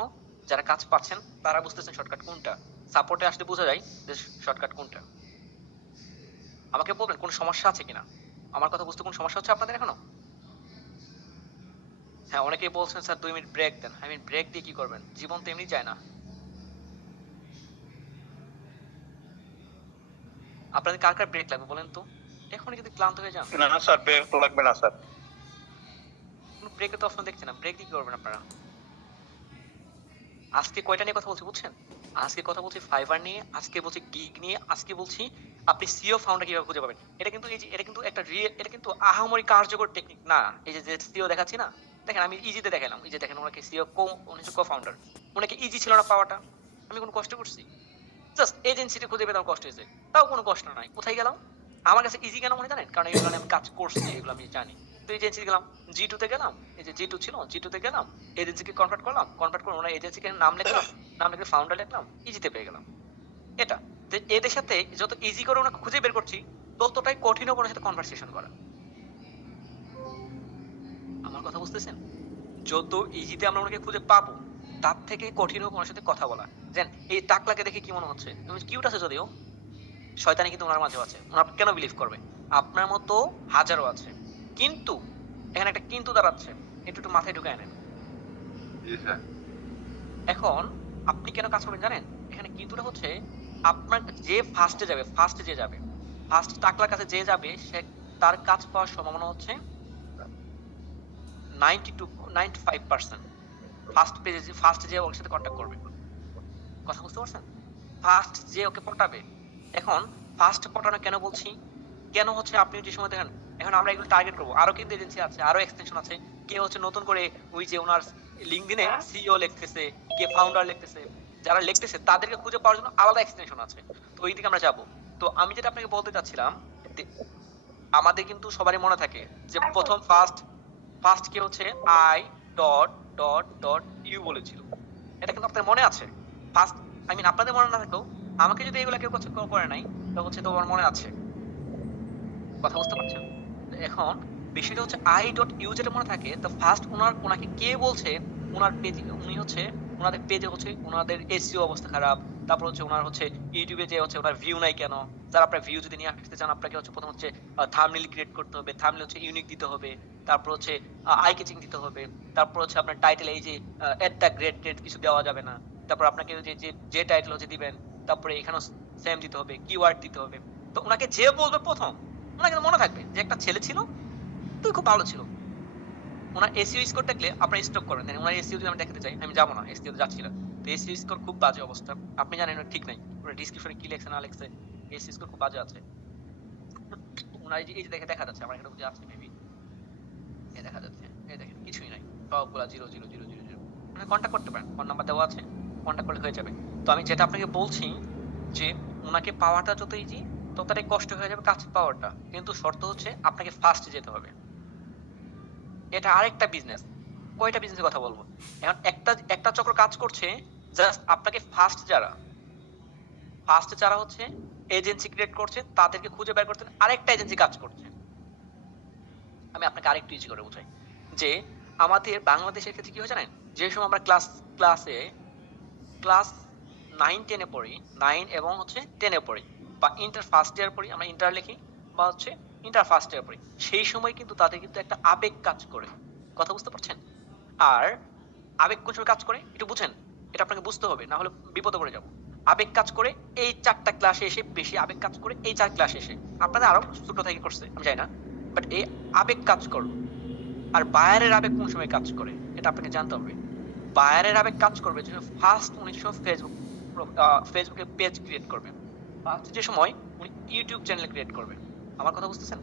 যারা কাজ পাচ্ছেন তারা বুঝতেছেন শর্টকাট কোনটা, সাপোর্টে আসলে বোঝা যায় যে শর্টকাট কোনটা। আমাকে বলবেন কোনো সমস্যা আছে কিনা, আমার কথা বুঝতে কোনো সমস্যা হচ্ছে আপনাদের এখনো? হ্যাঁ, অনেকেই বলছেন স্যার 2 মিনিট ব্রেক দেন। আই মিন ব্রেক দিয়ে কি করবেন, জীবন তো এমনি যায় না। আপনাদের কার কার ব্রেক লাগবে বলেন তো? এখনই যদি ক্লান্ত হয়ে যান। না স্যার, ব্রেক লাগবে না স্যার। কোনো ব্রেকের তো অপশন দেখছি না, ব্রেক দিয়ে কি করবেন আপনারা? আজকে কয়টা নিয়ে কথা বলছি বুঝছেন? আজকে কথা বলছি ফাইবার নিয়ে, আজকে বলছি গিগ নিয়ে, আজকে বলছি আপনি সিইও ফাউন্ডার কিভাবে খুঁজে পাবেন। এটা কিন্তু এই যে এটা কিন্তু একটা এটা কিন্তু আহামরি কার্যকর টেকনিক না। এই যে সিইও দেখাচ্ছি না, দেখেন আমি ইজিতে দেখালাম। এই যে দেখেন ওনাকে সিইও উনি হচ্ছে কো-ফাউন্ডার, ওনাকে ইজি ছিল না পাওয়াটা। আমি কোনো কষ্ট করছি? জাস্ট এজেন্সিটা খুঁজে পেতে আমার কষ্ট হয়েছে, তাও কোনো কষ্ট নাই। কোথায় গেলাম? আমার কাছে ইজি কেন মনে জানেন? কারণ এগুলো আমি কাজ করছি, এগুলো আমি জানি। তো এজেন্সি গেলাম, G2 তে গেলাম, এই যে G2 ছিল, G2 তে গেলাম, এজেন্সিকে কনভার্ট করলাম, কনভার্ট করে ওনার এজেন্সিকে নাম লিখলাম, নাম লিখে ফাউন্ডার লিখলাম, ইজিতে পেয়ে গেলাম। এটা তো এদের সাথে যত ইজি করে ওনাকে খুঁজে বের করছি, ততটাই কঠিন হবে ওনার সাথে কনভারসেশন করা। আমার কথা বুঝতেছেন? যত ইজিতে আমরা ওনাকে খুঁজে পাবো, তার থেকে কঠিন হবে ওনার সাথে কথা বলা। যেন এই টাকলাকে দেখে কি মনে হচ্ছে, কিউট আছে যদিও, শয়তানি কিন্তু ওনার মাঝেও আছে। ওনার কেন বিলিভ করবে? আপনার মতো হাজারো আছে, কিন্তু এখানে একটা কিন্তু দাঁড়াচ্ছে, একটু একটু মাথায় ঢুকায় নেন। জি স্যার। এখন আপনি কেন কাজ করবেন জানেন? এখানে কিন্তুটা হচ্ছে আপনার যে ফার্স্টে যাবে, ফার্স্ট টাকলার কাছে যে যাবে সে তার কাজ পাওয়ার সম্ভাবনা হচ্ছে 95%। ফার্স্ট যে ওর সাথে কন্ট্যাক্ট করবে। কথা বুঝতে পারছেন? ফার্স্ট যে ওকে পটাবে। এখন ফার্স্ট পটানো কেন বলছি? কেন হচ্ছে আপনি যে সময় দেখেন, এখন আমরা এগুলো টার্গেট করবো। আরো কিন্তু এজেন্সি আছে, আরো এক্সটেনশন আছে। কেউ হচ্ছে নতুন করে ওই যে ওনার লিঙ্কডইনে সিইও লিখতেছে, কে ফাউন্ডার লিখতেছে। যারা লিখতেছে তাদেরকে খুঁজে পাওয়ার জন্য আলাদা এক্সটেনশন আছে। তো ওই দিকে আমরা যাব। তো আমি যেটা আপনাকে বলতে চাচ্ছিলাম, আমাদের কিন্তু সবারই মনে থাকে যে প্রথম ফার্স্ট কে হচ্ছে I dot dot dot you বলেছিল। এটা কিন্তু আপনাদের মনে আছে। ফার্স্ট আপনাদের মনে না থাকলেও আমাকে যদি এগুলা কেউ কিছু করে নাই, তো হচ্ছে তোমার মনে আছে। কথা বুঝতে পারছেন? এখন বিষয়টা হচ্ছে আই ডট ইউ যেটা মনে থাকে, তো ফার্স্ট ওনাকে কে বলছে, ওনার পেজে উনি হচ্ছে ওনাদের পেজে হচ্ছে ওনাদের এসইও অবস্থা খারাপ। তারপর হচ্ছে ওনার হচ্ছে ইউটিউবে যে হচ্ছে ওনার ভিউ নাই কেন। যারা আপনার ভিউ যদি নিয়ে আসতে চান, আপনাকে হচ্ছে প্রথম হচ্ছে থাম্বনেল ক্রিয়েট করতে হবে, থাম্বনেল হচ্ছে ইউনিক দিতে হবে, তারপর হচ্ছে আই ক্যাচিং দিতে হবে, তারপর হচ্ছে আপনার টাইটেল এই যে এট দ্য গ্রেট গ্রেট কিছু দেওয়া যাবে না। তারপর আপনাকে যে টাইটেল হচ্ছে দিবেন, তারপরে এখানেও সেম দিতে হবে, কিওয়ার্ড দিতে হবে। তো ওনাকে যে বলবে প্রথম, ওনার কিন্তু মনে থাকবে যে একটা ছেলে ছিল, তুই খুব ভালো ছিল। ওনার এসইও স্কোর দেখলে আপনারা স্টপ করবেন। ওনার এসইও যদি আমি দেখাতে চাই, আমি যাবো না, এসইও তো যাচ্ছি না। তো এসইও স্কোর খুব বাজে অবস্থা, আপনি জানেন ওটা ঠিক নাই। ওরা ডিসক্রিপশনে কি লেখছে না লেখছে, এসইও স্কোর খুব বাজে আছে। ওনার এই যে দেখা যাচ্ছে, আমার এখানে বুঝে আছে মেবি, এই দেখা যাচ্ছে, এই দেখেন কিছুই নাই, সবগুলা 0 0 0 0 0। মানে কন্ট্যাক্ট করতে পারেন, ফোন নাম্বার দেওয়া আছে, কন্ট্যাক্ট করলে হয়ে যাবে। তো আমি যেটা আপনাকে বলছি যে ওনাকে পাওয়াটা যত ইজি, ততটাই কষ্ট হয়ে যাবে কাজ পাওয়াটা। কিন্তু শর্ত হচ্ছে আপনাকে ফার্স্ট যেতে হবে। এটা আরেকটা বিজনেস। কয়টা বিজনেসের কথা বলবো? এখন একটা চক্র কাজ করছে, জাস্ট আপনাকে ফার্স্ট যারা হচ্ছে এজেন্সি ক্রিয়েট করছে তাদেরকে খুঁজে বের করতে, আরেকটা এজেন্সি কাজ করছে। আমি আপনাকে আরেকটু ইজি করে বোঝাই যে আমাদের বাংলাদেশের ক্ষেত্রে কি হয় জানেন? যে সময় আমরা ক্লাস 9 10-এ পড়ি, 9 এবং হচ্ছে 10-এ পড়ি, বা ইন্টার ফার্স্ট ইয়ার পড়ি, আমরা ইন্টার লিখি, বা হচ্ছে ইন্টার ফার্স্ট ইয়ার পড়ি, সেই সময় কিন্তু তাদের কিন্তু একটা আবেগ কাজ করে। কথা বুঝতে পারছেন? আর আবেগ কোন সময় কাজ করে একটু বুঝেন, এটা আপনাকে বুঝতে হবে, না হলে বিপদে পড়ে যাব। আবেগ কাজ করে এই 4টা ক্লাসে এসে, বেশি আবেগ কাজ করে এই 4 ক্লাসে এসে। আপনাদের আরো ছোট থেকে করছে আমি জানি না, বাট এই আবেগ কাজ করো। আর বায়ারের আবেগ কোন সময় কাজ করে এটা আপনাকে জানতে হবে। বায়ারের আবেগ কাজ করবে যে ফার্স্ট উনি ফেসবুকে পেজ ক্রিয়েট করবে, ফার্স্ট যে সময় উনি ইউটিউব চ্যানেল ক্রিয়েট করবে। আমার কথা বুঝতেছেন?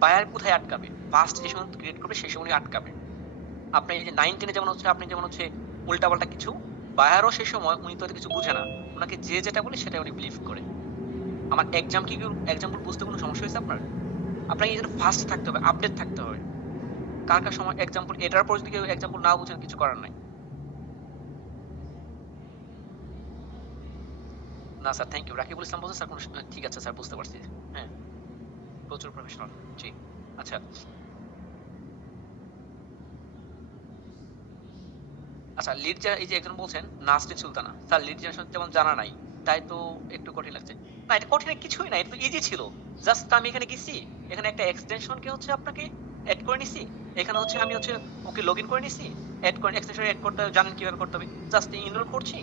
বায়ার কোথায় আটকাবে? ফার্স্ট যে সময় ক্রিয়েট করবে সেই সময় উনি আটকাবে। আপনি এই যে 9 10-এ যেমন হচ্ছে, আপনি যেমন হচ্ছে উল্টাপাল্টা কিছু, বায়ারও সেই সময় উনি তো কিছু বুঝে না, ওনাকে যে যেটা বলে সেটা উনি বিলিভ করে। আমার এক্সাম্পল বুঝতে কোনো সমস্যা হয়েছে আপনার? আপনাকে এই জন্য ফার্স্ট থাকতে হবে, আপডেট থাকতে হবে। কার সময় এক্সাম্পল, এটার পর যদি কেউ এক্সাম্পল না বুঝেন, কিছু করার নাই। না স্যার, থ্যাংক ইউ। রাকিবুল ইসলাম বলছেন স্যার কোনো ঠিক আছে স্যার, বুঝতে পারছি। হ্যাঁ, প্রচুর প্রফেশনাল। জি, আচ্ছা আচ্ছা। লিড এই যে একজন বলছেন Nasrin Sultana, sir lead generation যেমন জানা নাই, তাই তো একটু কঠিন লাগছে। না, এটা কঠিন কিছুই না, এটা তো ইজি ছিল। জাস্ট আমি এখানে গেছি, এখানে একটা এক্সটেনশনকে হচ্ছে আপনাকে অ্যাড করে নিছি, এখানে হচ্ছে আমি হচ্ছে ওকে লগ ইন করে নিছি, এক্সটেনশন অ্যাড করতে জানেন কিভাবে করতে হবে, জাস্ট ইনরোল করছি,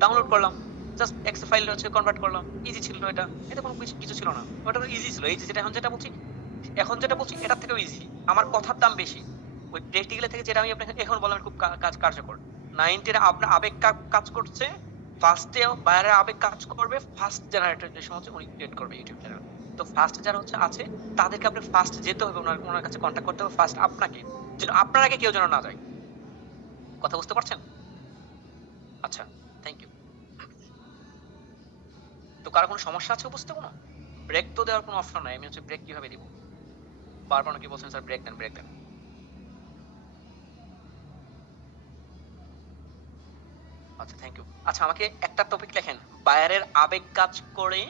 ডাউনলোড করলাম, জাস্ট এক্সেল ফাইল হচ্ছে কনভার্ট করলাম, ইজি ছিল এটা। এটা কোনো কিছু ছিল না, ওটা তো ইজি ছিল। এই যে যেটা এখন যেটা বলছি এটার থেকেও ইজি। আমার কথার দাম বেশি, ওই প্র্যাকটিক্যাল থেকে যেটা আমি আপনাকে এখন বললাম খুব কাজ কার্যকর। 9 10 আপনার আবেগ কাজ করছে, ফার্স্টে বাইরের আবেগ কাজ করবে, ফার্স্ট জেনারেটর যে সময় হচ্ছে উনি ক্রিয়েট করবে ইউটিউব চ্যানেল। তো ফার্স্ট যারা হচ্ছে আছে তাদেরকে আপনি ফার্স্ট যেতে হবে, ওনার কাছে কন্ট্যাক্ট করতে হবে ফার্স্ট আপনাকে, যেন আপনার আগে কেউ যেন না যায়। কথা বুঝতে পারছেন? আচ্ছা, থ্যাংক ইউ। তো কারো কোনো সমস্যা আছে বুঝতে? কোনো ব্রেক তো দেওয়ার কোনো অপশন নাই, আমি হচ্ছে ব্রেক কিভাবে দিব? বারবার নাকি বলছেন স্যার ব্রেক দেন। আচ্ছা, থ্যাংক ইউ। আচ্ছা, আমাকে একটা টপিক লেখেন, বায়ারের আবেগ কাজ করে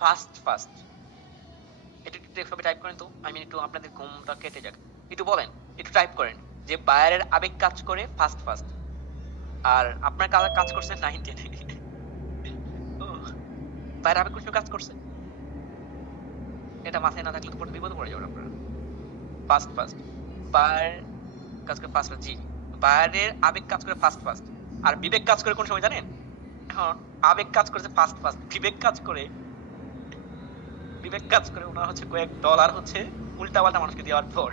ফার্স্ট। এটা একটু এভাবে টাইপ করেন তো, একটু আপনাদের ঘুমটা কেটে যাক। একটু বলেন, একটু টাইপ করেন যে বায়ারের আবেগ কাজ করে ফার্স্ট। আর আপনার কাজ করছে 9 10-এ। বায়ারের আবেগ কোনো কাজ করছে? এটা মাথায় না থাকলে তো পরে বিপদে পড়ে যাবেন আপনারা। ফার্স্ট বায়ার কাজ করে ফার্স্ট, জি বায়ারের আবেগ কাজ করে ফার্স্ট আর বিবেক কাজ করে কোন সময় জানেন? এখন আবেগ কাজ করেছে ফার্স্ট বিবেক কাজ করে ওনার হচ্ছে কয়েক ডলার হচ্ছে উল্টা পাল্টা মানুষকে দেওয়ার পর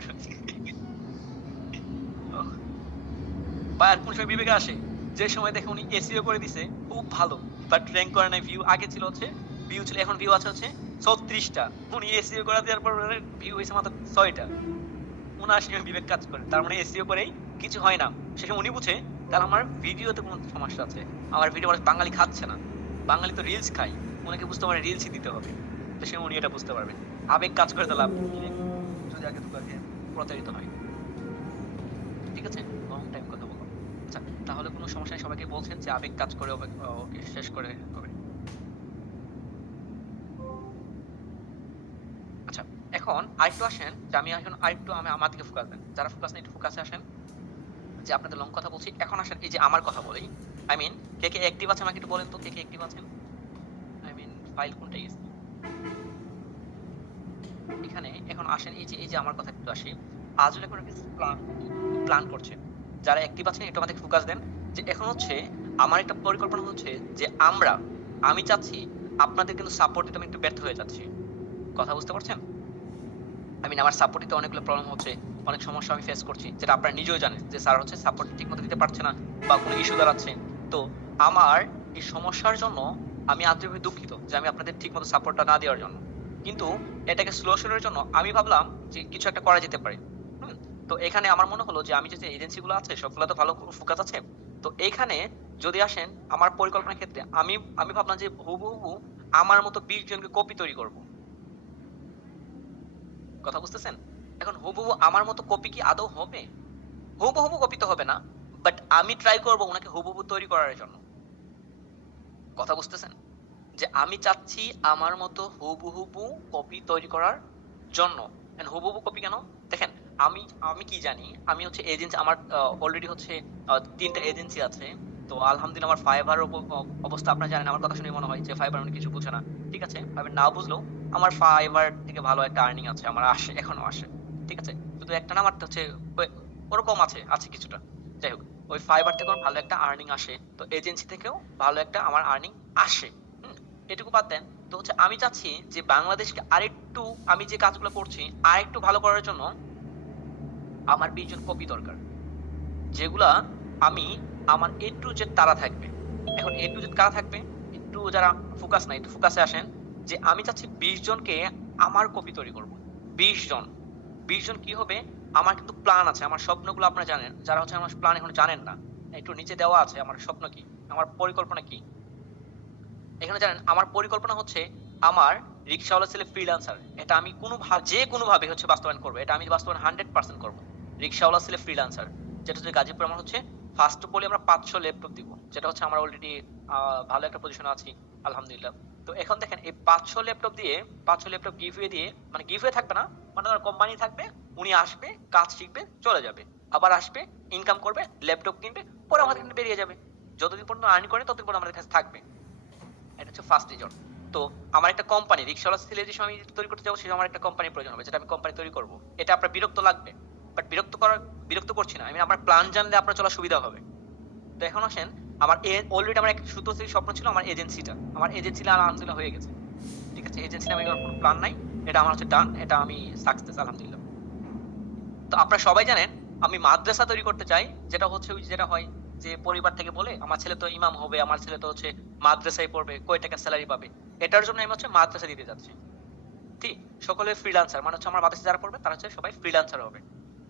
বায়ার কোন সময় বিবেকে আসে? যে সময় দেখে উনি এসইও করে দিছে খুব ভালো, বাট র্যাঙ্ক করে নাই, ভিউ আগে ছিল হচ্ছে ভিউ ছিল, এখন ভিউ আছে হচ্ছে 36টা, উনি এসইও করে দেওয়ার পর ভিউ হয়েছে মাত্র 6টা। উনার সময় বিবেক কাজ করে, তার মানে এসইও করেই কিছু হয় না। সে সময় উনি বুঝে তাহলে আমার ভিডিওতে কোনো সমস্যা আছে, আমার ভিডিও মানুষ বাঙালি খাচ্ছে না, বাঙালি তো রিলস খায়, ওনাকে বুঝতে পারে রিলসই দিতে হবে। তো সে উনি এটা বুঝতে পারবেন আবেগ কাজ করে তো লাভ নেই, যদি আগে তো প্রতারিত হয়। ঠিক আছে, লং টাইম কথা বলবো। আচ্ছা, তাহলে কোনো সমস্যা নেই, সবাইকে বলছেন যে আবেগ কাজ করে ওকে শেষ করে হবে। আচ্ছা, এখন আরেকটু আসেন যে আমি এখন আরেকটু আমার দিকে ফোকাস দেন, যারা ফোকাস নেই একটু ফোকাসে আসেন। যে আপনাদের লং কথা বলছি, এখন আসেন এই যে আমার কথা বলি, I mean K K active আছে আমাকে একটু বলেন তো, কে কে অ্যাক্টিভ আছেন? আই মিন ফাইল কোনটা গেছে এখানে। এখন আসেন এই যে আমার কথা একটু আসি। আজও এখন একটা প্ল্যান করছে, যারা অ্যাক্টিভ আছেন একটু আমাদের ফোকাস দেন। যে এখন হচ্ছে আমার একটা পরিকল্পনা হচ্ছে যে আমি চাচ্ছি আপনাদের কিন্তু সাপোর্ট দিতে আমি একটু ব্যর্থ হয়ে যাচ্ছি, কথা বুঝতে পারছেন? আই মিন আমার সাপোর্ট দিতে অনেকগুলো প্রবলেম হচ্ছে, অনেক সমস্যা আমি ফেস করছি, যেটা আপনারা নিজেও জানেন যে স্যার হচ্ছে সাপোর্ট ঠিকমতো দিতে পারছে না বা কোনো ইস্যু দাঁড়াচ্ছে। তো আমার এই সমস্যার জন্য আমি আন্তরিকভাবে দুঃখিত যে আমি আপনাদের ঠিকমতো সাপোর্টটা না দেওয়ার জন্য। কিন্তু এটাকে সলিউশনের জন্য আমি ভাবলাম যে কিছু একটা করা যেতে পারে। তো এখানে আমার মনে হলো যে আমি যে এজেন্সিগুলো আছে সবগুলো তো ভালো ফোকাস আছে, তো এইখানে যদি আসেন আমার পরিকল্পনার ক্ষেত্রে আমি ভাবলাম যে হুবহু আমার মতো 20 জনকে কপি তৈরি করব, কথা বুঝতেছেন? এখন হুবহু আমার মতো কপি কি আদৌ হবে? হুবহু কপি তো হবে না, বাট আমি ট্রাই করব ওনাকে হুবহু তৈরি করার জন্য, কথা বুঝতেছেন? যে আমি চাচ্ছি আমার মতো হুবহু কপি তৈরি করার জন্য। এন্ড হুবহু কপি কেন? দেখেন, আমি আমি কি জানি, আমি হচ্ছে এজেন্সি, আমার অলরেডি হচ্ছে 3টা এজেন্সি আছে। তো আলহামদুলিল্লাহ আমার ফাইবার অবস্থা আপনারা জানেন, আমার কথা শুনে মনে হয় যে ফাইবার অনেক কিছু বুঝে না। ঠিক আছে, ফাইবার না বুঝলেও আমার ফাইবার থেকে ভালো একটা আর্নিং আছে, আমার আসে, এখনো আসে। ঠিক আছে, শুধু একটা না, আমার হচ্ছে ওরকম আছে কিছুটা। যাই হোক, ওই ফাইবার থেকেও ভালো একটা আর্নিং আসে, তো এজেন্সি থেকেও ভালো একটা আমার আর্নিং আসে। এটুকু বাদ দেন, তো হচ্ছে আমি চাচ্ছি যে বাংলাদেশকে আরেকটু, আমি যে কাজগুলো করছি আরেকটু ভালো করার জন্য আমার 20 জন কপি দরকার, যেগুলা আমি আমার এ টু জেড তারা থাকবে। এখন এ টু জেড কারা থাকবে? একটু যারা ফোকাস নাই একটু ফোকাসে আসেন। যে আমি চাচ্ছি 20 জনকে আমার কপি তৈরি করব। 20 জন কি হবে? আমার কিন্তু প্ল্যান আছে, আমার স্বপ্নগুলো আপনারা জানেন, যারা হচ্ছে আমার প্ল্যান এখন জানেন না, একটু নিচে দেওয়া আছে আমার স্বপ্ন কি, আমার পরিকল্পনা কি। এখানে জানেন আমার পরিকল্পনা হচ্ছে আমার রিক্সাওয়ালা ছেলে ফ্রিল্যান্সার, এটা আমি যে কোনোভাবে হচ্ছে বাস্তবায়ন করবো, এটা আমি বাস্তবায়ন 100% করবো। রিক্সাওয়ালা ছেলে ফ্রিল্যান্সার, যেটা হচ্ছে গাজীপুর, আমার হচ্ছে ফার্স্ট বলে আমরা 500 ল্যাপটপ দিব, যেটা হচ্ছে আমার অলরেডি ভালো একটা পজিশনে আছি আলহামদুলিল্লাহ। তো এখন দেখেন এই 500 ল্যাপটপ গিভওয়ে দিয়ে, মানে গিভওয়ে থাকবে না, মানে কোম্পানি থাকবে, উনি আসবে, কাজ শিখবে, চলে যাবে, আবার আসবে, ইনকাম করবে, ল্যাপটপ কিনবে, পরে আমাদের কিন্তু বেরিয়ে যাবে। যতদিন পর্যন্ত আর্ন করে ততদিন পর্যন্ত আমাদের কাছে থাকবে। এটা হচ্ছে ফার্স্ট রিজন। তো আমার একটা কোম্পানি, রিক্সাওয়ালা ছেলে যে সময় আমি তৈরি করতে যাবো, সেটা আমার একটা কোম্পানির প্রয়োজন হবে, যেটা আমি কোম্পানি তৈরি করব। এটা আপনার বিরক্ত লাগবে, বাট বিরক্ত করছি না, আমি আমার প্ল্যান জানলে আপনার চলা সুবিধা হবে। তো এখন আসেন, আমার অলরেডি আমার এক সূত্র থেকে স্বপ্ন ছিল আমার এজেন্সিটা আলহামদুলিল্লাহ হয়ে গেছে। ঠিক আছে, এজেন্সি আমি কোনো প্ল্যান নাই, এটা আমার হচ্ছে ডান, এটা আমি সাকসেস আলহামদুলিল্লাহ। তো আপনারা সবাই জানেন আমি মাদ্রাসা তৈরি করতে চাই, যেটা হচ্ছে ওই যেটা হয় যে পরিবার থেকে বলে আমার ছেলে তো ইমাম হবে, আমার ছেলে তো হচ্ছে মাদ্রাসায় পড়বে, কয় টাকা স্যালারি পাবে, এটার জন্য আমি হচ্ছে মাদ্রাসা দিতে যাচ্ছি। ঠিক, সকলে ফ্রিল্যান্সার, মানে হচ্ছে আমার মাদ্রাসা যারা পড়বে তারা হচ্ছে সবাই ফ্রিল্যান্সার হবে,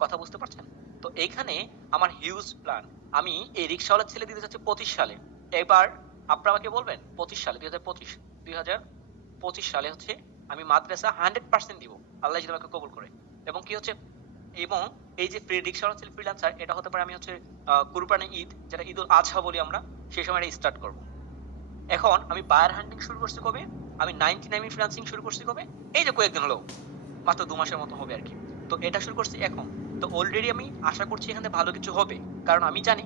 কথা বুঝতে পারছেন? তো এইখানে আমার হিউজ প্ল্যান, আমি এই রিক্সাওয়ালার ছেলে দিতে চাচ্ছি 25 সালে। এবার আপনারা আমাকে বলবেন 25 সালে 2025 সালে হচ্ছে আমি মাদ্রাসা 100% দিব, আল্লাহ যদি আমাকে কবুল করে। এবং কি হচ্ছে, এবং এই যে রিক্সাওয়ালা ছেলে ফ্রিল্যান্সার, এটা হতে পারে আমি হচ্ছে কুরবানি ঈদ, যেটা ঈদুল আজহা বলি আমরা, সেই সময় এটা স্টার্ট করব। এখন আমি বায়ার হান্টিং শুরু করছি কবে? আমি 99 ফ্রিল্যান্সিং শুরু করছি কবে? এই যে কয়েকদিন হলো, মাত্র 2 মাসের মতো হবে আর কি। তো এটা শুরু করছি এখন। তো অলরেডি আমি আশা করছি এখানে ভালো কিছু হবে, কারণ আমি জানি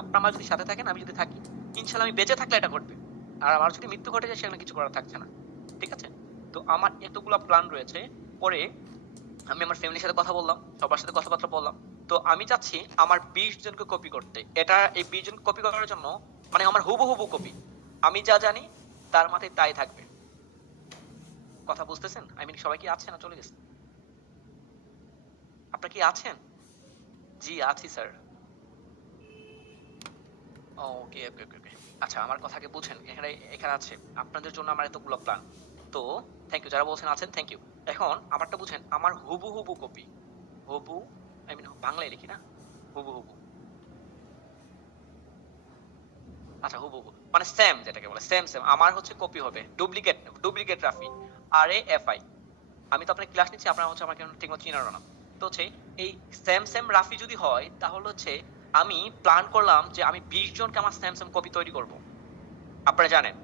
আপনারা আমার যদি সাথে থাকেন, আমি যদি থাকি, ইনশাল্লাহ আমি বেঁচে থাকলে এটা ঘটবে। আর আমার যদি মৃত্যু ঘটে যায়, সেখানে কিছু করার থাকছে না। ঠিক আছে, তো আমার এতগুলো প্ল্যান রয়েছে। পরে আমি আমার ফ্যামিলির সাথে কথা বললাম, সবার সাথে কথাবার্তা বললাম। তো আমি চাচ্ছি আমার 20 জনকে কপি করতে। এই 20 জন কপি করার জন্য মানে আমার হুবহু কপি। আমি যা জানি তার মাথায় তাই থাকবে। কথা বুঝতেছেন? আই মিন সবাই কি আছেন না চলে গেছে? আপনারা কি আছেন? জি, আছি স্যার। ওকে, ওকে, ওকে, ওকে। আচ্ছা আমার কথা কি বুঝেন? এখানে আছে। আপনাদের জন্য আমার এতগুলো প্ল্যান। তো থ্যাংক ইউ যারা বলছেন আছেন থ্যাংক ইউ। এখন আমারটা বুঝেন আমার হুবহু কপি। হুবহু আই মিন বাংলায় লিখি না? হুবহু। আচ্ছা হুবহু মানে সেম যেটাকে বলে সেম আমার হচ্ছে কপি হবে ডুপ্লিকেট রাফি RAFI। আমি তো আপনার ক্লাস নিচ্ছি আপনারা হচ্ছে আমাকে ঠিকমতো চিনারও না। তো হচ্ছে এই সেম রাফি যদি হয় তাহলে হচ্ছে আমি প্ল্যান করলাম যে আমি 20 জনকে আমার সেম কপি তৈরি করব। আপনারা জানেন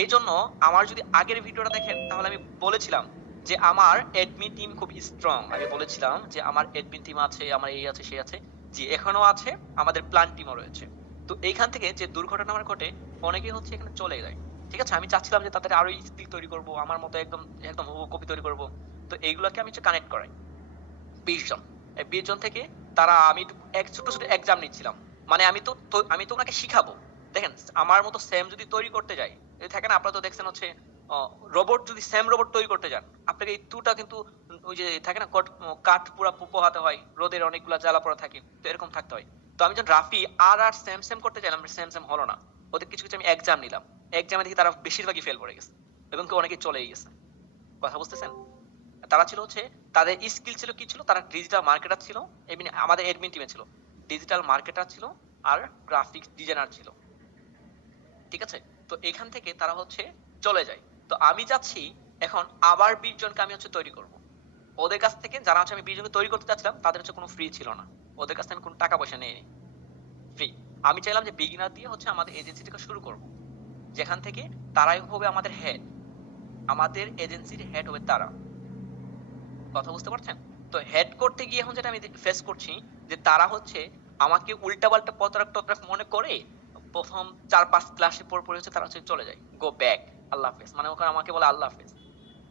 এই জন্য আমার যদি আগের ভিডিওটা দেখেন তাহলে আমি বলেছিলাম যে আমার অ্যাডমিন টিম খুব স্ট্রং। আমি বলেছিলাম যে আমার অ্যাডমিন টিম আছে, আমার এই আছে সেই আছে। জি এখনো আছে, আমাদের প্ল্যান টিমও রয়েছে। তো এইখান থেকে যে দুর্ঘটনা আমার ঘটে অনেকেই হচ্ছে এখানে চলে যায়। ঠিক আছে আমি চাচ্ছিলাম যে তাদের আরো স্কিল তৈরি করব, আমার মতো একদম একদম হুবহু কপি তৈরি করব। তো এইগুলোকে আমি হচ্ছে কানেক্ট করাই 20 জন। এই 20 জন থেকে তারা আমি এক ছোট ছোট এক্সাম নিচ্ছিলাম। মানে আমি তো ওনাকে শিখাবো। দেখেন আমার মতো সেম যদি তৈরি করতে যাই, এই থাকে না আপনারা তো দেখছেন হচ্ছে রোবট যদি সেম রোবট তৈরি করতে যান আপনাকে এই টুটা কিন্তু ওই যে থাকে না কাঠ পুরা পোহাতে হয়, রোদের অনেকগুলা জ্বালা পোড়া থাকে, তো এরকম থাকতে হয়। তো আমি যখন রাফি আর সেম করতে চাইলাম সেম হলো না। ওদের কিছু কিছু আমি এক্সাম নিলাম, এক্সামে দেখি তারা বেশিরভাগই ফেল করে গেছে এবং অনেকে চলেই গেছে। কথা বুঝতেছেন? তারা ছিল হচ্ছে তাদের স্কিল ছিল কি ছিল, তারা ডিজিটাল মার্কেটার ছিল, এমনি আমাদের এডমিন টিমে ছিল ডিজিটাল মার্কেটার ছিল আর গ্রাফিক্স ডিজাইনার ছিল। ঠিক আছে তো এখান থেকে তারা হচ্ছে চলে যায়। তো আমি চাচ্ছি এখন আবার 20 জনকে আমি হচ্ছে তৈরি করব। ওদের কাছ থেকে যারা হচ্ছে আমি 20 জনকে তৈরি করতে চাচ্ছিলাম তাদের হচ্ছে কোনো ফ্রি ছিল না, ওদের কাছ থেকে আমি কোনো টাকা পয়সা নেইনি, ফ্রি। আমি চাইলাম যে বিগিনার দিয়ে হচ্ছে আমাদের এজেন্সি থেকে শুরু করব, যেখান থেকে তারাই হবে আমাদের হেড, আমাদের এজেন্সির হেড হবে তারা। কথা বুঝতে পারছেন? তো হেড করতে গিয়ে এখন যেটা আমি ফেস করছি যে তারা হচ্ছে আমাকে উল্টাপাল্টা পত্রাক মনে করে প্রথম 4-5 ক্লাসে পরে হচ্ছে তারা হচ্ছে চলে যায়, গো ব্যাক, আল্লাহ হাফেজ। মানে ওখানে আমাকে বলে আল্লাহ হাফেজ,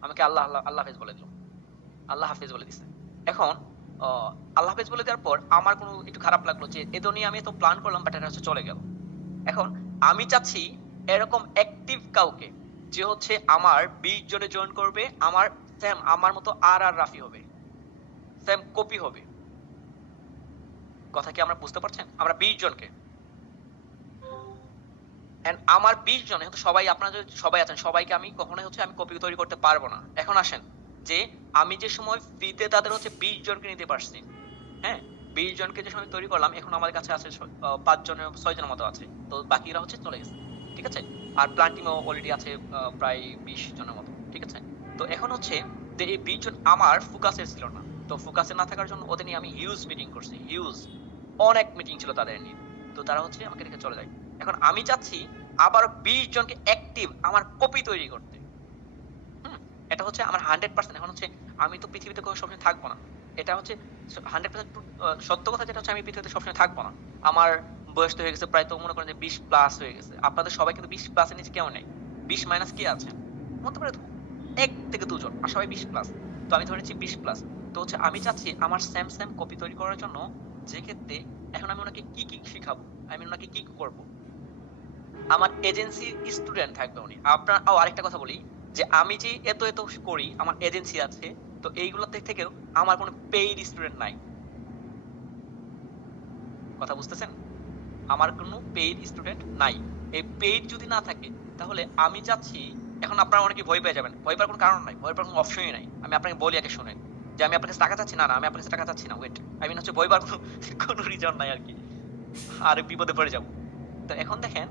আমাকে আল্লাহ হাফেজ বলে দিল, আল্লাহ হাফেজ বলে দিছে। এখন আল্লাহ হাফেজ বলে দেওয়ার পর আমার কোনো একটু খারাপ লাগলো যে এতো নিয়ে আমি তো প্ল্যান করলাম বাট এটা হচ্ছে চলে গেল। এখন আমি চাচ্ছি এরকম অ্যাক্টিভ কাউকে যে হচ্ছে আমার 20 জনে জয়েন করবে, আমার সেম আমার মতো আর রাফি হবে, সেম কপি হবে। কথা কি আমরা বুঝতে পারছেন? আমরা 20 জনকে এন্ড আমার 20 জন এখন সবাই আপনারা যদি সবাই আছেন সবাইকে আমি কখনোই হচ্ছে আমি কপি তৈরি করতে পারবো না। এখন আসেন যে আমি যে সময় ফ্রিতে তাদের হচ্ছে 20 জনকে নিতে পারছি, হ্যাঁ 20 জনকে যে সময় তৈরি করলাম এখন আমার কাছে আছে 5 জনের 6 জনের মতো আছে, তো বাকিরা হচ্ছে চলে গেছে। ঠিক আছে আর প্ল্যান টিমও অলরেডি আছে প্রায় 20 জনের মতো। ঠিক আছে তো এখন হচ্ছে যে এই 20 জন আমার ফোকাসে ছিল না, তো ফোকাসে না থাকার জন্য ওদের নিয়ে আমি হিউজ মিটিং করছি, হিউজ অনেক মিটিং ছিল তাদের নিয়ে। তো তারা হচ্ছে আমাকে রেখে চলে যায়। এখন আমি চাচ্ছি আবার 20 জনকে অ্যাক্টিভ আমার কপি তৈরি করতে। হুম এটা হচ্ছে আমার 100%। এখন হচ্ছে আমি তো পৃথিবীতে কোনো সবসময় থাকবো না, এটা হচ্ছে 100% সত্য কথা, যেটা হচ্ছে আমি পৃথিবীতে সবসময় থাকবো না। আমার বয়স তো হয়ে গেছে প্রায়, তো মনে করেন যে 20 প্লাস হয়ে গেছে। আপনাদের সবাই কিন্তু 20 প্লাসের নিচে কেউ নেই, 20 মাইনাস কে আছে হতে পারে 1 থেকে 2 জন, আর সবাই 20 প্লাস। তো আমি ধরেছি 20 প্লাস। তো হচ্ছে আমি চাচ্ছি আমার সেম কপি তৈরি করার জন্য, যে ক্ষেত্রে এখন আমি ওনাকে কি শিখাবো, আমি ওনাকে কি করব। আমার এজেন্সির স্টুডেন্ট থাকবে উনি। আপনার আরেকটা কথা বলি যে আমি যে এত করি, আমার এজেন্সি আছে, তো এইগুলোর থেকেও আমার কোনো পেইড স্টুডেন্ট নাই। কথা বুঝতেছেন? আমার কোনো পেইড স্টুডেন্ট নাই। এই পেইড যদি না থাকে তাহলে আমি চাচ্ছি, এখন আপনারা অনেকে ভয় পেয়ে যাবেন, ভয় পাওয়ার কোনো কারণ নাই, ভয় পাওয়ার কোনো অপশনই নাই। আমি আপনাকে বলি আগে শুনেন যে আমি আপনার কাছে টাকা চাচ্ছি না, আমি আপনার কাছে টাকা চাচ্ছি না, ওয়েট আই মিন হচ্ছে ভয় পাওয়ার কোনো রিজন নাই আর কি, আর বিপদে পড়ে যাবো। তো এখন দেখেন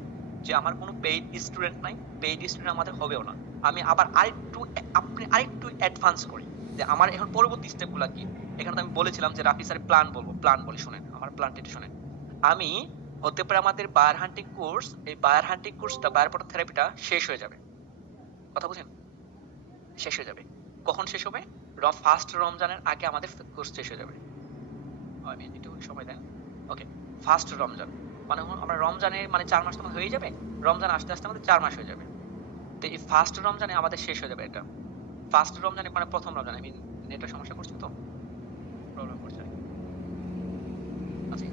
যে আমার কোনো পেইড স্টুডেন্ট নাই, পেইড স্টুডেন্ট আমাদের হবেও না। আমি আবার আরেকটু অ্যাডভান্স করি যে আমার এখন পরবর্তী স্টেপগুলো কি। এখানে তো আমি বলেছিলাম যে রাফি স্যারের প্ল্যান বলি, শুনেন আমার প্ল্যানটা একটু শুনেন। আমি হতে পারে আমাদের বায়ার হান্টিং কোর্স, এই বায়ার হান্টিং কোর্সটা বায়ার পটেন থেরাপিটা শেষ হয়ে যাবে। কথা বুঝেন? শেষ হয়ে যাবে কখন শেষ হবে? ফার্স্ট রমজানের আগে আমাদের কোর্স শেষ হয়ে যাবে। আমি একটু সময় দেন। ওকে ফার্স্ট রমজান মানে আমরা রমজানে মানে 4 মাস তখন হয়ে যাবে, রমজান আসতে আসতে আমাদের 4 মাস হয়ে যাবে। তো এই ফার্স্ট রমজানে আমাদের শেষ হয়ে যাবে এটা। ফার্স্ট রমজান মানে প্রথম রমজান, আমি নেটের সমস্যা করছি তো, প্রবলেম করছে। আচ্ছা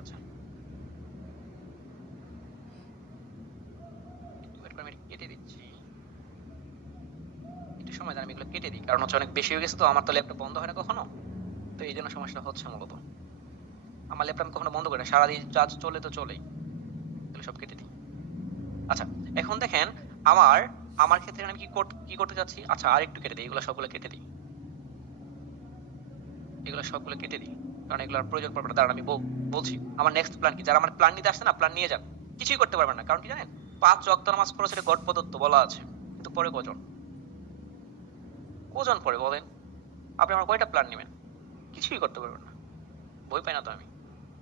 আচ্ছা ওয়েট করে আমি এটা কেটে দিচ্ছি, একটু সময় দেন আমি এগুলো কেটে দিই, কারণ হচ্ছে অনেক বেশি হয়ে গেছে তো, আমার তো ল্যাপটপ বন্ধ হয় না কখনো, তো এই জন্য সমস্যা হচ্ছে মূলত। আমার ল্যাপটপ আমি কখনো বন্ধ করি না, সারাদিন চার্জ চলে তো চলেই, এগুলো সব কেটে দিই। আচ্ছা এখন দেখেন আমার আমার ক্ষেত্রে আমি কি করতে যাচ্ছি, আচ্ছা আর একটু কেটে দিই, এগুলো সবগুলো কেটে দিই, এগুলো সবগুলো কেটে দিই, কারণ এগুলোর প্রয়োজন পড়বে না। দাঁড়ান আমি বলছি আমার নেক্সট প্ল্যান কি। যারা আমার প্ল্যান নিতে আসছে না, প্ল্যান নিয়ে যান, কিছুই করতে পারবেন না, কারণ কি জানেন 5 ওয়াক্ত নামাজ পড়া সেটা গড প্রদত্ত বলা আছে, কিন্তু পরে কজন কজন পড়ে বলেন, আপনি আমার কয়টা প্ল্যান নেবেন, কিছুই করতে পারবেন না। ভয় পাই না তো আমি,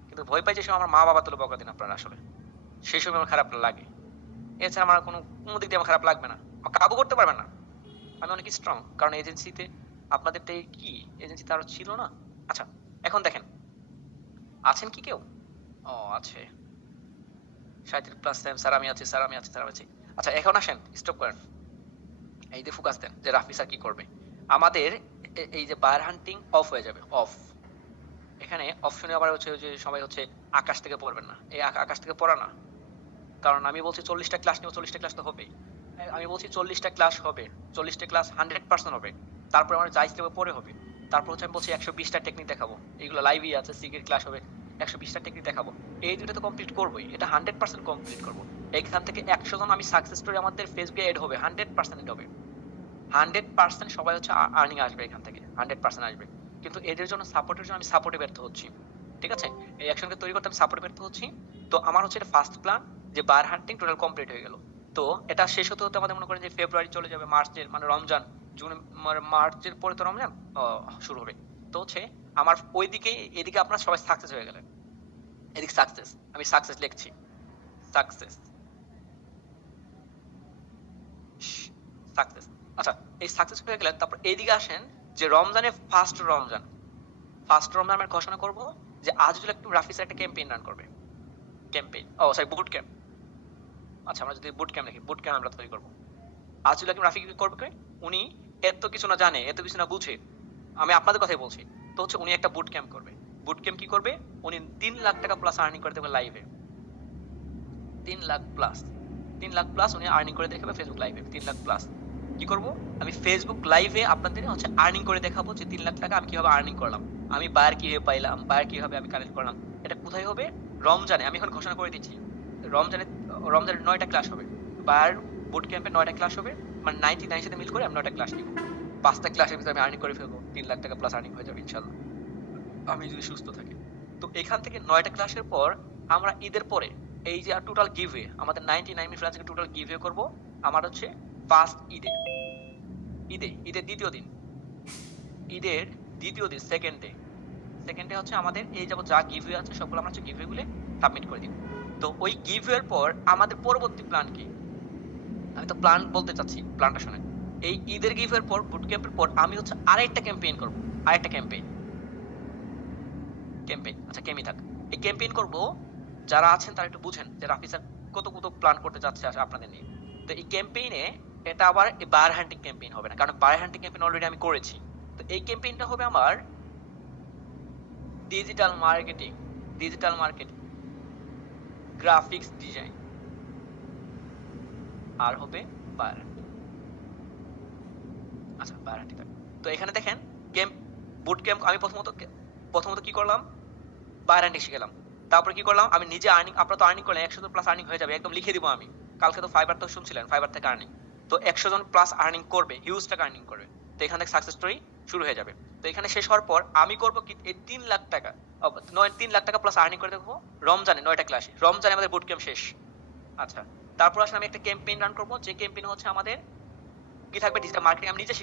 কিন্তু ভয় পাই যে সময় আমার মা বাবা তুলে বকা দিন আপনারা, আসলে সেই সময় আমার খারাপ লাগে, এছাড়া আমার কোনো দিক দিয়ে আমার খারাপ লাগবে না, আমার কাবু করতে পারবেন না, আমি অনেক স্ট্রং, কারণ এজেন্সিতে আপনাদেরটা কি এজেন্সিতে আরো ছিল না। আচ্ছা এখন দেখেন আছেন কি কেউ, ও আছে 37+, স্যার আমি আছি, স্যার আমি আছি, স্যার আমি আছি। আচ্ছা এখন আসেন স্টপ করেন, এই যে ফোকাস দেন যে রাফি স্যার কি করবে। আমাদের এই যে বায়ার হান্টিং অফ হয়ে যাবে, অফ। এখানে অপশনে আবার হচ্ছে যে সবাই হচ্ছে আকাশ থেকে পড়বেন না, এই আকাশ থেকে পড়া না, কারণ আমি বলছি 40টা ক্লাস নিব, 40টা ক্লাস তো হবেই, আমি বলছি 40টা ক্লাস হবে, 40টা ক্লাস 100% হবে, তারপর আমার যা ইচ্ছে পরে হবে, তারপর হচ্ছে আমি বলছি 120টা টেকনিক দেখাবো, এইগুলো লাইভই আছে, সিগের ক্লাস হবে, 120টা টেকনিক দেখাবো, এই দুটো তো কমপ্লিট করবোই, এটা 100% কমপ্লিট করবো। এখান থেকে 100 জন আমি সাকসেস স্টোরি আমাদের ফেসবুকে এড হবে, 100% এড হবে, 100% সবাই হচ্ছে আর্নিং আসবে এখান থেকে, 100% আসবে। কিন্তু এদের জন্য সাপোর্টের জন্য আমি সাপোর্টে ব্যর্থ হচ্ছি, ঠিক আছে, এই অ্যাকশনকে তৈরি করতে আমি সাপোর্টে ব্যর্থ হচ্ছি। তো আমার হচ্ছে এটা ফার্স্ট প্ল্যান যে বায়ার হান্টিং টোটাল কমপ্লিট হয়ে গেল। তো এটা শেষ হতে হতে আমাদের মনে করেন যে ফেব্রুয়ারি চলে যাবে, মার্চের মানে রমজান, জুন মার্চের পরে তো রমজান শুরু হবে। তো হচ্ছে আমার ওইদিকে এদিকে আপনার সবাই সাকসেস হয়ে গেলেন, এদিকে সাকসেস, আমি সাকসেস লিখছি, সাকসেস সাকসেস। আচ্ছা এই সাকসেস হয়ে গেলেন, তারপর এইদিকে আসেন যে রমজানে ফার্স্ট রমজান, ফার্স্ট রমজান আমরা ঘোষণা করব যে আজিজুল একটু রাফিসের একটা ক্যাম্পেইন রান করবে, ক্যাম্পেইন ও সরি বুট ক্যাম্প। আচ্ছা আমরা যদি বুট ক্যাম্প লিখি, বুট ক্যাম্প আমরা তৈরি করবো। আজিজুল হাকিম রাফি কি করবে, উনি এত কিছু না জানে, এত কিছু না বুঝে, আমি আপনাদের কথাই বলছি, তো হচ্ছে উনি একটা বুট ক্যাম্প করবে। বুট ক্যাম্প কি করবে, উনি 3 লাখ টাকা প্লাস আর্নিং করে দেবে লাইভে, 3 লাখ প্লাস, 3 লাখ প্লাস উনি আর্নিং করে দেখাবে ফেসবুক লাইভে, 3 লাখ প্লাস। কি করব, আমি ফেসবুক লাইভে আপনাদের হচ্ছে আর্নিং করে দেখাবো যে 3 লাখ টাকা আমি কিভাবে আর্নিং করলাম, আমি বায়ার কিভাবে পাইলাম, বায়ার কিভাবে আমি কালেক্ট করলাম। এটা কোথায় হবে, রমজানে, আমি এখন ঘোষণা করে দিচ্ছি, রমজানে, রমজানের 9টা ক্লাস হবে, বায়ার বুট ক্যাম্পে 9টা ক্লাস হবে, মানে 99 সাথে মিল করে আমি 9টা ক্লাস নিব, 5টা ক্লাসের ভিতরে আমি আর্নিং করে ফেলবো, 3 লাখ টাকা প্লাস আর্নিং হয়ে যাবে ইনশাআল্লাহ, আমি যদি সুস্থ থাকি। তো এখান থেকে 9টা ক্লাসের পর আমরা ঈদের পরে এই যে টোটাল গিভওয়ে, আমাদের 99 মিনিট ফ্রিল্যান্সিং টোটাল গিভওয়ে করব, আমার হচ্ছে ফার্স্ট ঈদের দ্বিতীয় দিন, ঈদের দ্বিতীয় দিন সেকেন্ডে হচ্ছে আমাদের এই যাবো যা গিভওয়ে আছে সবগুলো আমরা হচ্ছে গিভওয়ে গুলো সাবমিট করে দিব। তো ওই গিভওয়ের পর আমাদের পরবর্তী প্ল্যান কি, আমি তো প্ল্যান বলতে চাচ্ছি, প্ল্যানটা শুনেন। এই ঈদের গিভওয়ের পর বুট ক্যাম্পের পর আমি হচ্ছে আরেকটা ক্যাম্পেইন করব, আরেকটা ক্যাম্পেইন, আচ্ছা কেমি থাক, এই ক্যাম্পেইন করব, যারা আছেন তারা একটু বুঝেন যে রাফি স্যার কত প্ল্যান করতে যাচ্ছে আপনাদের নিয়ে। তো এই ক্যাম্পেইনে এটা আবার বায়ার হান্টিং ক্যাম্পেইন হবে না, কারণ বায়ার হান্টিং ক্যাম্পেইন অলরেডি আমি করেছি। তো এই ক্যাম্পেইনটা হবে আমার ডিজিটাল মার্কেটিং, গ্রাফিক্স ডিজাইন, আর হবে বায়ার হান্টিং। আচ্ছা বায়ার হান্টিং। তো এখানে দেখেন বুট ক্যাম্প আমি প্রথমত কি করলাম, বায়ার হান্টিং শিখলাম, তারপরে কি করলাম আমি নিজে আর্নিং, আপনারা তো আর্নিং করলেন 100 প্লাস আর্নিং হয়ে যাবে, একদম লিখে দিব আমি, কালকে তো ফাইবার তো শুনছিলেন, ফাইবার থেকে আর্নিং, তো 100 জন প্লাস আর্নিং করবে, হিউজ টাকা আর্নিং করবে, তো এখান থেকে সাকসেস স্টোরি শুরু হয়ে যাবে। তো এখানে শেষ হওয়ার পর আমি করবো কি, এই 3 লাখ টাকা 3 লাখ টাকা প্লাস আর্নিং করে দেখবো রমজানে 9টা ক্লাসে, রমজানে আমাদের বুট ক্যাম্প শেষ। আচ্ছা তারপর আসলে আমি একটা ক্যাম্পেইন রান করবো, যে ক্যাম্পেইন হচ্ছে আমাদের কি থাকবে, ডিজিটাল মার্কেটিং আমি নিজে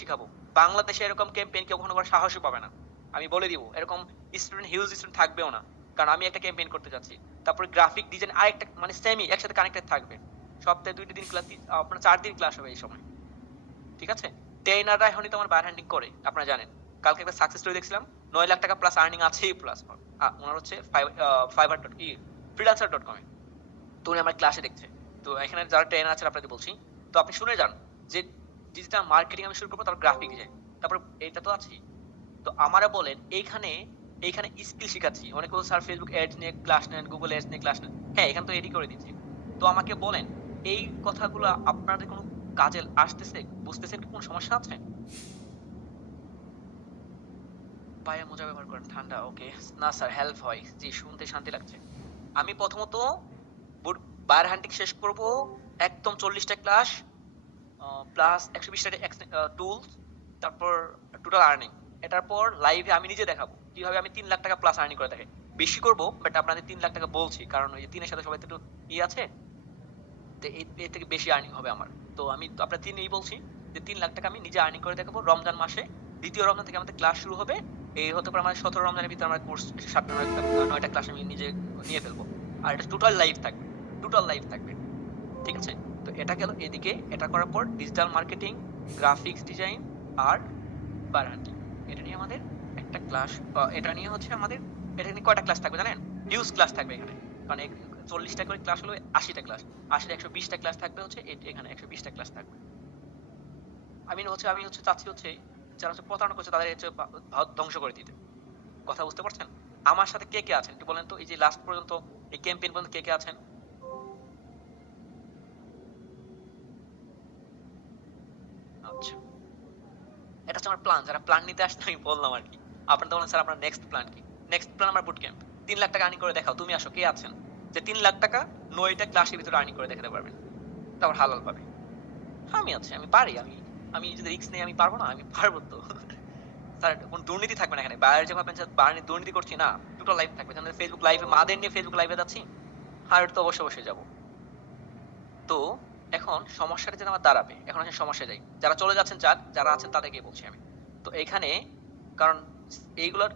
শিখাবো, বাংলাদেশে এরকম ক্যাম্পেইন কেউ কখনো করার সাহসই পাবে না, আমি বলে দিব, এরকম হিউজ স্টুডেন্ট থাকবেও না, কারণ আমি একটা ক্যাম্পেইন করতে যাচ্ছি। তারপরে গ্রাফিক ডিজাইন আরেকটা, মানে সেমি একসাথে কানেক্টেড থাকবে, সপ্তাহে 2টা দিন ক্লাস, আপনার 4 দিন ক্লাস হবে এই সময়, ঠিক আছে। ট্রেনাররা এখনই তো আমার বায়ার হ্যান্ডিং করে, আপনারা জানেন, কালকে একটা সাকসেস স্টোরি দেখছিলাম, 9 লাখ টাকা প্লাস আর্নিং আছেই প্লাস, ওনার হচ্ছে freelancer.com এ। তো উনি আমার ক্লাসে দেখছে। তো এখানে যারা ট্রেনার আছেন আপনাদের বলছি, তো আপনি শুনে যান যে ডিজিটাল মার্কেটিং আমি শুরু করবো, তারপর গ্রাফিক ডিজাইন, তারপর এটা তো আছেই। তো আমারে বলেন এইখানে স্কিল শিখাচ্ছি। অনেকে বলছে স্যার ফেসবুক অ্যাডস নিয়ে ক্লাস নেন, গুগল অ্যাডস নিয়ে ক্লাস নেন। হ্যাঁ, এখানে তো এডি করে দিচ্ছি। তো আমাকে বলেন এই কথাগুলো আপনাদের কোনো কাজে আসতেছে? বুঝতেছেন কি কোনো সমস্যা আছে? পায়ে মোজা ব্যবহার করেন, ঠান্ডা, ওকে। না স্যার, হেল্প হয়। জি, শুনতে শান্তি লাগছে। আমি প্রথমত বায়ার হান্টিং শেষ করব, একদম 40টা ক্লাস প্লাস 120টা টুলস, তারপর টোটাল আর্নিং। এটার পর লাইভে আমি নিজে দেখাবো কিভাবে আমি 3 লাখ টাকা প্লাস আর্নিং করে দেখাই। বেশি করব, বাট আপনাদের 3 লাখ টাকা বলছি কারণ ওই যে 3 এর সাথে সবাই তো একটু আছে, তো এর থেকে বেশি আর্নিং হবে আমার। তো আমি তো আপনার 3 বলছি যে 3 লাখ টাকা আমি নিজে আর্নিং করে দেখাবো রমজান মাসে। দ্বিতীয় রমজান থেকে আমাদের ক্লাস শুরু হবে। এই হতে পারে আমাদের 17 রমজানের ভিতরে আমার কোর্স 7টা 9টা ক্লাস আমি নিজে নিয়ে ফেলবো। আর এটা টোটাল লাইভ থাকবে, টোটাল লাইভ থাকবে। ঠিক আছে? তো এটা গেল এদিকে। এটা করার পর ডিজিটাল মার্কেটিং, গ্রাফিক্স ডিজাইন আর বার হান্টিং, এটা নিয়ে আমাদের একটা ক্লাস। এটা নিয়ে হচ্ছে আমাদের, এটা নিয়ে কয়টা ক্লাস থাকবে জানেন? হিউজ ক্লাস থাকবে এখানে। কারণ 40টা করে ক্লাস হলো 80টা ক্লাস, 80টা 120টা ক্লাস থাকবে হচ্ছে এখানে 120টা ক্লাস থাকবে। আমি হচ্ছে চাচ্ছি হচ্ছে যারা হচ্ছে প্রতারণা করছে তাদের হচ্ছে ধ্বংস করে দিতে। কথা বুঝতে পারছেন? আমার সাথে কে কে আছেন একটু বলেন তো, এই যে লাস্ট পর্যন্ত এই ক্যাম্পেইন পর্যন্ত কে কে আছেন? আচ্ছা, এটা হচ্ছে আমার প্ল্যান। যারা প্ল্যান নিতে আসছে আমি বললাম আর কি। আপনারা বলেন স্যার আপনার নেক্সট প্ল্যান কি? নেক্সট প্ল্যান আমার বুট ক্যাম্প। 3 লাখ টাকা আর্নিং করে দেখাও, তুমি আসো, কে আছেন যে 3 লাখ টাকা 9টা ক্লাসের ভিতরে আর্নিং করে দেখাতে পারবেন, তারপর হালাল পাবে? আমি আছি, আমি পারি। আমি যদি রিস্ক নেই আমি পারবো না? আমি পারবো তো। স্যার কোন দুর্নীতি থাকবে না এখানে। বাইরে যে ভাববেন স্যার বাইরে দুর্নীতি করছি, না, টোটাল লাইভ থাকবে। যেমন ফেসবুক লাইভে মাদের নিয়ে ফেসবুক লাইভে যাচ্ছি, আর তো অবশ্যই অবশ্যই যাবো। তো এখন সমস্যাটা যেটা আমার দাঁড়াবে, এখন আসলে সমস্যা যাই, যারা চলে যাচ্ছেন যাক, যারা আছেন তাদেরকে বলছি আমি। তো এখানে কারণ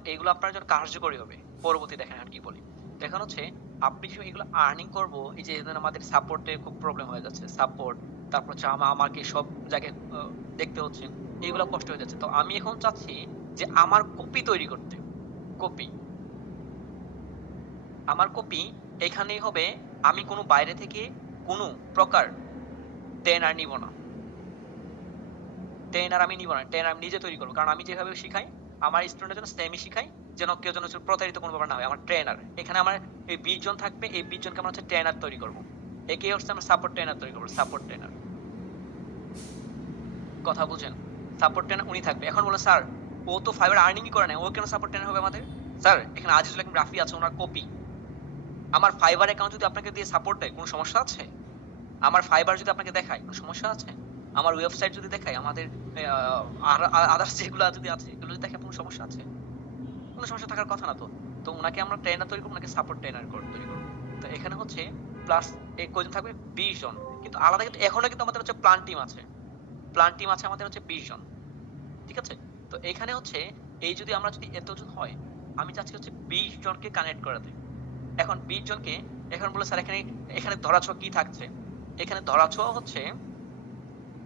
এইগুলো আপনার জন্য কার্যকরী হবে পরবর্তী। দেখেন আর কি বলি, দেখেন হচ্ছে আপনি যে এগুলো আর্নিং করবো, এই যে আমাদের সাপোর্টে খুব প্রবলেম হয়ে যাচ্ছে, সাপোর্ট, তারপর হচ্ছে আমাকে সব জায়গায় দেখতে হচ্ছে, এইগুলো কষ্ট হয়ে যাচ্ছে। তো আমি এখন চাচ্ছি যে আমার কপি তৈরি করতে। কপি, আমার কপি এখানেই হবে। আমি কোনো বাইরে থেকে কোনো প্রকার ট্রেনার নিব না, ট্রেনার আমি নিব না, ট্রেনার আমি নিজে তৈরি করবো। কারণ আমি যেভাবে শিখাই আমার স্টুডেন্টের জন্য সেমই শিখাই, যেন কেউ যেন প্রতারিত কোনো ব্যাপার না হয়। আমার ট্রেনার এখানে আমার এই 20 জন থাকবে, এই 20 জনকে আমরা হচ্ছে ট্রেনার তৈরি করবো। একে হচ্ছে আমরা সাপোর্ট ট্রেনার তৈরি করবো, সাপোর্ট ট্রেনার। কথা বুঝেন? সাপোর্ট ট্রেনার উনি থাকবে। এখন বলে স্যার ও তো ফাইবার আর্নিংই করে না, ও কেন সাপোর্ট ট্রেনার হবে আমাদের? স্যার এখানে আজিজুল হাকিম রাফি আছে, ওনার কপি। আমার ফাইবার অ্যাকাউন্ট যদি আপনাকে দিয়ে সাপোর্ট দেয় কোনো সমস্যা আছে? আমার ফাইবার যদি আপনাকে দেখায় কোনো সমস্যা আছে? আমার ওয়েবসাইট যদি দেখায়, আমাদের আদার্স যেগুলো যদি আছে এগুলো যদি দেখে, কোনো সমস্যা আছে? কোনো সমস্যা থাকার কথা না তো। তো ওনাকে আমরা ট্রেনার তৈরি করবো, ওনাকে সাপোর্ট ট্রেনার তৈরি করবো। তো এখানে হচ্ছে প্লাস এই কয়জন থাকবে? 20 জন। কিন্তু আলাদা কিন্তু এখনো কিন্তু আমাদের হচ্ছে প্ল্যান টিম আছে, প্ল্যান টিম আছে আমাদের হচ্ছে 20 জন। ঠিক আছে? তো এখানে হচ্ছে এই যদি আমরা যদি এতজন হয়, আমি চাচ্ছি হচ্ছে 20 জনকে কানেক্ট করাতে। এখন 20 জনকে এখন বলে স্যার এখানে এখানে ধরাছোঁয়া কি থাকছে? এখানে ধরাছোঁয়া হচ্ছে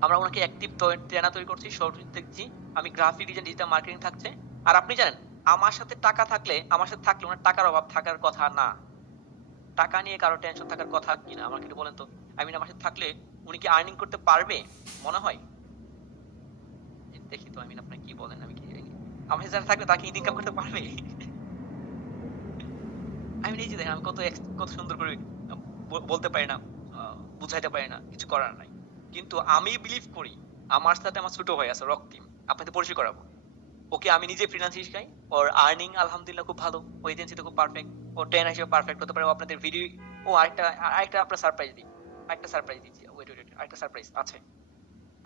আমরা ওনাকে অ্যাক্টিভ ট্রেনার তৈরি করছি, শর্ট দেখছি, আমি গ্রাফিক ডিজাইন, ডিজিটাল মার্কেটিং থাকছে। আর আপনি জানেন আমার সাথে টাকা থাকলে, আমার সাথে থাকলে ওনার টাকার অভাব থাকার কথা না। টাকা নিয়ে কারো টেনশন থাকার কথা কি না আমাকে একটু বলেন তো। আমি আমার সাথে থাকলে উনি কি আর্নিং করতে পারবে মনে হয়? দেখি তো আমি আপনাকে কি বলেন, আমি কি আমার সাথে যারা থাকবে তাকে ইনকাম করতে পারবে? আমি নিজে দেখেন আমি কত সুন্দর করে বলতে পারি না, বুঝাইতে পারি না, কিছু করার নাই। কিন্তু আমি বিলিভ করি আমার সাথে আমার ছোট ভাই আছে রক্তিম, আপনাদের পরিচয় করাবো। ওকে আমি নিজে ফ্রিল্যান্স শিখাই, ওর আর্নিং আলহামদুলিল্লাহ খুব ভালো, ওই এজেন্সিতে খুব পারফেক্ট, ও ট্রেনার হিসেবে পারফেক্ট হতে পারে। ও আপনাদের ভিডিও, ও আরেকটা আপনার সারপ্রাইজ দিই, আরেকটা সারপ্রাইজ দিচ্ছি, ওয়েট আরেকটা সারপ্রাইজ আছে।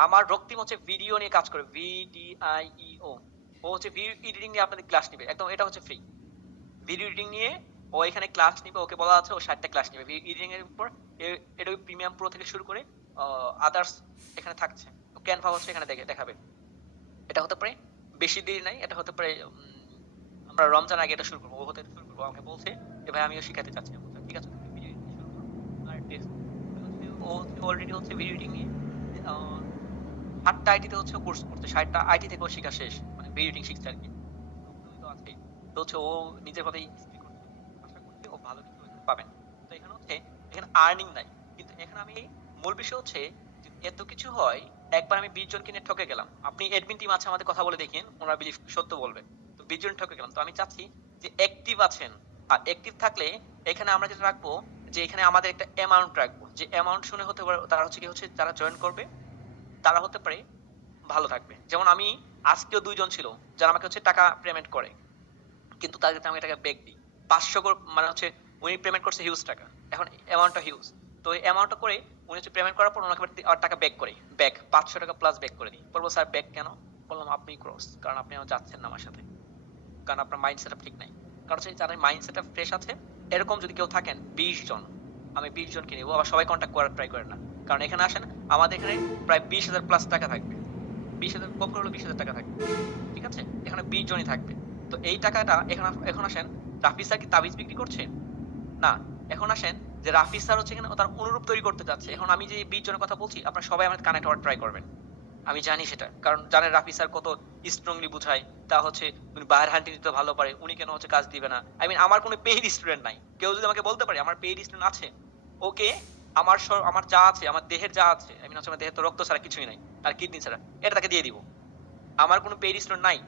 আমার রক্তিম হচ্ছে ভিডিও নিয়ে কাজ করে, VDIEO। ও হচ্ছে ভিডিও এডিটিং নিয়ে আপনাদের ক্লাস নিবে, একদম এটা হচ্ছে ফ্রি। ভিডিও এডিটিং নিয়ে ও এখানে ক্লাস নিবে, ওকে বলা আছে ও 60টা ক্লাস নিবে ভিডিও এডিটিং এর উপর। এটা প্রিমিয়াম প্রো থেকে শুরু করে আদার্স এখানে থাকছে। ক্যানভা হচ্ছে এখানে দেখাবে। এটা হতে পারে বেশি দেরি নাই, এটা হতে পারে আমরা রমজান আগে এটা শুরু করবো, ও হতে শুরু করবো। আমাকে বলছে যে ভাই আমিও শিখাতে চাচ্ছি। ঠিক আছে, তুমি ভিডিও এডিটিং শুরু করো। আর ও অলরেডি হচ্ছে ভিডিও এডিটিং নিয়ে 8টা আইটিতে হচ্ছে কোর্স করতে, 60টা আইটি থেকে ও শিখা শেষ, মানে ভিডিও এডিটিং শিখছে আর কি। তো আছেই। তো হচ্ছে ও নিজের কথাই স্পিক করছে। এখানে আর্নিং নাই। কিন্তু এখানে আমি মূল বিষয় হচ্ছে যে এত কিছু হয়, একবার আমি 20 জনকে নিয়ে ঠকে গেলাম। আপনি অ্যাডমিন টিম আছে আমাদের কথা বলে দেখেন, ওনারা বিলিভ সত্য বলবে। তো 20 জন ঠকে গেলাম। তো আমি চাচ্ছি যে অ্যাক্টিভ আছেন। আর অ্যাক্টিভ থাকলে এখানে আমরা যেটা রাখবো যে এখানে আমাদের একটা অ্যামাউন্ট রাখবো। যে অ্যামাউন্ট শুনে হতে পারে তারা হচ্ছে কি হচ্ছে যারা জয়েন করবে তারা হতে পারে ভালো থাকবে। যেমন আমি আজকেও 2 জন ছিল যারা আমাকে হচ্ছে টাকা পেমেন্ট করে। কিন্তু তাদেরকে আমি টাকা ব্যাক দিই। 500 মানে হচ্ছে উনি পেমেন্ট করছে হিউজ টাকা। এখন অ্যামাউন্টটা হিউজ। তো এই অ্যামাউন্টটা করে উনি হচ্ছে পেমেন্ট করার পর ওনাকে আর টাকা ব্যাক করি। ব্যাক 500 টাকা প্লাস ব্যাক করে দিই। বলবো স্যার ব্যাক কেন? বললাম আপনি ক্রস। কারণ আপনি আমার যাচ্ছেন না আমার সাথে। কারণ আপনার মাইন্ড সেটআপ ঠিক নাই। কারণ হচ্ছে যাদের মাইন্ড সেটআপ ফ্রেশ আছে এরকম যদি কেউ থাকেন 20 জন, আমি 20 জনকে নিব। আবার সবাই কন্টাক্ট করার ট্রাই করেন না। কারণ এখানে আসেন আমাদের এখানে প্রায় 20,000 প্লাস টাকা থাকবে। 20,000 কম করে হলো 20,000 টাকা থাকবে। ঠিক আছে? এখানে 20 জনই থাকবে। তো এই টাকাটা এখন আসেন রাফি স্যার কি তাবিজ বিক্রি করছে? না। এখন আসেন যে রাফি স্যার হচ্ছে এখানে তার অনুরূপ তৈরি করতে যাচ্ছে। এখন আমি যে 20 জনের কথা বলছি আপনারা সবাই আমাদের কানেক্ট হওয়ার ট্রাই করবেন। আমি জানি সেটা। কারণ জানেন রাফি স্যার কত স্ট্রংলি বুঝায়। তা হচ্ছে উনি বায়ার হান্টিং দিতে ভালো পারে। উনি কেন হচ্ছে কাজ দিবে না? আই মিন আমার কোনো পেইড স্টুডেন্ট নাই। কেউ যদি আমাকে বলতে পারে আমার পেইড স্টুডেন্ট আছে, ওকে আমার যা আছে, আমার দেহের যা আছে, আই মিন হচ্ছে আমার দেহের তো রক্ত ছাড়া কিছুই নাই। আর কিডনি ছাড়া। এটা তাকে দিয়ে দিব। আমার কোনো পেইড স্টুডেন্ট নাই।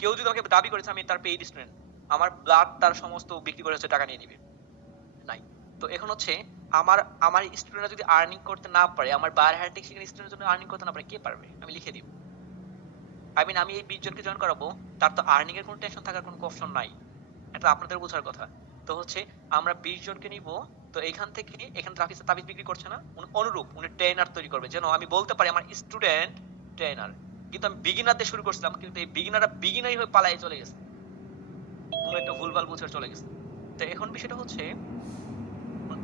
কেউ যদি আমাকে দাবি করেছে আমি তার পেইড স্টুডেন্ট, আমার ব্লাড তার সমস্ত বিক্রি করে হচ্ছে টাকা নিয়ে নিবে। নাই। তো এখন হচ্ছে আমার আমার স্টুডেন্টরা যদি আর্নিং করতে না পারে, আমার বায়ার হান্টিং সেখানে স্টুডেন্টের জন্য আর্নিং করতে না পারে, কে পারবে? আমি লিখে দিব। আই মিন আমি এই 20 জনকে জয়েন করাবো, তার তো আর্নিং এর কোনো টেনশন থাকার কোনো অপশন নাই। এটা আপনাদের বোঝার কথা। তো হচ্ছে আমরা 20 জনকে নিব। তো এখান থেকে এখানে রাফি স্যার তাবিজ বিক্রি করছে না, উনি অনুরূপ উনি ট্রেনার তৈরি করবে যেন আমি বলতে পারি আমার স্টুডেন্ট ট্রেনার। কিন্তু আমি বিগিনার দিয়ে শুরু করছিলাম, কিন্তু এই বিগিনাররা বিগিনারই হয়ে পালায়ে চলে গেছে, কোনো একটা ভুলভাল বুঝে চলে গেছে। তো এখন বিষয়টা হচ্ছে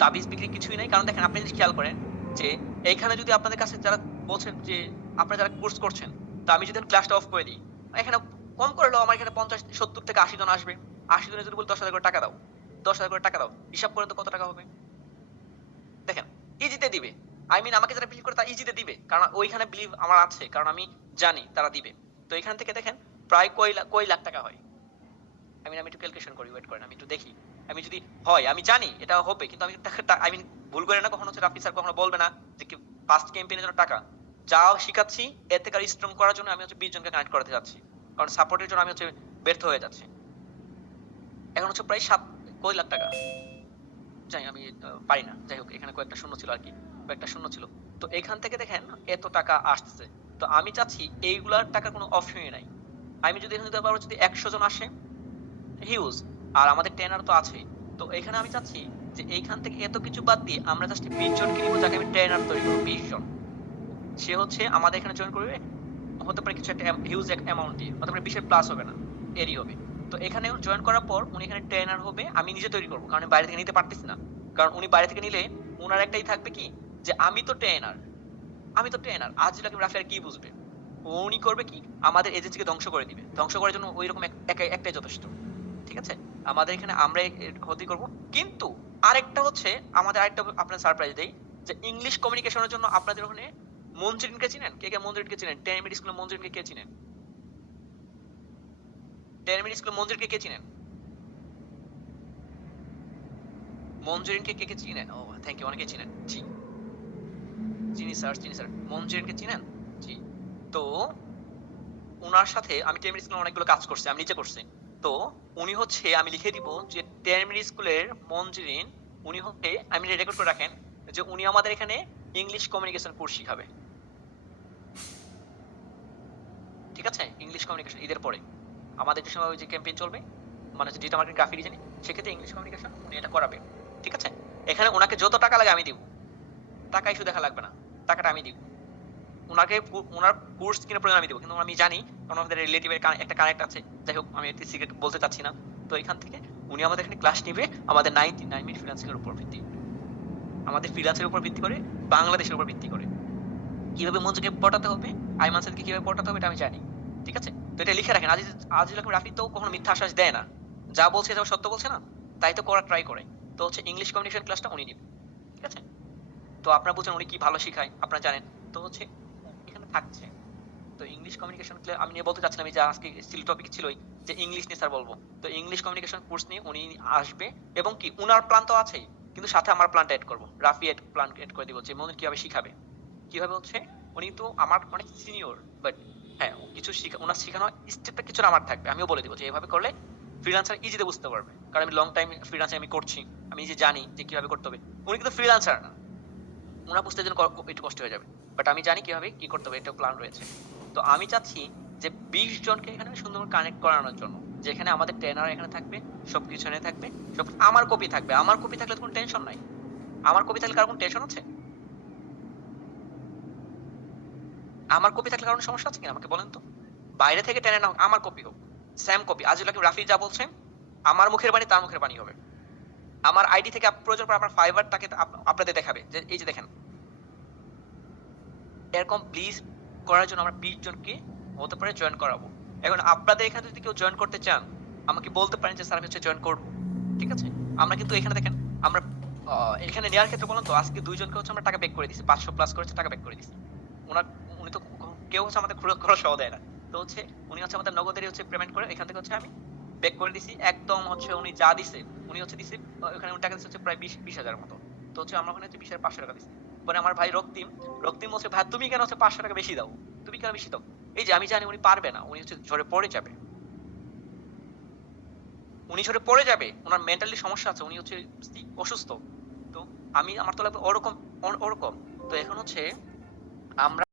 তাবিজ বিক্রি কিছুই নাই। কারণ দেখেন আপনি যদি খেয়াল করেন যে এইখানে যদি আপনাদের কাছে যারা বলছেন যে আপনারা যারা কোর্স করছেন, তো আমি যদি ক্লাসটা অফ করে দিই, এখানে কম করে হলেও আমার এখানে 50 70 থেকে 80 জন আসবে। 80 জনের যদি বলি 10,000 করে টাকা দাও, 10,000 করে টাকা দাও, হিসাব করেন তো কত টাকা হবে? দেখেন ইজিতে দিবে। আই মিন আমাকে যারা বিলিভ করে তারা ইজিতে দিবে, কারণ ওইখানে বিলিভ আমার আছে, কারণ আমি জানি তারা দিবে। তো এখান থেকে দেখেন প্রায় কয় লাখ টাকা হয়। আমি একটু ক্যালকুলেশন করি, ওয়েট করেন আমি একটু দেখি। আমি যদি হয় আমি জানি এটা হবে, কিন্তু আমি আই মিন ভুল করে না কখনো হচ্ছে রাফি স্যার কখনো বলবে না যে ফার্স্ট ক্যাম্পেইনের জন্য টাকা যা শিখাচ্ছি এর থেকে আর স্ট্রং করার জন্য আমি হচ্ছে 20 জনকে কানেক্ট করাতে যাচ্ছি, কারণ সাপোর্টের জন্য আমি হচ্ছে ব্যর্থ হয়ে যাচ্ছি। এখন হচ্ছে প্রায় কয় লাখ টাকা যাই আমি পারি না, যাই হোক এখানে কয়েকটা শূন্য ছিল আর কি, কয়েকটা শূন্য ছিল। তো এখান থেকে দেখেন এত টাকা আসতেছে। তো আমি চাচ্ছি এইগুলার টাকার কোনো অপশনই নাই। আমি যদি এখানে পারবো যদি 100 জন আসে হিউজ, আর আমাদের ট্রেনার তো আছে। তো এখানে আমি চাচ্ছি যে এইখান থেকে এত কিছু বাদ দিয়ে আমরা জাস্ট 20 জনকে নিব যাকে আমি ট্রেনার তৈরি করবো। 20 জন সে হচ্ছে আমাদের এখানে জয়েন করবে, হতে পারে কিছু একটা হিউজ এক অ্যামাউন্ট দিয়ে, হতে পারে 20 প্লাস হবে না, এরই হবে। তো এখানে জয়েন করার পর উনি এখানে ট্রেনার হবে, আমি নিজে তৈরি করবো, কারণ আমি বাইরে থেকে নিতে পারতেছি না। কারণ উনি বাইরে থেকে নিলে ওনার একটাই থাকবে কি যে আমি তো ট্রেনার আজ লাকি রাফি আর কি বুঝবে। উনি করবে কি আমাদের এজেন্সিকে ধ্বংস করে দিবে, ধ্বংস করার জন্য ওইরকম একটাই যথেষ্ট। ঠিক আছে? আমাদের এখানে আমরা ক্ষতি করব। কিন্তু আরেকটা হচ্ছে আমাদের আরেকটা আপনার সারপ্রাইজ দেই যে ইংলিশ কমিউনিকেশনের জন্য আপনাদের ওখানে মঞ্জুরিনকে চিনেন? কে মঞ্জুরিনকে চিনেন? 10 মিনিট স্কুলে মঞ্জুরিনকে কে চিনেন? 10 মিনিট স্কুলে মঞ্জুরিনকে কে চিনেন? মঞ্জুরিনকে কে চিনেন? ও থ্যাংক ইউ, অনেকে চিনেন। জি চিনি স্যার মঞ্জুরিনকে চিনেন? জি। তো উনার সাথে আমি 10 মিনিট স্কুলে অনেকগুলো কাজ করছি, আমি নিজে করছি। তো উনি হচ্ছে আমি লিখে দিব যে 10 মিনিট স্কুলের মঞ্জুরিন, উনি হচ্ছে আমি রেকর্ড করে রাখেন যে উনি আমাদের এখানে ইংলিশ কমিউনিকেশন কোর্স শিখাবে। ঠিক আছে? ইংলিশ কমিউনিকেশন ঈদের পরে আমাদের যে সময় ওই যে ক্যাম্পেইন চলবে, মানে হচ্ছে ডিজিটাল মার্কেটিং গ্রাফিক ডিজাইনিং, সেক্ষেত্রে ইংলিশ কমিউনিকেশন উনি এটা করাবে। ঠিক আছে? এখানে ওনাকে যত টাকা লাগে আমি দিব, টাকা ইস্যু দেখা লাগবে না, টাকাটা আমি দিব। উনাকে উনার কোর্স কিনে প্রয়োজন আমি দেবো, কিন্তু আমি জানি কারণ আমাদের রিলেটিভের একটা কানেক্ট আছে। যাই হোক আমি একটি সিক্রেট বলতে চাচ্ছি না। তো এখান থেকে উনি আমাদের এখানে ক্লাস নিবে আমাদের 99 মিনিট ফ্রিল্যান্সিং এর উপর ভিত্তি, আমাদের ফ্রিল্যান্সের উপর ভিত্তি করে, বাংলাদেশের উপর ভিত্তি করে কিভাবে মঞ্জুকে পটাতে হবে, আইমান সাদকে কিভাবে পটাতে হবে এটা আমি জানি। ঠিক আছে? তো এটা লিখে রাখেন। আজিজুল হাকিম রাফি তো কখনো মিথ্যা আশ্বাস দেয় না, যা বলছে যা সত্য বলছে না, তাই তো করার ট্রাই করে। তো হচ্ছে ইংলিশ কমিউনিকেশন ক্লাসটা উনি নেবে। ঠিক আছে? তো আপনারা বুঝেন উনি কি ভালো শিখায়, আপনারা জানেন। তো হচ্ছে এখানে থাকছে। তো ইংলিশ কমিউনিকেশন আমি নিয়ে বলতে চাচ্ছিলাম যে আজকে ছিল টপিক ছিলই যে ইংলিশ নিয়ে স্যার বলবো। তো ইংলিশ কমিউনিকেশন কোর্স নিয়ে উনি আসবে এবং কি উনার প্ল্যান তো আছেই কিন্তু সাথে আমার প্ল্যানটা এড করবো, রাফি প্ল্যান এড করে দিব যে মনে কিভাবে শিখাবে। কিভাবে হচ্ছে উনি তো আমার অনেক সিনিয়র, বাট হ্যাঁ কিছু ওনার শেখানো স্টেপটা কিছু আমার থাকবে, আমিও বলে দিব যে এভাবে করলে ফ্রিল্যান্সার ইজিতে বুঝতে পারবে, কারণ আমি লং টাইম ফ্রিল্যান্সার আমি করছি, আমি যে জানি যে কিভাবে করতে হবে। উনি কিন্তু ফ্রিল্যান্সার না, ওনার বুঝতে জন্য একটু কষ্ট হয়ে যাবে, বাট আমি জানি কিভাবে কি করতে হবে, এটা প্ল্যান রয়েছে। তো আমি চাচ্ছি যে 20 জনকে এখানে সুন্দর কানেক্ট করানোর জন্য, যেখানে আমাদের ট্রেনার এখানে থাকবে, সবকিছু এনে থাকবে, সব আমার কপি থাকবে। আমার কপি থাকলে তো কোনো টেনশন নাই। আমার কপি থাকলে কারো কোনো টেনশন আছে? আমার কপি থাকলে কারণ সমস্যা আছে কিনা আমাকে বলেন তো। বাইরে থেকে টেনে না হোক, আমার কপি হোক, সেম কপি। আজিজুল হাকিম রাফি যা বলছেন, আমার মুখের বাণী তার মুখের বাণী হবে। আমার আইডি থেকে প্রয়োজন পড়ে আপনার ফাইবার তাকে আপনাদের দেখাবে যে এই যে দেখেন। এরকম প্লিজ করার জন্য আমরা 20 জনকে হতে পারে জয়েন করাবো। এখন আপনাদের এখানে যদি কেউ জয়েন করতে চান আমাকে বলতে পারেন যে স্যার আমি হচ্ছে জয়েন করবো, ঠিক আছে। আমরা কিন্তু এখানে দেখেন, আমরা এখানে নেওয়ার ক্ষেত্রে বললাম তো আজকে 2 জনকে হচ্ছে আমরা টাকা ব্যাক করে দিছি, 500 প্লাস করেছে টাকা ব্যাক করে দিছি। ওনার উনি তো কেউ হচ্ছে আমাদের খরচ সহ দেয় না, তো হচ্ছে উনি হচ্ছে আমাদের নগদেরই হচ্ছে পেমেন্ট করে এখান থেকে হচ্ছে আমি ব্যাক করে দিছি একদম। হচ্ছে উনি যা দিছে উনি হচ্ছে দিছে, ওখানে উনি টাকা দিচ্ছে হচ্ছে প্রায় 20,000 মতো। তো হচ্ছে আমরা ওখানে হচ্ছে 20,500 টাকা দিছি। মানে আমার ভাই রক্তিম বলছে ভাই তুমি কেন হচ্ছে 500 টাকা বেশি দাও, তুমি কেন বেশি দাও। এই যে আমি জানি উনি পারবে না, উনি হচ্ছে ঝরে পড়ে যাবে, উনি ঝরে পড়ে যাবে, ওনার মেন্টালি সমস্যা আছে, উনি হচ্ছে অসুস্থ। তো আমি আমার তো লাগবে ওরকম ওরকম। তো এখন হচ্ছে আমরা